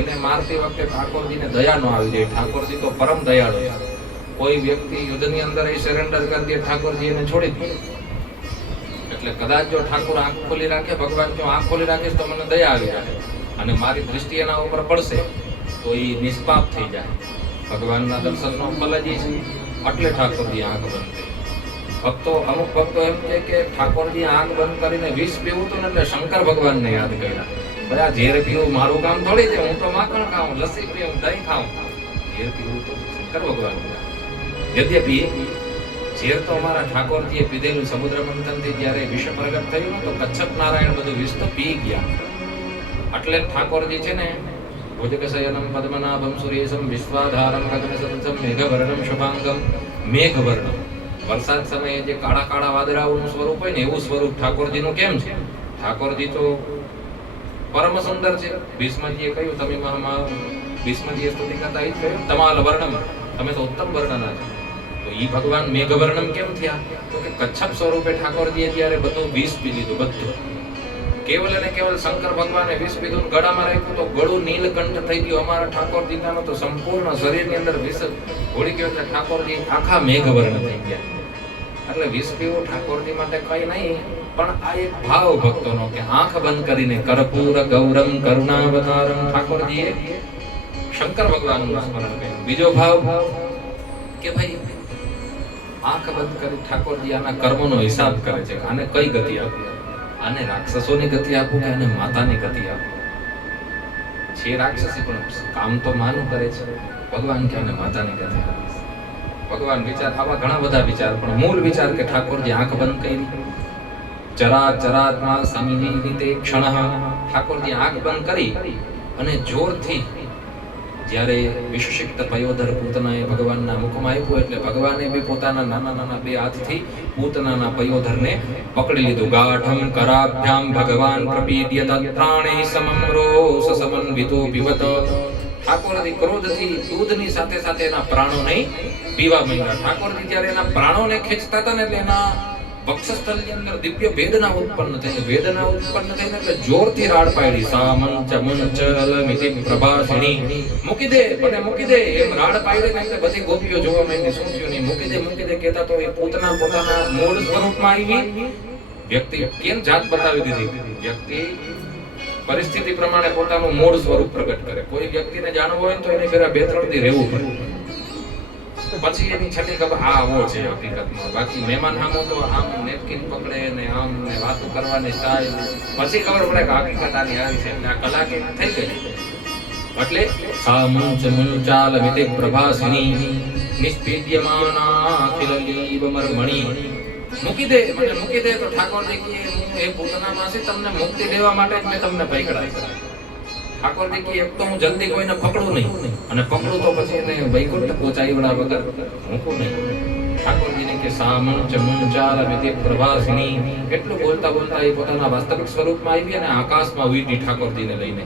એને મારતી વખતે ઠાકોરજીને દયા ન આવી જાય. ઠાકોરજી તો પરમ દયાળુ છે. કોઈ વ્યક્તિ યુદ્ધની અંદર એ સરેન્ડર કરી દે, ઠાકોરજી એને છોડી દે. એટલે કદાચ જો ઠાકોર આંખ ખોલી રાખે, ભગવાન જો આંખ ખોલી રાખીશ તો મને દયા આવી જાય અને મારી દ્રષ્ટિ એના ઉપર પડશે તો એ નિષ્પાપ થઈ જાય. ભગવાનના દર્શનનો ફલ જ છે. એટલે ઠાકોરજી આંખ બંધ કરી. ભક્તો, અમુક ભક્તો એમ કે ઠાકોરજી આંખ બંધ કરીને વિષ પીવું હતું ને એટલે શંકર ભગવાનને યાદ કર્યા. ભાઈ આ ઝેર પીવું મારું કામ થોડી છે, હું તો માખણ ખાઉં, લસ્સી પીવું, દહીં ખાઉં. ઝેર પીવું તો શંકર ભગવાન. યદ્યપિ ઝેર તો અમારા ઠાકોરજીએ પીધેલું. સમુદ્ર મંથનથી જ્યારે વિષ પ્રગટ થયું તો કચ્છપ નારાયણ બધું વિષ તો પી ગયા. એટલે ઠાકોરજી છે ને ભુજગશયનમ પદ્મનાભમ સુરેશમ વિશ્વાધારમ ગગનસદૃશમ મેઘવર્ણમ શુભાંગમ, મેઘવર્ણમ, વરસાદ સમયે જે કાળા કાળા વાદળાઓનું સ્વરૂપ હોય ને એવું સ્વરૂપ ઠાકોરજીનું કેમ છે? ઠાકોરજી તો પરમ સુંદર છે. ભીષ્મજીએ કહ્યું, તમે ભીષ્મજીએ સ્તુતિ કરતા એ જ કહ્યું, તમાલ વર્ણમ, તમે તો ઉત્તમ વર્ણના છો. તો ઈ ભગવાન મેઘવર્ણમ કેમ થયા? તો કે કચ્છપ સ્વરૂપે ઠાકોરજીએ જ્યારે બધું વિષ પી લીધું, બધું. કેવલ અને કેવલ શંકર ભગવાને વિષ પીધું, ગળામાં રાખ્યું તો ગળું નીલકંઠ થઈ ગયું. અમારા ઠાકોરજીના તો સંપૂર્ણ શરીરની અંદર વિષ ઘોળી ગયો એટલે ઠાકોરજી આખા મેઘવર્ણ થઈ ગયા. એટલે વિષ પીવું ઠાકોરજી માટે કઈ નહીં, પણ આ એક ભાવ ભક્તોનો કે આંખ બંધ કરીને કર્પૂર ગૌરમ કરુણાવતારમ, ઠાકોરજીએ શંકર ભગવાનનું સ્મરણ કર્યું. બીજો ભાવ કે ભાઈ આંખ બંધ કરી ઠાકોરજી આના કર્મોનો હિસાબ કરે છે. આને કઈ ગતિ આપી? આને રાક્ષસોની ગતિ આપું કે આને માતાની ગતિ આપું? છે રાક્ષસી પણ કામ તો માનું કરે છે. ભગવાન કે આને માતાની ગતિ આપીશ. ભગવાન વિચાર, આવા ઘણા બધા વિચાર, પણ મૂળ વિચાર કે ઠાકોરજી આંખ બંધ કરી. ચરા ચરાત્મા સમિની તે ક્ષણ, ઠાકોરજી આંખ બંધ કરી અને જોરથી જ્યારે વિશિષ્ટ પયોધર પૂતનાએ ભગવાનના મુખમાં આપ્યું એટલે ભગવાને બી પોતાના નાના નાના બે હાથથી પૂતનાના પયોધરને પકડી લીધું. ગાઢમ કરાભ્યામ ભગવાન પ્રપીડ્ય તત્રાણે સમમ્રો સસમન્વિતો પીવત, ઠાકોરજી ક્રોધથી દૂધની સાથે સાથે એના પ્રાણોને પીવા માંડ્યા. ઠાકોરજી જ્યારે એના પ્રાણોને ખેંચતા હતા ને એટલે એના વક્ષસ્થળની અંદર દિવ્ય વેદના ઉત્પન્ન થઈ. વેદના ઉત્પન્ન થઈને એટલે જોરથી રાડ પાડી. સા મંચ મુંચલ મિતિ પ્રભાસિણી, મૂકી દે મને મૂકી દે, એમ રાડ પાડી ને એટલે બધી ગોપીઓ જોવા માંડી. શું થયું નહીં, મૂકી દે કહેતા તો એ પૂતના પોતાના મૂળ સ્વરૂપમાં આવી. વ્યક્તિ કેમ જાત બતાવી દીધી? વ્યક્તિ પરિસ્થિતિ પ્રમાણે પોતાનું મૂળ સ્વરૂપ પ્રગટ કરે. કોઈ વ્યક્તિને જાણવું હોય તો એને ફેરા 2-3 દી રહેવું પડે, પછી એની છઠ્ઠી ખબર આ આવો છે હકીકતમાં. બાકી મહેમાન સામો તો આમ નેપકિન પકડે ને આમ ને વાતો કરવાની સ્ટાઈલ, પછી ખબર પડે કે હકીકત આની આવી છે. આ કલા કે થઈ ગઈ. એટલે સા મુંચ મુંચાલ મિતિ પ્રભાસિની નિષ્પેદ્યમાના ખિલલીવ મર્મણી, મૂકી દે મને મૂકી દે. તો ઠાકોરજી કહે હું એ પૂતના માસી તમને મુક્તિ દેવા માટે જ મેં તમને પકડાય. ઠાકોરજી કે એક તો હું જલ્દી કોઈને પકડું નહીં, અને પકડું તો પછી એને વૈકુંઠ પહોંચાડ્યા વગર મૂકું નહીં. ઠાકોરજીને કે સા મંચ મુંચાલ મિતિ પ્રભાસિની, એટલું બોલતા બોલતા એ પોતાના વાસ્તવિક સ્વરૂપમાં આવી અને આકાશમાં ઉડી ઠાકોરજીને લઈને,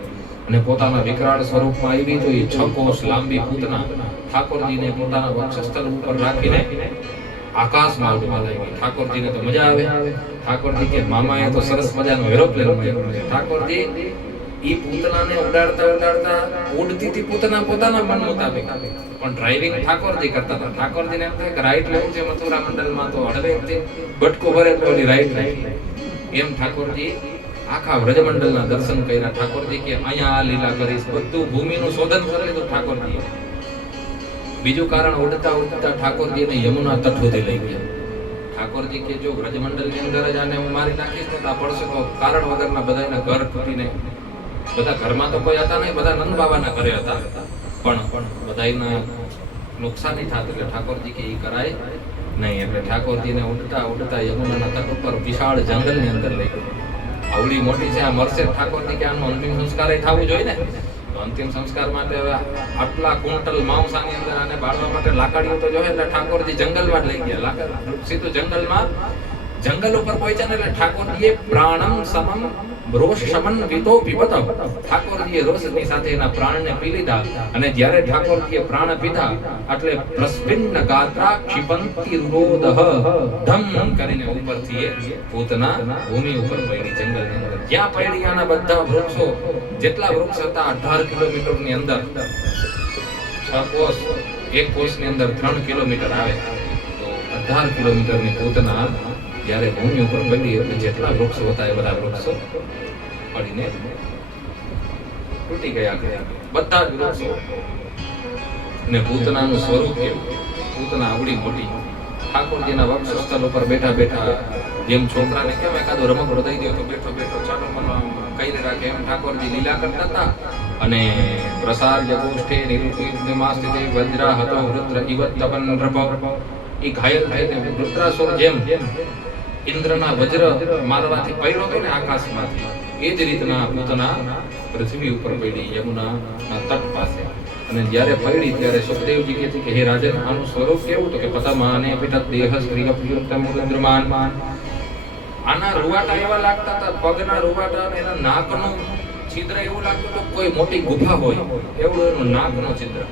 અને પોતાના વિકરાળ સ્વરૂપમાં આવી તો એ 6 કોસ લાંબી પૂતના ઠાકોરજીને પોતાના વક્ષસ્થળ ઉપર રાખીને આકાશમાં ઉડવા લાગી. ઠાકોરજીને તો મજા આવે. ઠાકોરજી કે મામાએ તો સરસ મજાનો એરોપ્લેન બનાવ્યો છે. ઠાકોરજી ઈ પૂતનાને ઉડાડતા ઉડાડતા ઉડતી હતી પૂતના પોતાના મન મુતાબિક, પણ ડ્રાઇવિંગ ઠાકોરજી કરતા હતા. ઠાકોરજીને એમ થાય કે રાઈટ લેવું છે મથુરા મંડળમાં, તો હળવેકથી બટકો ભરે તો ઓલી રાઈટ રાખી. એમ ઠાકોરજી આખા વ્રજમંડળના દર્શન કર્યા. ઠાકોરજી કે અહીંયા આ લીલા કરીશ, બધું ભૂમિનું શોધન કરી લીધું ઠાકોરજી. બીજું કારણ, ઉડતા ઉડતા ઠાકોરજીને યમુના તટ સુધી લઈ ગયા. ઠાકોરજી કે જો વ્રજમંડળની અંદર જ આને હું મારી નાખીશ તો આ પડશે તો કારણ વગરના બધાના ઘર તૂટીને, બધા ઘરમાં તો કોઈ હતા નહીં, બધા નંદ બાબાના ઘરે હતા, પણ બધાના નુકસાની થાત. એટલે ઠાકોરજી કે એ કરાય નહીં. એટલે ઠાકોરજીને ઉડતા ઉડતા યમુનાના તટ ઉપર વિશાળ જંગલની અંદર લઈ ગયા. આવડી મોટી છે આ મરશે. ઠાકોરજી કે આનું અંતિમ સંસ્કાર થવું જોઈએ ને. અંતિમ સંસ્કાર માટે હવે આટલા કુંટલ માંસ આની અંદર આને બાળવા માટે લાકડીઓ તો જોઈએ. એટલે ઠાકોરજી જંગલમાં જ લઈ ગયા. લાકડ સીધું જંગલમાં, જંગલ ઉપર પહોંચ્યા ને એટલે ઠાકોરજીએ પ્રાણમ સમમ રોષ શમન વિતો પીવત, ઠાકોરજીએ રોષની સાથે એના પ્રાણને પી લીધા. અને જ્યારે ઠાકોરજીએ પ્રાણ પીધા એટલે પ્રસ્પિન્ન ગાત્રા ક્ષિપંતિ રોદહ, ધમ કરીને ઉપરથી એ પૂતના ભૂમિ ઉપર પડી. જંગલની અંદર જ્યાં પડી આના બધા વૃક્ષો, જેટલા વૃક્ષ હતા 18 કિલોમીટરની અંદર, 6 કોષ, એક કોષની અંદર 3 કિલોમીટર આવે, તો 18 કિલોમીટરની પૂતના જ્યારે ભૂમિ ઉપર પડી એટલે જેટલા વૃક્ષો હતા એ બધા વૃક્ષો પડીને તૂટી ગયા. બધા જ વૃક્ષો. ને પૂતનાનું સ્વરૂપ કેવું! પૂતના આવડી મોટી, ઠાકોરજીના વક્ષસ્થળ ઉપર બેઠા બેઠા, જેમ છોકરાને કેમ એકાદો રમકડો દઈ દો તો બેઠો બેઠો ચાલો મનો કઈ રાખે, એમ ઠાકોરજી લીલા કરતા હતા. અને પ્રસાર્ય ગોષ્ઠે નિરૂપિતમાસ્થિતે વજ્રા હતો વૃત્ર ઇવત તપન નૃપ, એ ઘાયલ થઈને વૃત્રાસુર જેમ ઇન્દ્રના વજ્ર મારવાથી પડ્યો હતો ને આકાશમાંથી, એ જ રીતના પૂતના પૃથ્વી ઉપર પડી યમુનાના તટ પાસે. અને જ્યારે પડી ત્યારે સુખદેવજી કહે છે કે હે રાજન, આનું સ્વરૂપ કેવું? તો કે પતમાને પિતત દેહ સ્ત્રી અપ્યુક્તમ ઉદ્રમાન. આના રૂવાટા એવા લાગતા હતા, પગના રૂવાટા અને એના નાકનું છિદ્ર એવું લાગતું હતું કોઈ મોટી ગુફા હોય એવું એનું નાકનું છિદ્ર.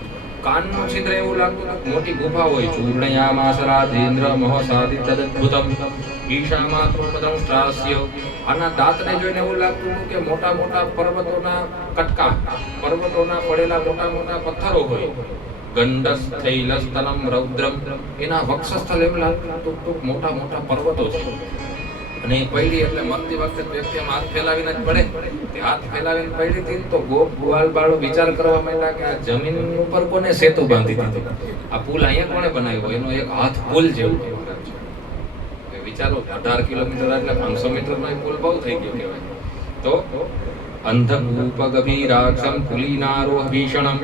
કાનનું છિદ્ર એવું લાગતું હતું મોટી ગુફા હોય. ચૂર્ણયામાસરાધેન્દ્ર મહોસાદિ તદદ્ભુતમ ઈશામાત્રોપદં સ્ત્રાસ્ય. આના દાંતને જોઈને એવું લાગતું હતું કે મોટા મોટા પર્વતોના કટકા, પર્વતોના પડેલા મોટા મોટા પથ્થરો હોય. ગંડસ્થૈલસ્તનમ રૌદ્રમ, એના વક્ષસ્થળ એવું લાગતું હતું મોટા મોટા પર્વતો છે. અને એ પડી એટલે મરતી વખતે વ્યક્તિ આમ હાથ ફેલાવીને જ પડે. તે હાથ ફેલાવીને પડી હતી તો ગોપ ગુવાલ બાળો વિચાર કરવા માંડ્યા કે આ જમીન ઉપર કોને સેતુ બાંધી દીધો, આ પુલ અહીંયા કોને બનાવ્યો, એનો એક હાથ પુલ જેવું કહેવાય. વિચારો 18 કિલોમીટર એટલે 500 મીટરનો પુલ બહુ થઈ ગયો કહેવાય. તો અંધકૂપગભીરાક્ષમ પુલીનારોહ ભીષણમ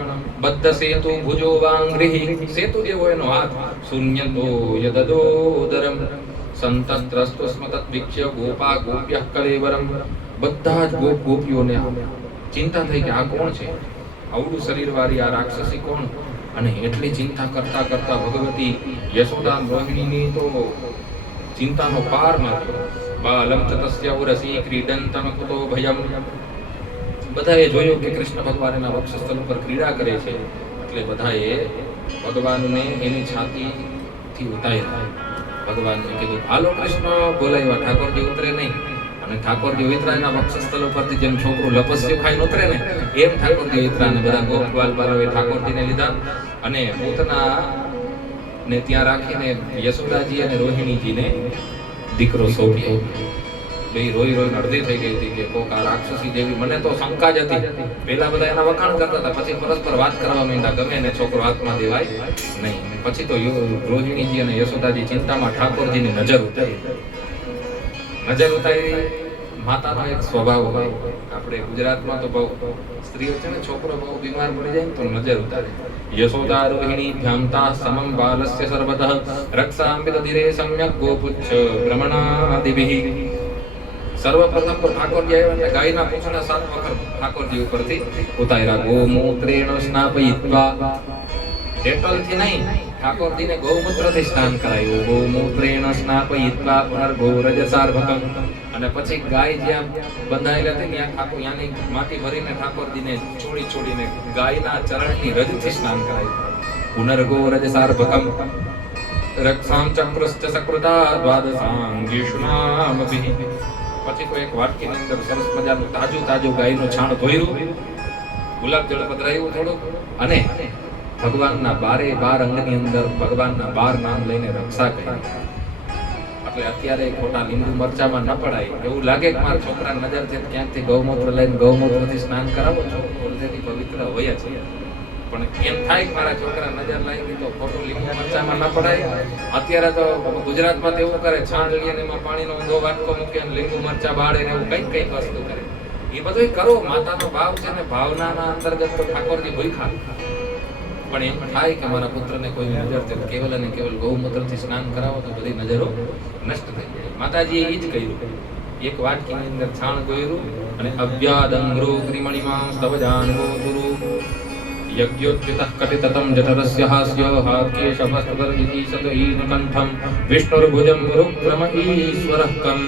બદ્ધ સેતુ ભુજો વાંગ્રિહી, સેતુ જેવો એનો હાથ. શૂન્યતો યદદોદરમ સંતત્રસ્તુ સ્મ તદ્વીક્ષ્ય ગોપા ગોપ્યઃ કલેવરમ. બધા જ ગોપ ગોપીઓને ચિંતા થઈ કે આ કોણ છે, આવડું શરીરવાળી આ રાક્ષસી કોણ? અને એટલી ચિંતા કરતા કરતા ભગવતી યશોદા રોહિણીની તો ચિંતાનો પાર ન થયો. બાલમ ચ તસ્ય ઉરસી ક્રીડંતમ કુતો ભયમ. બધાએ જોયું કે કૃષ્ણ ભગવાન એના વક્ષસ્થળ ઉપર ક્રીડા કરે છે, એટલે બધાએ ભગવાનને એની છાતીથી ઉતાર્યા. ભગવાનને કીધું હાલો કૃષ્ણ બોલાવ્યા. ઠાકોરજી ઉતરે નહીં, અને ઠાકોરજી વિતરાયના વક્ષસ્થળ ઉપરથી જેમ છોકરું લપસ્યું ખાઈને ઉતરે ને એમ ઠાકોરજી વિતરાને બધા ગોપવાલ બાલોએ ઠાકોરજીને લીધા અને પૂતના ને ત્યાં રાખીને યશોદાજી અને રોહિણીજીને દીકરો સોંપ્યો. બે રોઈ રોઈને અડધી થઈ ગઈ હતી કે કોક આ રાક્ષસી જેવી. મને તો શંકા જ હતી. પહેલા બધા એના વખાણ કરતા હતા, પછી પરસ્પર વાત કરવા માંડ્યા ગમે ને છોકરો હાથમાં દેવાય નહીં. પછી તો રોહિણીજી અને યશોદાજી ચિંતામાં ઠાકોરજીની નજર ઉતારી. માતાનો એક સ્વભાવ હોય, આપણે ગુજરાતમાં તો બહુ સ્ત્રીઓ છે ને, છોકરો બહુ બીમાર પડી જાય ને તો નજર ઉતારે. યશોદા રોહિણી ભ્યામતા સમમ બાલસ્ય સર્વતઃ રક્ષામિત ધીરે સમ્યક ગોપુચ્છ ભ્રમણાદિભિઃ. સર્વપ્રથમ તો ઠાકોરજી આવ્યા એટલે ગાયના પૂંછડા 7 વખત ઠાકોરજી ઉપરથી ઉતાર્યા. ગોમૂત્રેણ સ્નાપયિત્વા, ડેટોલથી નહીં, ઠાકોરજીને ગૌમૂત્રથી સ્નાન કરાયું. ગૌમૂત્રેણ સ્નાપયિત્વા પુનર્ગોરજસાર્ભકમ. અને પછી ગાય જ્યાં બંધાયેલા હતી ત્યાં ઠાકોર યાની માટી ભરીને ઠાકોરજીને છોડીને ગાયના ચરણની રજથી સ્નાન કરાયું. પુનર્ગોરજસાર્ભકમ રક્ષામ ચક્રશ્ચ સકૃતા દ્વાદશાંગીષ્ણામભિઃ. પછી તો એક વાટકીની અંદર સરસ મજાનું તાજું ગાયનું છાણ ધોયું, ગુલાબ જળ પધરાયું થોડું, અને ભગવાનના 12 અંગની અંદર ભગવાનના 12 નામ લઈને રક્ષા કરી. એટલે અત્યારે ખોટા લીંબુ મરચામાં ન પડાય. એવું લાગે કે મારા છોકરા નજર છે ક્યાંકથી ગૌમૂત્ર લઈને ગૌમૂત્રથી સ્નાન કરાવો છો, ઓલરેડી પવિત્ર હોય છે. પણ એમ થાય કે મારા છોકરા નજર લાગી તો ખોટું લીંબુ મરચામાં ન પડાય. અત્યારે તો ગુજરાતમાં તો એવું કરે, છાણ લઈએ ને એમાં પાણીનો ઊંધો વાટકો મૂકે અને લીંબુ મરચા બાળે ને એવું કઈક વસ્તુ કરે. એ બધું કરો, માતાનો ભાવ છે ને, ભાવનાના અંતર્ગત તો ઠાકોરજી ભૂખ્યા. પણ એમ થાય કે મારા પુત્રને કોઈ નજર કેવલ અને કેવલ ગૌમૂત્રથી સ્નાન કરાવો તો બધી નજરો નષ્ટ થઈ જાય. માતાજીએ એ જ કહ્યું. એક વાટકીની અંદર છાણ ગોયરું અને અવ્યાદંગ્રો ગ્રીમણીમાં સ્તવજાનગો ગુરુ યજ્ઞોચ્યુતઃ કટિતતમ જઠરસ્ય હાસ્ય હાકેશભસ્તદર્જિતિ સતહીન કંઠમ વિષ્ણુર્ભુજં ગુરુક્રમ ઈશ્વરઃ કમ.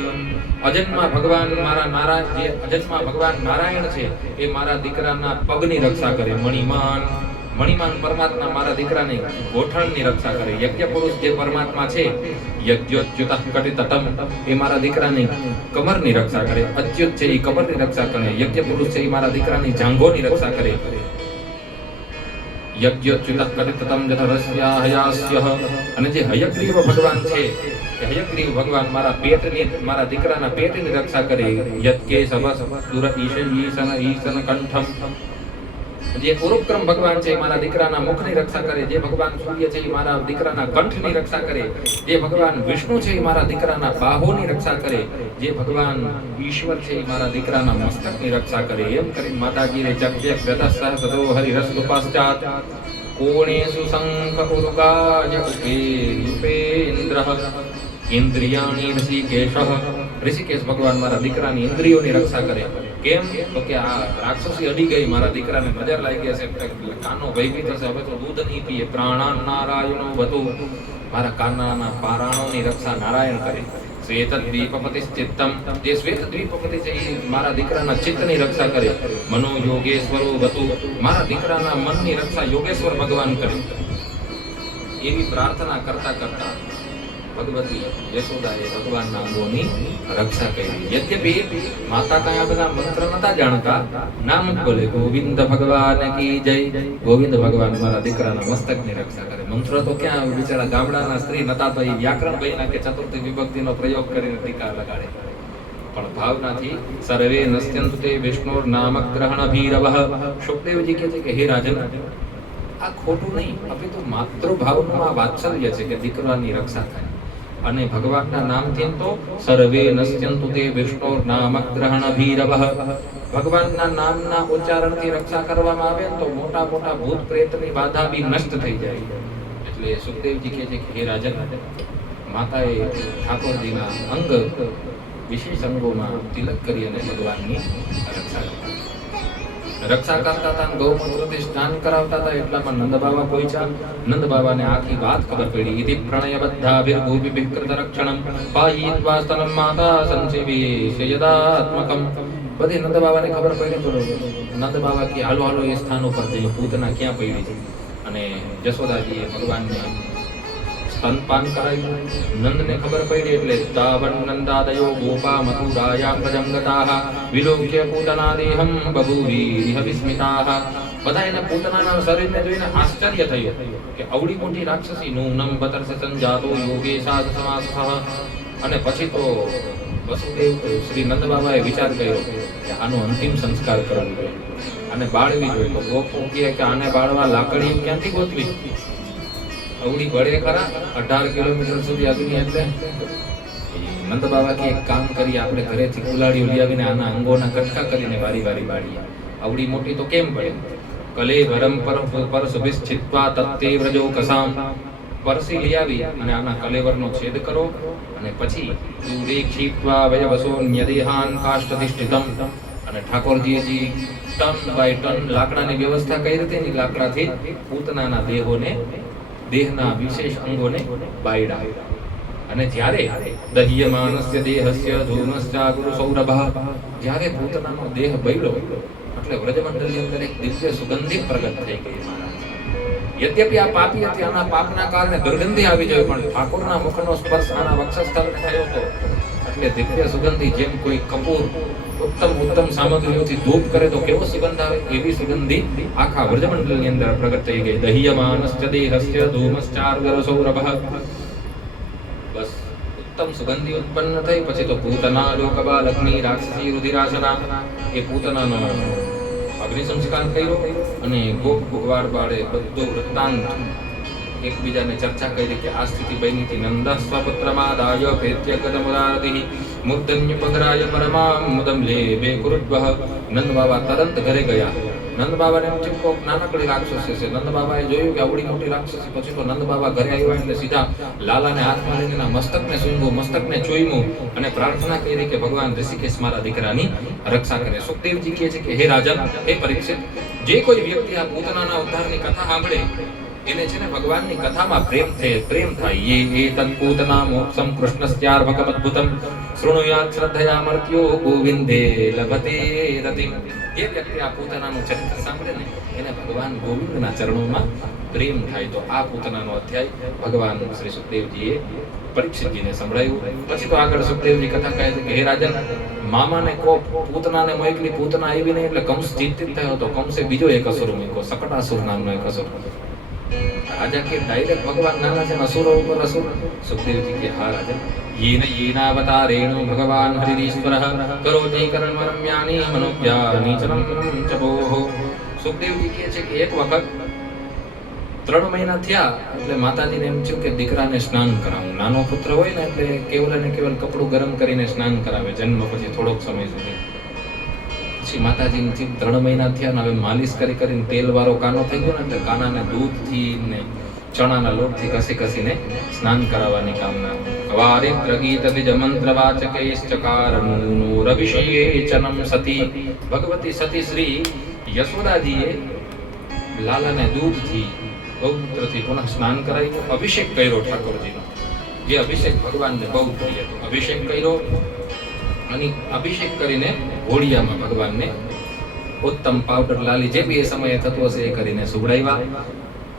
અજન્મા ભગવાન મારા નારાયણ, જે અજન્મા ભગવાન નારાયણ છે એ મારા દીકરાના પગની રક્ષા કરે. મણિમાન પરમાત્મા મારા દીકરાની ગોઠણની રક્ષા કરે. યજ્ઞ પુરુષ જે પરમાત્મા છે, યજ્ઞોચ્યુતઃ કટિતતમ, એ મારા દીકરાની કમરની રક્ષા કરે. અચ્યુત છે એ કમરની રક્ષા કરે. યજ્ઞ પુરુષ છે એ મારા દીકરાની જાંઘોની રક્ષા કરે. યજ્ઞોચ્યુતઃ કટિતતમ જઠરસ્ય હયાસ્ય. અને જે હયગ્રીવ ભગવાન છે, એ હયગ્રીવ ભગવાન મારા દીકરાના પેટની રક્ષા કરે. યત્કે સવસ દુર ઈશન કંઠમ. જે ઉરુક્રમ ભગવાન છે મારા દીકરાના મુખની રક્ષા કરે. જે ભગવાન સૂર્ય છે એ મારા દીકરાના કંઠની રક્ષા કરે. જે ભગવાન વિષ્ણુ છે એ મારા દીકરાના બાહોની રક્ષા કરે. જે ભગવાન ઈશ્વર છે એ મારા દીકરાના મસ્તકની રક્ષા કરે. એમ કરીને માતાજીને જગ્ય વ્યતઃ સદો હરિરસ્તુ પાશ્ચાત કોણેષુ શંખ ઉરુગાય ઉપેન્દ્રઃ ઇન્દ્રિયાણી ઋષિકેશ ભગવાન મારા દીકરાની ઇન્દ્રિયોની રક્ષા કરે. કેમ તો કે આ રાક્ષસી અડી ગઈ, મારા દીકરાને નજર લાગી હશે, કાનો ભયભીત હશે, હવે તો દૂધ નહીં પીએ. પ્રાણાન નારાયણો વધુ, મારા કાનાના પારાણોની રક્ષા નારાયણ કરે. શ્વેત દ્વીપપતિ ચિત્તમ, જે શ્વેત દ્વીપપતિ છે એ મારા દીકરાના ચિત્તની રક્ષા કરે. મનો યોગેશ્વરો વધુ, મારા દીકરાના મનની રક્ષા યોગેશ્વર ભગવાન કરે. એવી પ્રાર્થના કરતા ભગવતી યશોદાએ ભગવાનના અંગોની રક્ષા કરી. યદ્યપી માતા કયા બધા મંત્ર નતા જાણતા, નામ જ બોલે ગોવિંદ ભગવાન કી જય. ગોવિંદ ભગવાન મારા દીકરાના મસ્તકની રક્ષા કરે. મંત્ર તો ક્યાં, બિચારા ગામડાના સ્ત્રી નતા તો એ વ્યાકરણ બહીના કે ચતુર્થી વિભક્તિનો પ્રયોગ કરીને ટીકા લગાડે. પણ ભાવનાથી સર્વે નશ્યંતુ તે વિષ્ણુર નામ ગ્રહણ ભીરવઃ. સુખદેવજી કહે છે કે હે રાજન, આ ખોટું નહીં, અપિતુ માતૃભાવનું આ વાત્સલ્ય છે કે દીકરાની રક્ષા થાય. અને ભગવાનના નામથી તો સર્વે નશ્યંતુ તે વિષ્ણુર નામ ગ્રહણ ભીરવઃ. ભગવાનના નામના ઉચ્ચારણથી રક્ષા કરવામાં આવે તો મોટા ભૂત પ્રેતની બાધા બી નષ્ટ થઈ જાય. એટલે સુખદેવજી કહે છે કે હે રાજન, માતાએ ઠાકોરજીના અંગ વિશેષ અંગોમાં તિલક કરી અને ભગવાનની રક્ષા કરી. રક્ષા કરતા હતા, ગૌમૂત્રથી સ્નાન કરાવતા હતા. એટલામાં નંદ બાબા પહોંચ્યા. નંદ બાબાને આખી વાત ખબર પડી. ઇતિ પ્રણયબદ્ધાભિર ગોપીભિઃ કૃત રક્ષણમ પાયિત્વા સ્તનમ માતા સંજીવી યદાત્મકમ. બધી નંદ બાબાને ખબર પડી તો નંદ બાબા કે હાલો હાલો એ સ્થાન ઉપર જઈએ, પૂતના ક્યાં પડી છે. અને જશોદાજીએ ભગવાનને સ્તનપાન કરાવ્યું. નંદને ખબર પડી એટલે તાવન નંદાદયો ગોપા મથુરાયા પ્રજંગતાઃ વિલોક્ય પૂતના દેહમ બભૂવિહ વિસ્મિતાઃ. બધા એને પૂતનાના શરીરને જોઈને આશ્ચર્ય થયું કે અવળી મોટી રાક્ષસી નૂનમ બતર્ષ સંજાતો યોગે સાધ સમાસઃ. અને પછી તો વસુદેવ શ્રી નંદ બાબાએ વિચાર કર્યો કે આનો અંતિમ સંસ્કાર કરવો જોઈએ અને બાળવી જોઈએ. તો ગોપો કહે કે આને બાળવા લાકડી ક્યાંથી ગોતવી? અવળી બળે ખરા 18 કિલોમીટર સુધી અગ્નિ. એટલે નંદ બાબા કે એક કામ કરીએ, આપણે ઘરેથી કુલાડીઓ લઈ આવીને આના અંગોના કટકા કરીને વારી વારી બાળીએ. અવળી મોટી તો કેમ પડે? કલે ભરમ પર સુભિશ્ચિત્વા તત્તે વ્રજો કસામ. પરસી લઈ આવી અને આના કલેવરનો છેદ કરો અને પછી દૂરે ક્ષિપ્વા વયવસો ન્યદેહાન કાષ્ઠધિષ્ઠિતમ. અને ઠાકોરજીજી ટન બાય ટન લાકડાની વ્યવસ્થા કરી હતી. ને લાકડાથી પૂતનાના દેહના વિશેષ અંગોને બાયડા. અને જ્યારે દહ્યમાનસ્ય દેહસ્ય ધૂમશ્ચાગુરુ સૌરભઃ, જ્યારે પૂતનાનો દેહ બળ્યો એટલે વ્રજમંડળની અંદર એક દિવ્ય સુગંધિ પ્રગટ થઈ ગઈ. યદ્યપિ આ પાપી હતી, આના પાપના કારણે દુર્ગંધી આવી જાય, પણ ઠાકોરના મુખનો સ્પર્શ આના વક્ષસ્થળને થયો હતો એટલે દિવ્ય સુગંધી. જેમ કોઈ કપૂર ઉત્તમ સામગ્રીઓથી ધૂપ કરે તો કેવો સુગંધ આવે, એવી સુગંધી આખા વ્રજમંડળની અંદર પ્રગટ થઈ ગઈ. દહ્યમાનસ્ય દેહસ્ય ધૂમશ્ચાર્ગર સૌરભઃ. બસ ઉત્તમ સુગંધી ઉત્પન્ન થઈ. પછી તો પૂતના લોકબાલગ્નિ રાક્ષસી રુધિરાસના, એ પૂતનાનો અગ્નિ સંસ્કાર કર્યો અને ગોપ ભગવાન બાળે બધો વૃત્તાંત એકબીજાને ચર્ચા કરી કે આ સ્થિતિ બની હતી. નંદ સ્વપુત્રમાદાય પ્રેત્ય ગદમુદારતિઃ મુદ્દન્ય પગરાય પરમામ મુદમ લેબે કુરુદ્વઃ. નંદ બાબા તરત ઘરે ગયા. નંદ બાબાને એમ થયું કોક નાનકડી રાક્ષસી છે. નંદ બાબાએ જોયું કે આવડી મોટી રાક્ષસી. પછી તો નંદ બાબા ઘરે આવ્યા એટલે સીધા લાલાને હાથમાં લઈને એના મસ્તકને સૂંઘ્યું, મસ્તકને ચોઈમું અને પ્રાર્થના કરી કે ભગવાન ઋષિકેશ મારા દીકરાની રક્ષા કરે. સુખદેવજી કહે છે કે હે રાજન, હે પરીક્ષિત, જે કોઈ વ્યક્તિ આ પૂતનાના ઉદ્ધારની કથા સાંભળે એને છે ને ભગવાનની કથામાં પ્રેમ થાય. યે એતદ પૂતના મોક્ષમ કૃષ્ણસ્યાર્ભકમદ્ભુતમ શૃણુયાત શ્રદ્ધયા મર્ત્યો ગોવિંદે લભતે રતિમ. જે વ્યક્તિ આ પૂતનાનું ચરિત્ર સાંભળે ને એને ભગવાન ગોવિંદના ચરણોમાં પ્રેમ થાય. તો આ પૂતનાનો અધ્યાય ભગવાન શ્રી સુખદેવજીએ પરીક્ષિતજીને સંભળાયું. પછી તો આગળ સુખદેવજી કથા કહે છે કે હે રાજન, મામાને કોપ પૂતનાને મોકલી, પૂતના આવી નહીં એટલે કંસ ચિંતિત થયો હતો. કંસે બીજો એક અસુર મૂક્યો, શકટાસુર નામનો એક અસુર. રાજા કે ડાયરેક્ટ ભગવાન નાના છે, અસુરો ઉપર અસુર. સુખદેવજી કે હા રાજન, યેનાવતારેણો ભગવાન હરિરીશ્વરઃ કરોતિ કર્મરમ્યાનિ મનોવ્યાનિચરં ચપોઃ. સુખદેવજી કહે છે કે એક વખત 3 મહિના થયા એટલે માતાજીને એમ થયું કે દીકરાને સ્નાન કરાવું. નાનો પુત્ર હોય ને એટલે કેવલ ને કેવલ કપડું ગરમ કરીને સ્નાન કરાવે જન્મ પછી થોડોક સમય સુધી. પછી માતાજીથી 3 મહિના થયા ને હવે માલિશ કરીને તેલ વાળો કાનો થઈ ગયો ને એટલે કાનાને દૂધથી ને ચણાના લોટથી ઘસીને સ્નાન કરાવવાની કામના. વારિત્ર ગીત દ્વિજ મંત્ર વાચકૈશ્ચકારમૂનો રવિષેચનમ સતી. ભગવતી સતી શ્રી યશોદાજીએ લાલાને દૂધથી પવિત્રથી પુનઃ સ્નાન કરાવ્યું. અભિષેક કર્યો ઠાકોરજીનો, જે અભિષેક ભગવાનને બહુ પ્રિય હતો. અભિષેક કર્યો અને અભિષેક કરીને ઘોડિયામાં ભગવાનને ઉત્તમ પાવડર લાલી જે બી એ સમયે થતું હશે એ કરીને સુવડાવ્યા.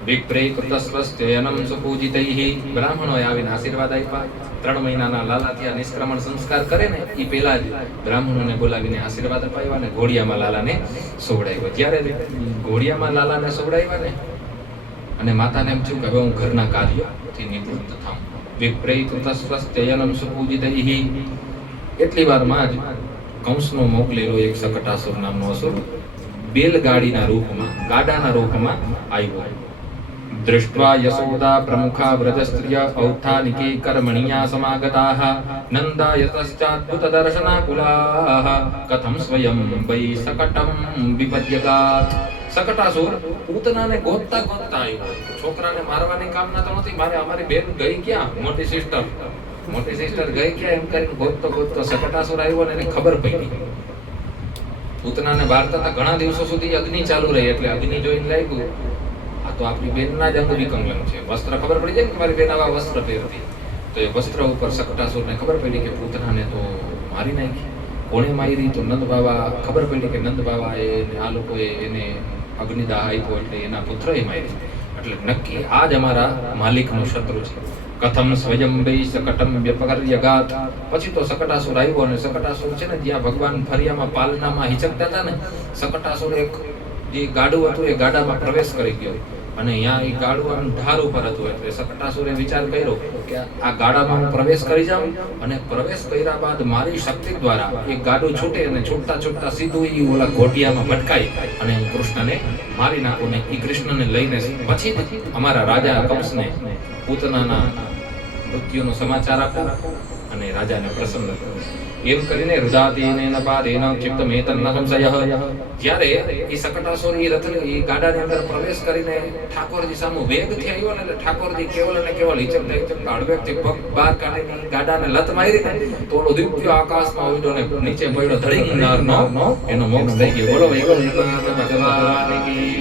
વિપ્રે કૃતસ્વસ્ત્યયનમ સુપૂજિતૈઃ. બ્રાહ્મણોએ આવીને આશીર્વાદ આપ્યા. 3 મહિનાના લાલાથી આ નિષ્ક્રમણ સંસ્કાર કરે ને એ પહેલા જ બ્રાહ્મણોને બોલાવીને આશીર્વાદ અપાવ્યા અને ઘોડિયામાં લાલાને સુવડાવ્યો. જ્યારે ઘોડિયામાં લાલાને સુવડાવ્યા ને અને માતાને એમ થયું કે હવે હું ઘરના કાર્યથી નિવૃત્ત થાઉં. વિપ્રે કૃતસ્વસ્ત્યયનમ સુપૂજિતૈઃ. એટલી વારમાં જ કંસનો મોકલેલો એક શકટાસુર નામનો અસુર બેલગાડીના રૂપમાં, ગાડાના રૂપમાં આવ્યો. દૃષ્ટ્વા યશોદા પ્રમુખા વ્રજસ્ત્રિય ઔત્થાનિકે કર્મણિયા સમાગતાઃ નંદા યતશ્ચાદ્ભુત દર્શનાકુલાઃ કથમ સ્વયં વૈ શકટમ વિપદ્યગાત. શકટાસુર પૂતનાને ગોતતા આવ્યો. છોકરાને મારવાની કામના તો નથી, અમારી બેન ગઈ ક્યાં, મોટી સિસ્ટર ગઈ ક્યાં એમ કરીને ગોતતો શકટાસુર આવ્યો ને એને ખબર પડી. પૂતનાને વાર્તા ઘણા દિવસો સુધી અગ્નિ ચાલુ રહી એટલે અગ્નિ જોઈને લાગ્યું આ તો આપણી બેનના જ અંગ વિકંગન છે. વસ્ત્ર ખબર પડી જાય કે મારી બેન આવા વસ્ત્ર પહેરતી, તો એ વસ્ત્ર ઉપર શકટાસુરને ખબર પડી કે પૂતનાને તો મારી નાખી. કોણે મારી? તો નંદ બાવા, ખબર પડી કે નંદ બાવા આ લોકોએ એને અગ્નિદાહ આપ્યો એટલે એના પુત્રએ મારી. એટલે નક્કી આ જ અમારા માલિકનો શત્રુ છે. કથમ સ્વયં વૈ શકટમ વ્યપકર્યગાત. પછી તો શકટાસુર આવ્યો અને શકટાસુર છે ને જ્યાં ભગવાન ફરિયામાં પાલનામાં હિચકતા હતા ને, શકટાસુર એક જે ગાડું હતું એ ગાડામાં પ્રવેશ કરી ગયો અને અહીંયા એ ગાડું આમ ઢાર ઉપર હતું. એટલે શકટાસુરે વિચાર કર્યો કે આ ગાડામાં હું પ્રવેશ કરી જાઉં અને પ્રવેશ કર્યા બાદ મારી શક્તિ દ્વારા એક ગાડું છૂટે અને છૂટતા છૂટતા સીધું એ ઓલા ઘોટિયામાં ભટકાય અને હું કૃષ્ણને મારી નાખું ને એ કૃષ્ણને લઈને પછી અમારા રાજા કંસને પૂતનાના મૃત્યુનો સમાચાર આપો અને રાજાને પ્રસન્ન કરો. એમ કરીને રુદાતીને નપાદેન ચિત્તમેતન સંશય. જ્યારે એ શકટાસુર એ રથ એ ગાડાની અંદર પ્રવેશ કરીને ઠાકોરજી સામે વેગથી આવ્યો ને એટલે ઠાકોરજી કેવલ અને કેવલ હિચકતા હિચકતા હળવેકથી પગ બહાર કાઢીને ગાડાને લત મારી ને તો ઓલો દિવ્ય આકાશમાં ઉડ્યો ને નીચે પડ્યો ધડીંગ નારનો એનો મોક્ષ થઈ ગયો. બોલો ભગવાન કી.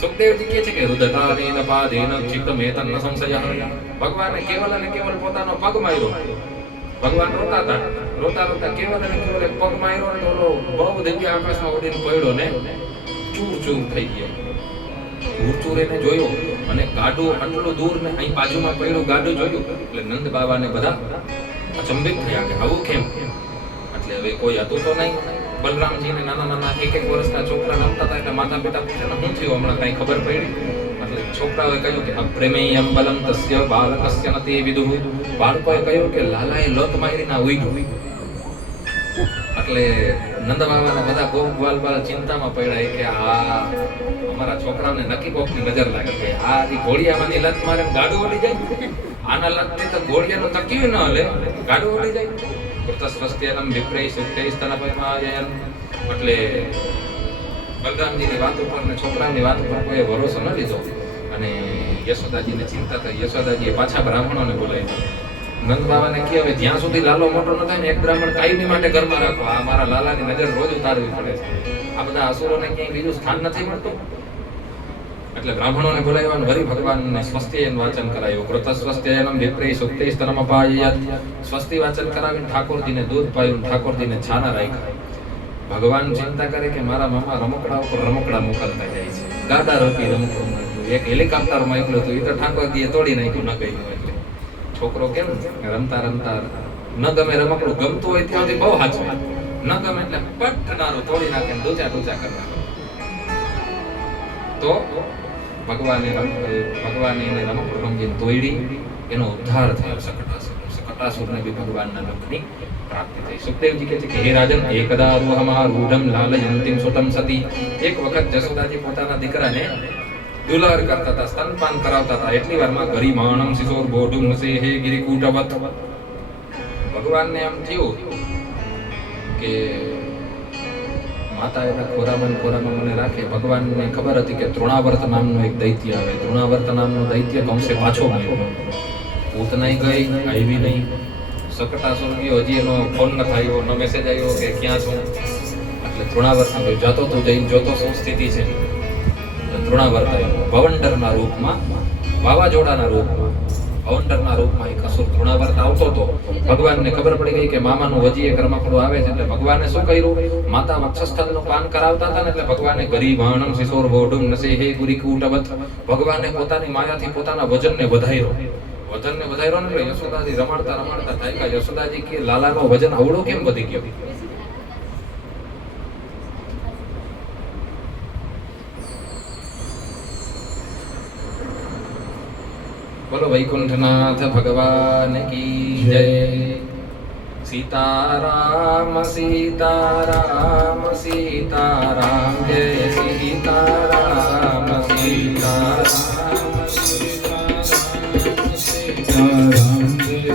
સુખદેવજી કહે છે કે રુદતાનેન પાદેન ચિત્તમેતન સંશય. ભગવાને કેવલ અને કેવલ પોતાનો પગ માર્યો. ભગવાન રોતા રોતા કેવલ અને કેવલ પગ માર્યો ને ઓલો બહુ દિવ્ય આકાશમાં ઉડીને પડ્યો ને ચૂર ચૂર થઈ ગયો. ચૂર ચૂર એને જોયો અને ગાડું આટલું દૂર ને અહીં બાજુમાં પડ્યું ગાડું જોયું એટલે નંદ બાવાને બધા અચંબિત થયા કે આવું કેમ? એટલે હવે કોઈ હતું તો નહીં. બલરામજીને નાના નાના એક વર્ષના છોકરા રમતા હતા એટલે માતા પિતા પૂછે ને શું થયું હમણાં કઈ ખબર પડી? એટલે છોકરાઓએ કહ્યું કે અપ્રેમેયમ બલમ તસ્ય બાલકસ્ય નતિ વિદુઃ. બાળકોએ કહ્યું કે લાલાએ લત મારી ના ઉઈડ્યું. એટલે નંદ બાવાના બધા ગોપ બાલ ચિંતામાં પડ્યા કે આ અમારા છોકરાઓને નક્કી કોકની નજર લાગી ગઈ. આ ઘોડિયામાંની લત મારે ગાડું વળી જાય. આના લતથી તો ઘોડિયાનું તક્યું ન હલે, ગાડું વળી જાય. કૃતસ્વસ્ત્યનમ વિપ્રૈ સુક્તૈ સ્તનપયમાયન. એટલે બલરામજીની વાત ઉપર ને છોકરાની વાત ઉપર કોઈ ભરોસો ન લીધો અને યશોદાજીને ચિંતા થઈ. યશોદાજીએ પાછા બ્રાહ્મણોને બોલાવ્યા. નંદ બાવાને કહે હવે જ્યાં સુધી લાલો મોટો ન થાય ને એક બ્રાહ્મણ કાયમી માટે ઘરમાં રાખો. આ મારા લાલાની નજર રોજ ઉતારવી પડે છે. આ બધા અસુરોને ક્યાંય બીજું સ્થાન નથી મળતું. એટલે બ્રાહ્મણોને બોલાવ્યા વરી ભગવાનને સ્વસ્તિયન વાચન કરાયું. કૃત સ્વસ્તિયનમ વિપ્રૈ સુક્તૈ સ્તનમપાયયાત. સ્વસ્તિ વાચન કરાવીને ઠાકોરજીને દૂધ પાયું, ઠાકોરજીને છાના રાખ્યા. ભગવાન ચિંતા કરે કે મારા મામા રમકડા ઉપર રમકડા મોકલતા જાય છે. ગાડા રોકી રમકડું એક હેલિકોપ્ટરમાં એકલું હતું એ તો ઠાકોરજીએ તોડી નાખ્યું ન ગયું. એટલે છોકરો કેમ રમતા રમતા ન ગમે રમકડું ગમતું હોય ત્યાંથી બહુ હાચવે, ન ગમે એટલે પટનારું તોડી નાખે ડૂચા ડૂચા કરવા. તો ભગવાને એને રમકડું રમજીને તોડી એનો ઉદ્ધાર થયો. શકટાસુરને બી ભગવાનના લખની પ્રાપ્તિ થઈ. સુખદેવજી કહે છે કે હે રાજન એકદા રૂહમારૂઢમ લાલયંતિમ સુતમ સતી. એક વખત જશોદાજી પોતાના દીકરાને દુલાર કરતા હતા, સ્તનપાન કરાવતા હતા. એટલી વારમાં ગરિમાણમ શિશોર બોઢું નસે હે ગિરિકૂટવત. ભગવાનને એમ થયું કે માતા એના ખોરામાં મને રાખે. ભગવાનને ખબર હતી કે તૃણાવર્ત નામનો એક દૈત્ય આવે. તૃણાવર્ત નામનો દૈત્ય કંસે પાછો મળ્યો. પૂતનાઈ ગઈ, આવી નહીં. શકટાસુર ગયો, હજી એનો ફોન ન થયો, ન મેસેજ આવ્યો કે ક્યાં છું. એટલે તૃણાવર્ત જતો તું જઈને જોતો શું સ્થિતિ છે. તૃણાવર્ત આવ્યો ભવંડરના રૂપમાં, વાવાઝોડાના રૂપમાં, ભવંડરના રૂપમાં એક અસુર તૃણાવર્ત આવતો હતો. ભગવાનને ખબર પડી ગઈ કે મામાનું હજી એક રમકડું આવે છે. એટલે ભગવાને શું કર્યું? માતા વક્ષસ્થળનું પાન કરાવતા હતા ને એટલે ભગવાને ગરીવાણમ શિશોર બોઢુમ નસે હે ગુરીકૂટવત. ભગવાને પોતાની માયાથી પોતાના વજનને વધાર્યો. વજનને વધાર્યો ને એટલે યશોદાજી રમાડતા રમાડતા થાક્યા. યશોદાજી કે લાલાનો વજન આવડો કેમ વધી ગયો? બોલો વૈકુંઠનાથ ભગવાન કી જય. સીતારામ સીતારામ સીતારામ જય સીતારામ સીતારામ સીતારામ જય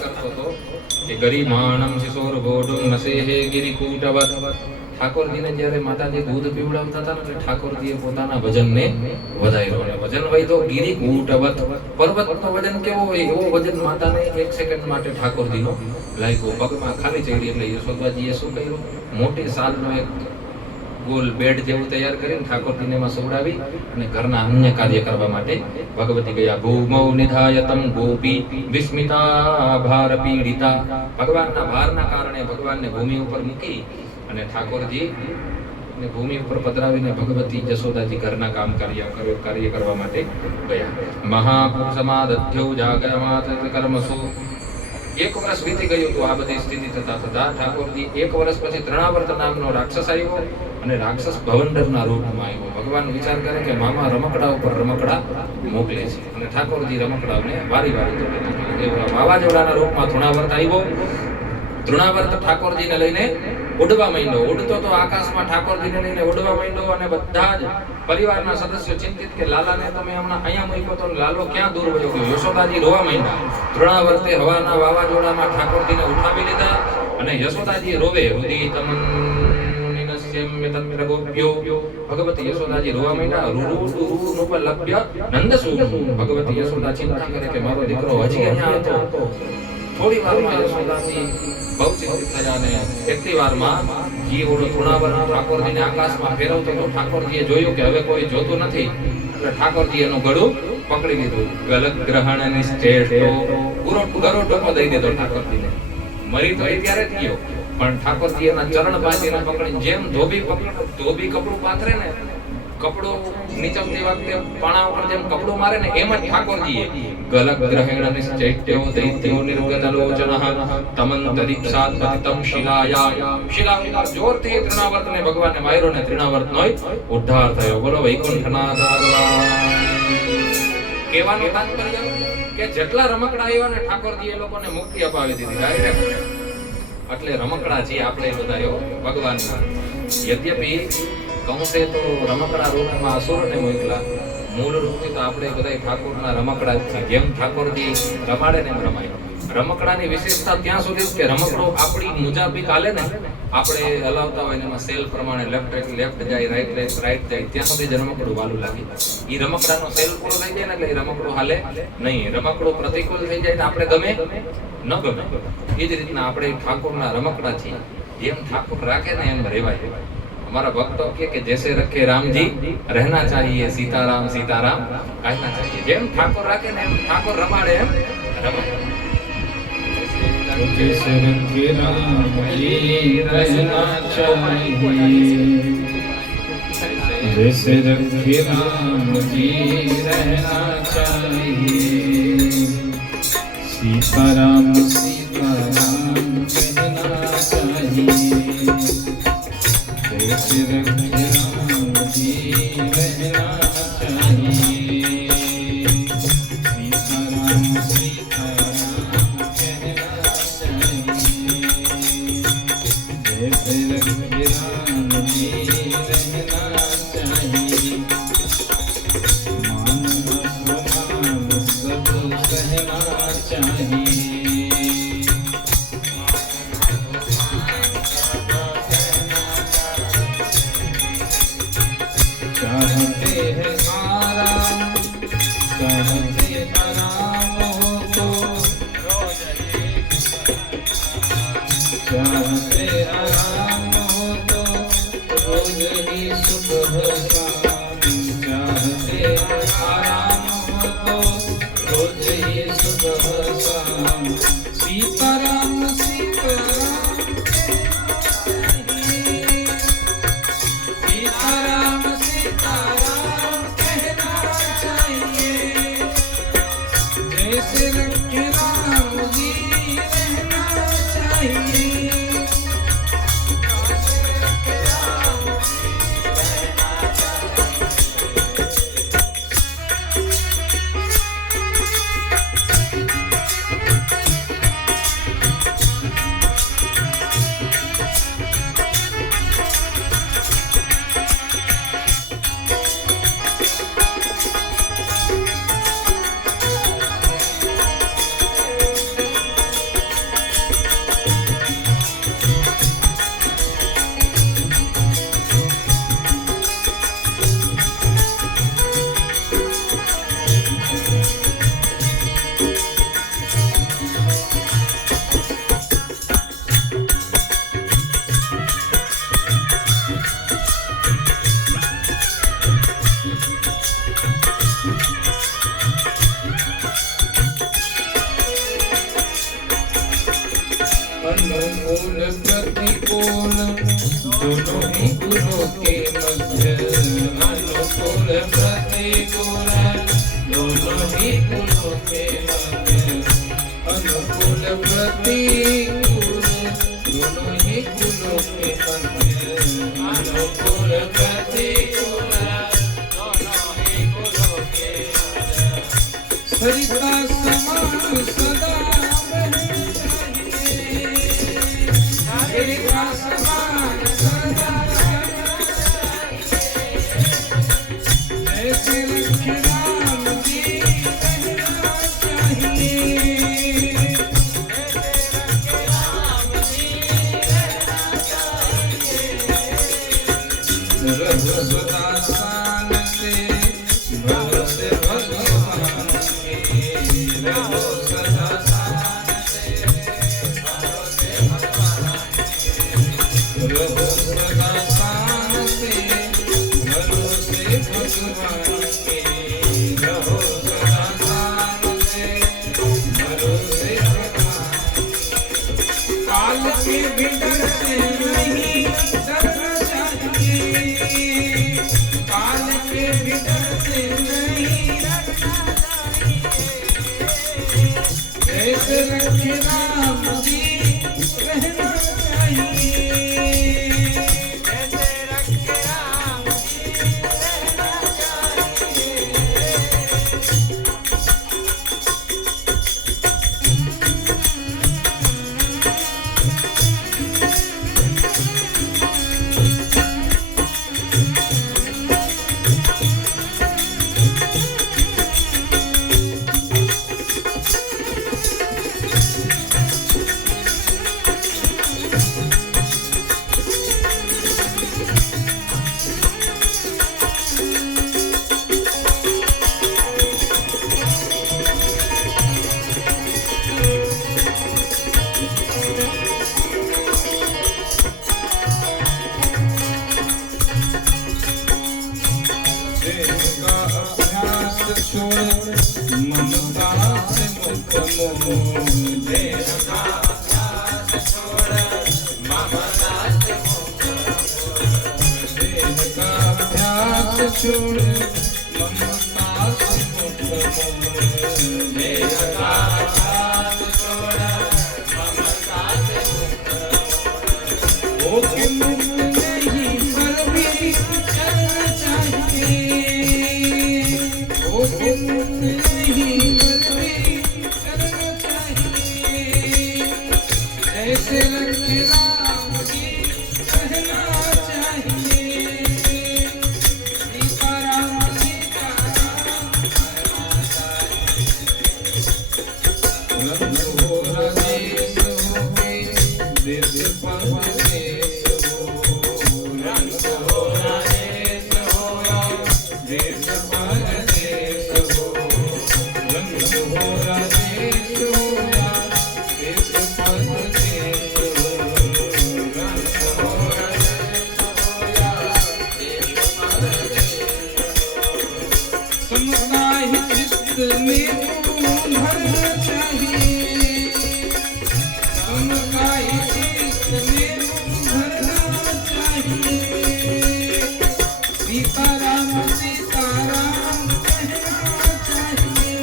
કરતો હતો કે ગરિમાણમ શિશોરગોડું નસેહે ગિરિકૂટવત. ઠાકોરજીને જ્યારે માતાજી દૂધ પીવડાવતા હતા ને એટલે ઠાકોરજીએ પોતાના વજનને વધાર્યો અને વજન વધ્યો ગિરિકૂટવત. પર્વતનો વજન કેવો હોય એવો વજન માતાને 1 સેકન્ડ માટે ઠાકોરજીનો લાગ્યો. પગમાં ખાલી ચડી એટલે યશોદાજીએ શું કર્યું, મોટી સાલનો એક ગોલ બેડ જેવું તૈયાર કરીને ઠાકોરજીને એમાં સુવડાવી અને ઘરના અન્ય કાર્ય કરવા માટે ભગવતી ગયા. ભૂમૌ નિધાયતમ ગોપી વિસ્મિતા ભાર પીડિતા. ભગવાનના ભારના કારણે ભગવાનને ભૂમિ ઉપર મૂકી અને ઠાકોરજી ને ભૂમિ ઉપર પધરાવીને ભગવતી યશોદાજી ઘરના કામ કાર્ય કરવા માટે ગયા. મહાપુરુષમાદધ્યૌ જાગરમાત કર્મસુ. 1 વર્ષ વીતી ગયું હતું આ બધી સ્થિતિ થતા ઠાકોરજી 1 વર્ષ પછી તૃણાવર્ત નામનો રાક્ષસ આવ્યો અને રાક્ષસ ભવંડરના રૂપમાં આવ્યો. ભગવાન વિચાર કરે કે મામા રમકડા ઉપર રમકડા મોકલે છે અને ઠાકોરજી રમકડાઓને વારી વાવાઝોડાના રૂપમાં તૃણાવર્ત આવ્યો. તૃણાવર્ત ઠાકોરજીને લઈને ઉડવા માંડ્યો. ઉડતો તો આકાશમાં ઠાકોરજીને લઈને ઉડવા માંડ્યો અને બધા જ પરિવારના સદસ્યો ચિંતિત કે લાલાને તમે હમણાં અહીંયા મૂક્યો તો લાલો ક્યાં દૂર વયો ગયો. યશોદાજી રોવા માંડ્યા. તૃણાવર્તે હવાના વાવાઝોડામાં ઠાકોરજીને ઉઠાવી લીધા અને યશોદાજી રોવે. ભગવતી યશોદાજી રોવા માંડ્યા. ભગવતી યશોદા ચિંતા કરે કે મારો દીકરો હજી અહીંયા હતો. થોડી વારમાં યશોદાજી બહુ ચિંતિત થયા અને એટલી વારમાં ઘી ઓળો તૃણાવર્ત ઠાકોરજીને આકાશમાં ફેરવતો તો ઠાકોરજીએ જોયું કે હવે કોઈ જોતું નથી એટલે ઠાકોરજી એનું ગળું પકડી લીધું. ગલત ગ્રહણ નિશ્ચેષ્ટો. પૂરો ટોપો દઈ દીધો ઠાકોરજીને. મરી તો એ ત્યારે જ ગયો પણ ઠાકોરજી એના ચરણ પાછીને પકડીને જેમ ધોબી કપડું પાથરે ને, કપડું નીચવતી વખતે પાણા ઉપર જેમ કપડું મારે ને એમ જ ઠાકોરજીએ ગલક ગ્રહેણ નિશ્ચૈત્યો દૈત્યો નિર્ગતલોચનઃ તમંતરિક્ષાત પતિતમ શિલાયા. શિલા ઉપર જોરથી તૃણાવર્તને ભગવાનને માર્યો ને તૃણાવર્તનો ઉદ્ધાર થયો. બોલો વૈકુંઠનાથ ભગવાન. કહેવાનું તાત્પર્ય કે જેટલા રમકડા આવ્યા ને ઠાકોરજી એ લોકોને મુક્તિ અપાવી દીધી ડાયરેક્ટ. એટલે રમકડા છે આપણે બધા ભગવાનના. યદ્યપી કંસે તો રમકડા રૂપમાં અસુરને મોકલા, મૂળ રૂપથી તો આપણે બધા ઠાકોરના રમકડા જ છે. જેમ ઠાકોરજી રમાડે ને એમ રમાય. રમકડાની વિશેષતા ત્યાં સુધી કે રમકડો આપણી મુજાબિક હાલે ને, આપણે હલાવતા હોય ને એમાં સેલ પ્રમાણે લેફ્ટ જાય રાઈટ જાય ત્યાં સુધી જ રમકડું વાલું લાગે. એ રમકડાનો સેલ પૂરો થઈ જાય ને એટલે એ રમકડું હાલે નહીં. રમકડું પ્રતિકૂળ થઈ જાય ને આપણે ગમે ન ગમે. એ જ રીતના આપણે ઠાકોરના રમકડા છીએ. જેમ ઠાકોર રાખે ને એમ રહેવાય. हमारा भक्त કે जैसे रखे राम जी रहना चाहिए, सीताराम सीताराम कहना चाहिए. જેમ ઠાકોર રાખે ને એમ ઠાકોર રમાડે એમ રમાડે. जैसे रखे राम जी रहना चाहिए, जैसे रखे राम जी रहना चाहिए, सीताराम सीताराम कहना चाहिए, जैसे रखे राम जी रहना चाहिए, सीताराम सीताराम कहना चाहिए, जैसे रखे राम जी रहना चाहिए, मान अपमान सब सहना चाहिए, चाहते हैं आराम, चाहते आराम हो तो रोज चाहते आराम हो तो रोज ही सुबह शाम, चाहते आराम हो तो रोज ही सुबह शाम, सीताराम सीताराम सीताराम सीताराम कहना चाहिए, जैसे रखे राम जी रहना चाहिए, अनुकूल प्रतिकूल दोनों ही गुणों के मध्य अनुकूल प्रतिकूल दोनों ही गुणों के मध्य अनुकूल प्रतिकूल दोनों ही गुणों के मध्य अनुकूल प्रतिकूल दोनों ही गुणों के मध्य सरिता समान सदा सरिता समान सदा ऐसे लक्ष्य राम जी रहना चाहिए रघु सदा शान से भरोसे भगवान के रघु सदा शान से भरोसे भगवान के रघु सदा शान से भरोसे भगवान के रघु सदा शान से भरोसे भगवान काल के भी डरते नहीं डरना चाहिए काल के भी डरते नहीं ऐसे रखे राम जी रहना चाहिए ऐसे रखे राम जी रहना चाहिए ममता से मुक्त मोह देह का अभ्यास छोड़ ममता से मुक्त मोह देह का अभ्यास छोड़ ममता से मुक्त मोह देह का अभ्यास छोड़ ममता से मुक्त मोह के मुक्त नहीं पर भी चलना चाहिए ओके मुक्त नहीं करना चाहिए ऐसे लक्ष्य राम जी रहना चाहिए सीता राम सीता राम रंग हो राजेश हो के देश परदेश हो रंग हो राजेश हो देश परदेश हो रंग हो राजेश हो देश परदेश हो रंग हो राजेश हो देश परदेश हो समता ही चित्त में भरना चाहिए समता ही चित्त में भरना चाहिए सीताराम सीताराम कहना चाहिए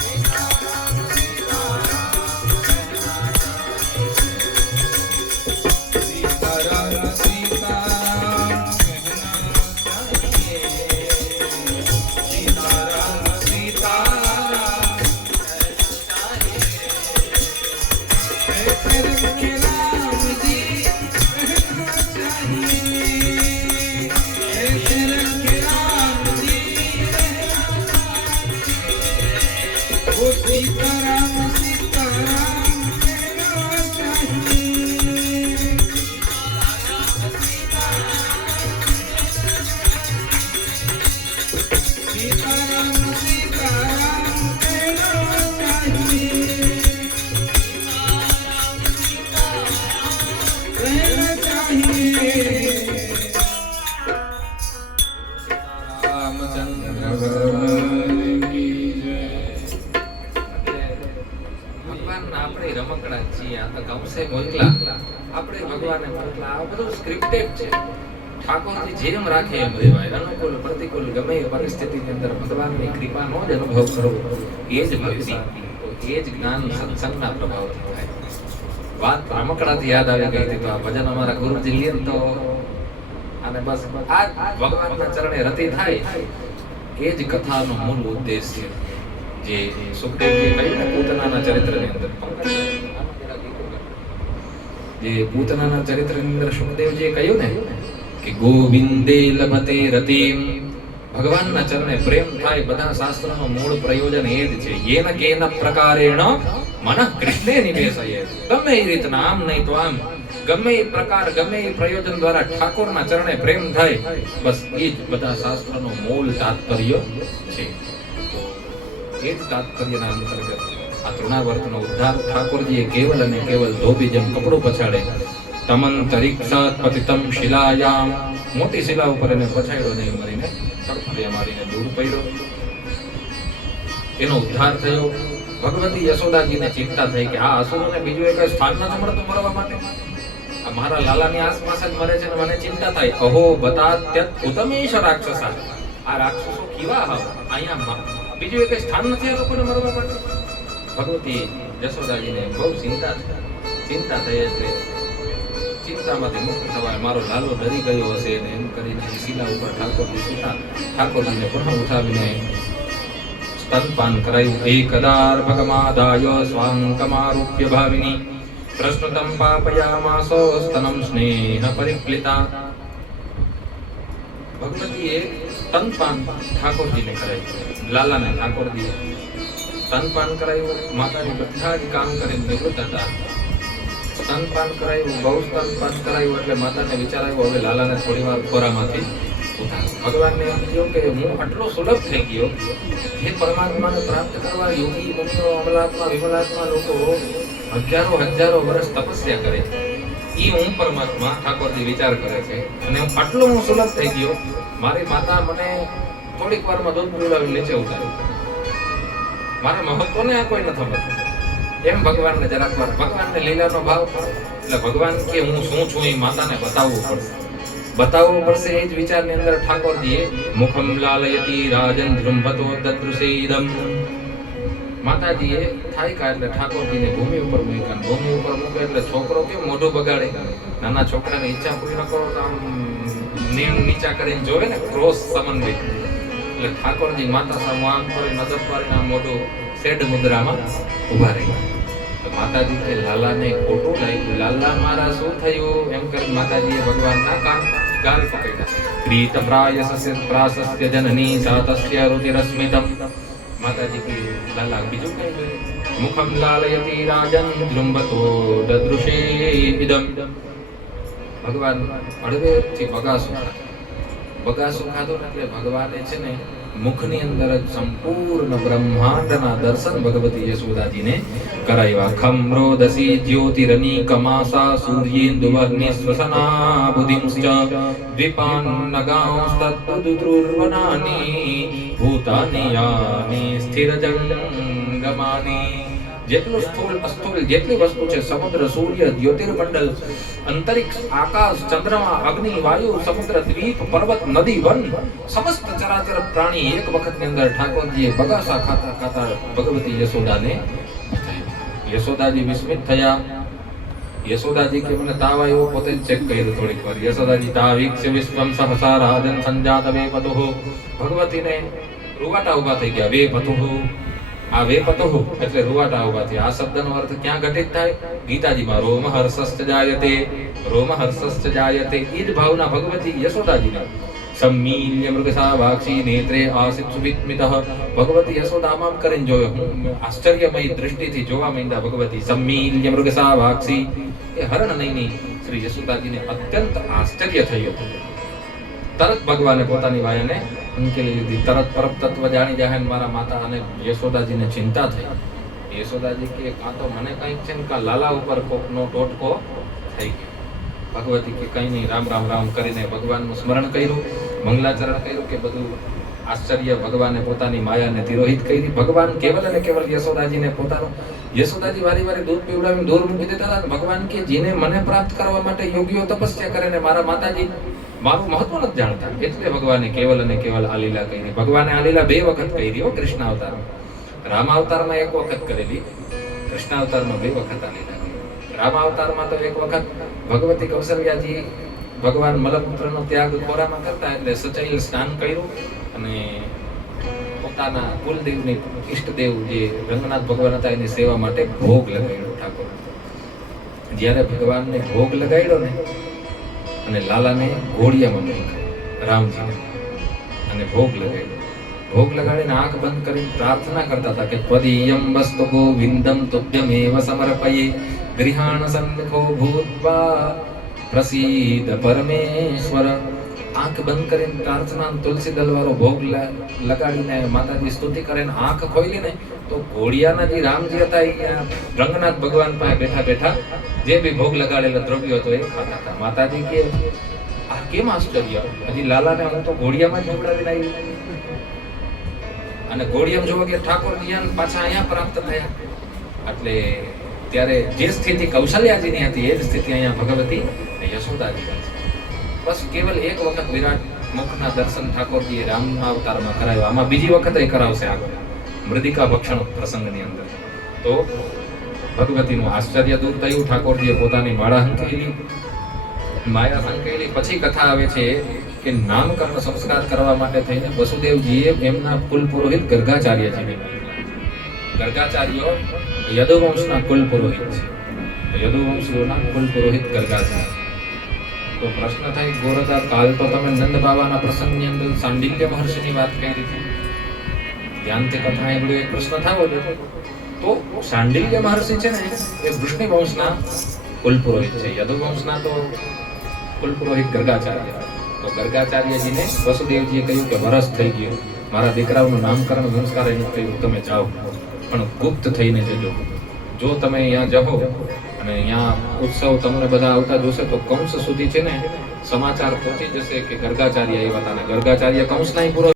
सीताराम सीताराम कहना ભગવાનના આપણે રમકડા જ છીએ. આ તો ગમશે મોકલા, આપણે ભગવાનને મોકલા. આ બધું સ્ક્રિપ્ટેડ છે. ઠાકોરજી જેમ રાખે એમ રહેવાય. અનુકૂળ પ્રતિકૂળ ગમે એ પરિસ્થિતિની અંદર ભગવાનની કૃપાનો જ અનુભવ કરવો, એ જ ભક્તિ, એ જ જ્ઞાન સત્સંગના પ્રભાવથી થાય. વાત રમકડાથી યાદ આવી ગઈ હતી, તો આ ભજન અમારા ગુરુજી લે તો અને બસ આ ભગવાનના ચરણે રતિ થાય, એ જ કથાનો મૂળ ઉદ્દેશ છે. જે સુખદેવજીએ કહ્યું ને પૂતનાના ચરિત્રની અંદર, જે પૂતનાના ચરિત્રની અંદર સુખદેવજીએ કહ્યું ને કે ગોવિંદે લભતે રતિમ, ભગવાનના ચરણે પ્રેમ થાય. બધા શાસ્ત્રોનો મૂળ પ્રયોજન એ જ છે. યેન કેન પ્રકારેણ મનઃ કૃષ્ણે નિવેશયે. ગમે એ રીતના, આમ નહીં તો આમ, ગમે એ પ્રકાર, ગમે એ પ્રયોજન દ્વારા ઠાકોરના ચરણે પ્રેમ થાય. બસ એ જ બધા શાસ્ત્રોનો મૂળ તાત્પર્ય છે. એ જ તાત્પર્યના અંતર્ગત આ તૃણાવર્તનો ઉદ્ધાર ઠાકોરજીએ કેવલ અને કેવલ ધોબી જેમ કપડું પછાડે, તમંતરિક્ષાત પતિતમ શિલાયામ, મોટી શિલા ઉપર એને પછાડ્યો નહીં, મરીને સડફડિયા મારીને દૂર પડ્યો. એનો ઉદ્ધાર થયો. ભગવતી યશોદાજીને ચિંતા થઈ કે આ અસુરોને બીજું એક સ્થાન નથી મળતું મરવા માટે. આ મારા લાલાની આસપાસ જ મરે છે ને મને ચિંતા થાય. અહો બતાત્યત ઉત્તમેશ રાક્ષસા, આ રાક્ષસો કેવા હાવ, અહીંયા બીજું એક સ્થાન નથી આ લોકોને મરવા માટે. ભગવતી યશોદાજીને બહુ ચિંતા થઈ. એટલે ચિંતામાંથી મુક્ત થવાય, મારો લાલો ડરી ગયો હશે ને એમ કરીને શિલા ઉપર ઠાકોરજી સુતા. ઠાકોરજીને પુનઃ ઉઠાવીને સ્તનપાન કરાયું. એકદાર ભગમાદાય સ્વાંકમારૂપ્ય ભાવિની પ્રશ્નતમ પાપયામાસો સ્તનમ સ્નેહ પરિપ્લિતા. ભગવતીએ સ્તનપાન ઠાકોરજીને કરાયું. લાલાને ઠાકોરજીએ સ્તનપાન કરાયું. માતાજી બધા જ કામ કરીને નિવૃત્ત હતા. સ્તનપાન કરાયું, બહુ સ્તનપાન કરાયું એટલે માતાને વિચાર આવ્યો હવે લાલાને થોડી વાર ખોરામાંથી ઉતારો. ભગવાનને એમ થયું કે હું આટલો સુલભ થઈ ગયો, જે પરમાત્માને પ્રાપ્ત કરવા યોગી મુનિઓ, અમલાત્મા વિમલાત્મા લોકો હજારો વર્ષ તપસ્યા કરે છે. એ હું પરમાત્મા, ઠાકોરજી વિચાર કરે છે, અને આટલો હું સુલભ થઈ ગયો, મારી માતા મને થોડીક વારમાં દૂધ પીવડાવી નીચે ઉતાર્યો. મારા મહત્વને આ કોઈ નથી ખબર. એમ ભગવાનને જરાક વાર, ભગવાનને લીલાનો ભાવ, એટલે ભગવાન કે હું શું છું એ માતાને બતાવવું પડશે. એ જ વિચારની અંદર ઠાકોરજીએ મુખમ લાલયતી રાજન ધ્રુંભતો દદૃશેદમ. માતાજીએ થાય કા એટલે ઠાકોરજીને ભૂમિ ઉપર મૂક્યા. ભૂમિ ઉપર મૂકે એટલે છોકરો કેમ મોઢું બગાડે, નાના છોકરાની ઈચ્છા પૂરી ન કરો તો આમ નીચા કરીને જોવે ને, ક્રોસ સમન્વય. એટલે ઠાકોરજી માતા સામે આમ થોડી નજર પાડીને આમ મોઢું સેડ મુદ્રામાં ઉભા રહ્યા. તો માતાજી કે લાલાને ખોટું લાગ્યું, લાલા મારા શું થયું એમ કરી માતાજીએ ભગવાનના ગાલ પકડ્યા. પ્રીત પ્રાયસસ્ય પ્રાસસ્ય જનની સાતસ્ય રુચિરસ્મિતમ. માતાજી કે લાલા બીજું કઈ જોઈએ? મુખમ લાલયતી રાજન ધ્રુંભતો દદૃશે ઇદમ. ભગવાન હળવેથી બગાસું ખાધું ને એટલે ભગવાને છે ને મુખની અંદર જ સંપૂર્ણ બ્રહ્માંડના દર્શન ભગવતી યશોદાજીને કરાવ્યા. ખમ્રોદસી જ્યોતિરની કમાસા સૂર્યેન્દુવર્ણી શ્વસના બુદ્ધિંશ્ચ દ્વિપાન્નગાંસ્તદ્દુદ્રુર્વનાની ભૂતાની યાની સ્થિરજંગમાની. જેટલું સ્થૂળ અસ્થૂળ જેટલી વસ્તુ છે, સમુદ્ર, સૂર્ય, જ્યોતિર્મંડળ, અંતરિક્ષ, આકાશ, ચંદ્રમા, અગ્નિ, વાયુ, સમુદ્ર, દ્વીપ, પર્વત, નદી, વન, સમસ્ત ચરાચર પ્રાણી એક વખતની અંદર ઠાકોરજીએ બગાસા ખાતા ભગવતી યશોદાને બતાવ્યા. યશોદાજી વિસ્મિત થયા. યશોદાજી કે મને તાવ આવ્યો, પોતે જ ચેક કર્યું થોડીક વાર. યશોદાજી તાવીક્ષ્ય વિશ્વમ સહસા રાજન સંજાત વેપતુઃ. ભગવતીને રૂવાટા ઉભા થઈ ગયા. વેપતુઃ, આ વેપતુઃ એટલે રૂવાટા ઉભા થયા. આ શબ્દનો અર્થ ક્યાં ઘટિત થાય? ગીતાજીમાં રોમ હર્ષશ્ચ જાયતે, રોમ હર્ષશ્ચ જાયતે. એ જ ભાવના ભગવતી યશોદાજીને સમ્મીલ્ય મૃગસા વાક્ષી નેત્રે આસિત સુવિસ્મિતઃ. ભગવતી યશોદા આમ કરીને જોયો. હું આશ્ચર્યમય દૃષ્ટિથી જોવા માંડ્યા. ભગવતી સમ્મીલ્ય મૃગસા વાક્ષી, એ હરણ નયની શ્રી યશોદાજીને અત્યંત આશ્ચર્ય થયું. તરત ભગવાને પોતાની વાયાને ઉંકેલી લીધી. તરત પરમ તત્વ જાણી જાય. મારા માતા અને યશોદાજીને ચિંતા થઈ. યશોદાજી કે કાં તો મને કંઈક છે ને કાં લાલા ઉપર કોકનો ટોટકો થઈ ગયો. ભગવતી કે કંઈ નહીં, રામ રામ રામ કરીને ભગવાનનું સ્મરણ કર્યું, મંગલાચરણ કર્યું કે બધું આશ્ચર્ય ભગવાને પોતાની માયાને તિરોહિત કરી. ભગવાન કેવલ અને કેવલ યશોદાજીને યશોદાજી વારી વારી દૂધ પીવડાવીને દૂર મૂકી દેતા હતા. ભગવાન કે જેને મને પ્રાપ્ત કરવા માટે યોગીઓ તપસ્યા કરે ને મારા માતાજી મારું મહત્વ નથી જાણતા, એટલે ભગવાને કેવલ અને કેવલ આ લીલા કરી. ભગવાને આ લીલા 2 વખત કરી હો. કૃષ્ણ અવતારમાં, રામ અવતારમાં 1 વખત કરેલી, કૃષ્ણ અવતારમાં 2 વખત આ લીલા કરી. રામ અવતારમાં તો 1 વખત ભગવતી કૌશલ્યાજી ભગવાન મલમૂત્રનો ત્યાગ ખોરામાં કરતા એટલે સચૈલ સ્નાન કર્યું અને પોતાના કુલદેવની ઈષ્ટદેવ જે રંગનાથ ભગવાન હતા એની સેવા માટે ભોગ લગાડ્યો ઠાકોર. જ્યારે ભગવાનને ભોગ લગાડ્યો ને અને લાલાને ઘોડિયામાં મૂક્યા રામજીને અને ભોગ લગાડ્યો. ભોગ લગાડીને આંખ બંધ કરીને પ્રાર્થના કરતા હતા કે ત્વદીયમ વસ્તુ ગોવિંદમ તુભ્યમેવ સમર્પયે ગૃહાણ સન્નિખો ભૂત્વા પ્રસીદ પરમેશ્વર. આંખ બંધ કરીને પ્રાર્થના તુલસી દલવાળો ભોગ લગાડીને માતાજી સ્તુતિ કરે ને આંખ ખોલી ને તો ઘોડિયાના જે રામજી હતા એ રંગનાથ ભગવાન પાસે બેઠા બેઠા જે બી ભોગ લગાડેલો દ્રવ્ય હતો એ ખાતા હતા. માતાજી કે આ કેમ આશ્ચર્ય, હજી લાલાને હું તો ઘોડિયામાં જ જોડાવીને આવી. અને ઘોડિયામાં જોવા કે ઠાકોરજી પાછા અહીંયા પ્રાપ્ત થયા. એટલે ત્યારે જે સ્થિતિ કૌશલ્યાજીની હતી એ જ સ્થિતિ અહીંયા ભગવતી યશોદાજી છે. બસ કેવલ 1 વખત વિરાટ મુખના દર્શન ઠાકોરજીએ રામના અવતારમાં કરાવ્યો. આમાં બીજી વખત એ કરાવશે આગળ મૃદિકા ભક્ષણ પ્રસંગની અંદર. તો ભગવતીનું આશ્ચર્ય દૂર થયું. ઠાકોરજીએ પોતાની માળા હંકેલી, માયા હંકેલી. પછી કથા આવે છે કે નામકરણ સંસ્કાર કરવા માટે થઈને વસુદેવજીએ એમના કુલ પુરોહિત ગર્ગાચાર્યજીને, ગર્ગાચાર્ય યદુવંશના કુલ પુરોહિત છે. યદુવંશીઓના કુલ પુરોહિત ગર્ગાચાર્ય. તો પ્રશ્ન થાય ગોરદા, કાલ તો તમે નંદ બાબાના પ્રસંગની અંદર સાંડિલ્ય મહર્ષિની વાત કરી હતી, ધ્યાનથી કથા સાંભળ્યું, એક પ્રશ્ન થયો છે. તો સાંડિલ્ય મહર્ષિ છે ને એ વૃષ્ણિ વંશના કુલ પુરોહિત છે. યદુવંશના તો કુલ પુરોહિત ગર્ગાચાર્ય. તો ગર્ગાચાર્યજીને વસુદેવજીએ કહ્યું કે વરસ થઈ ગયું, મારા દીકરાઓનું નામકરણ સંસ્કાર નથી થયું, તમે જાઓ પણ ગુપ્ત થઈને જજો. જો તમે અહીંયા જાઓ અને અહીંયા ઉત્સવ તમને બધા આવતા જોશે તો કંસ સુધી છે ને સમાચાર પહોંચી જશે કે ગર્ગાચાર્ય આવ્યા હતા. ગર્ગાચાર્ય કંસના પૂરો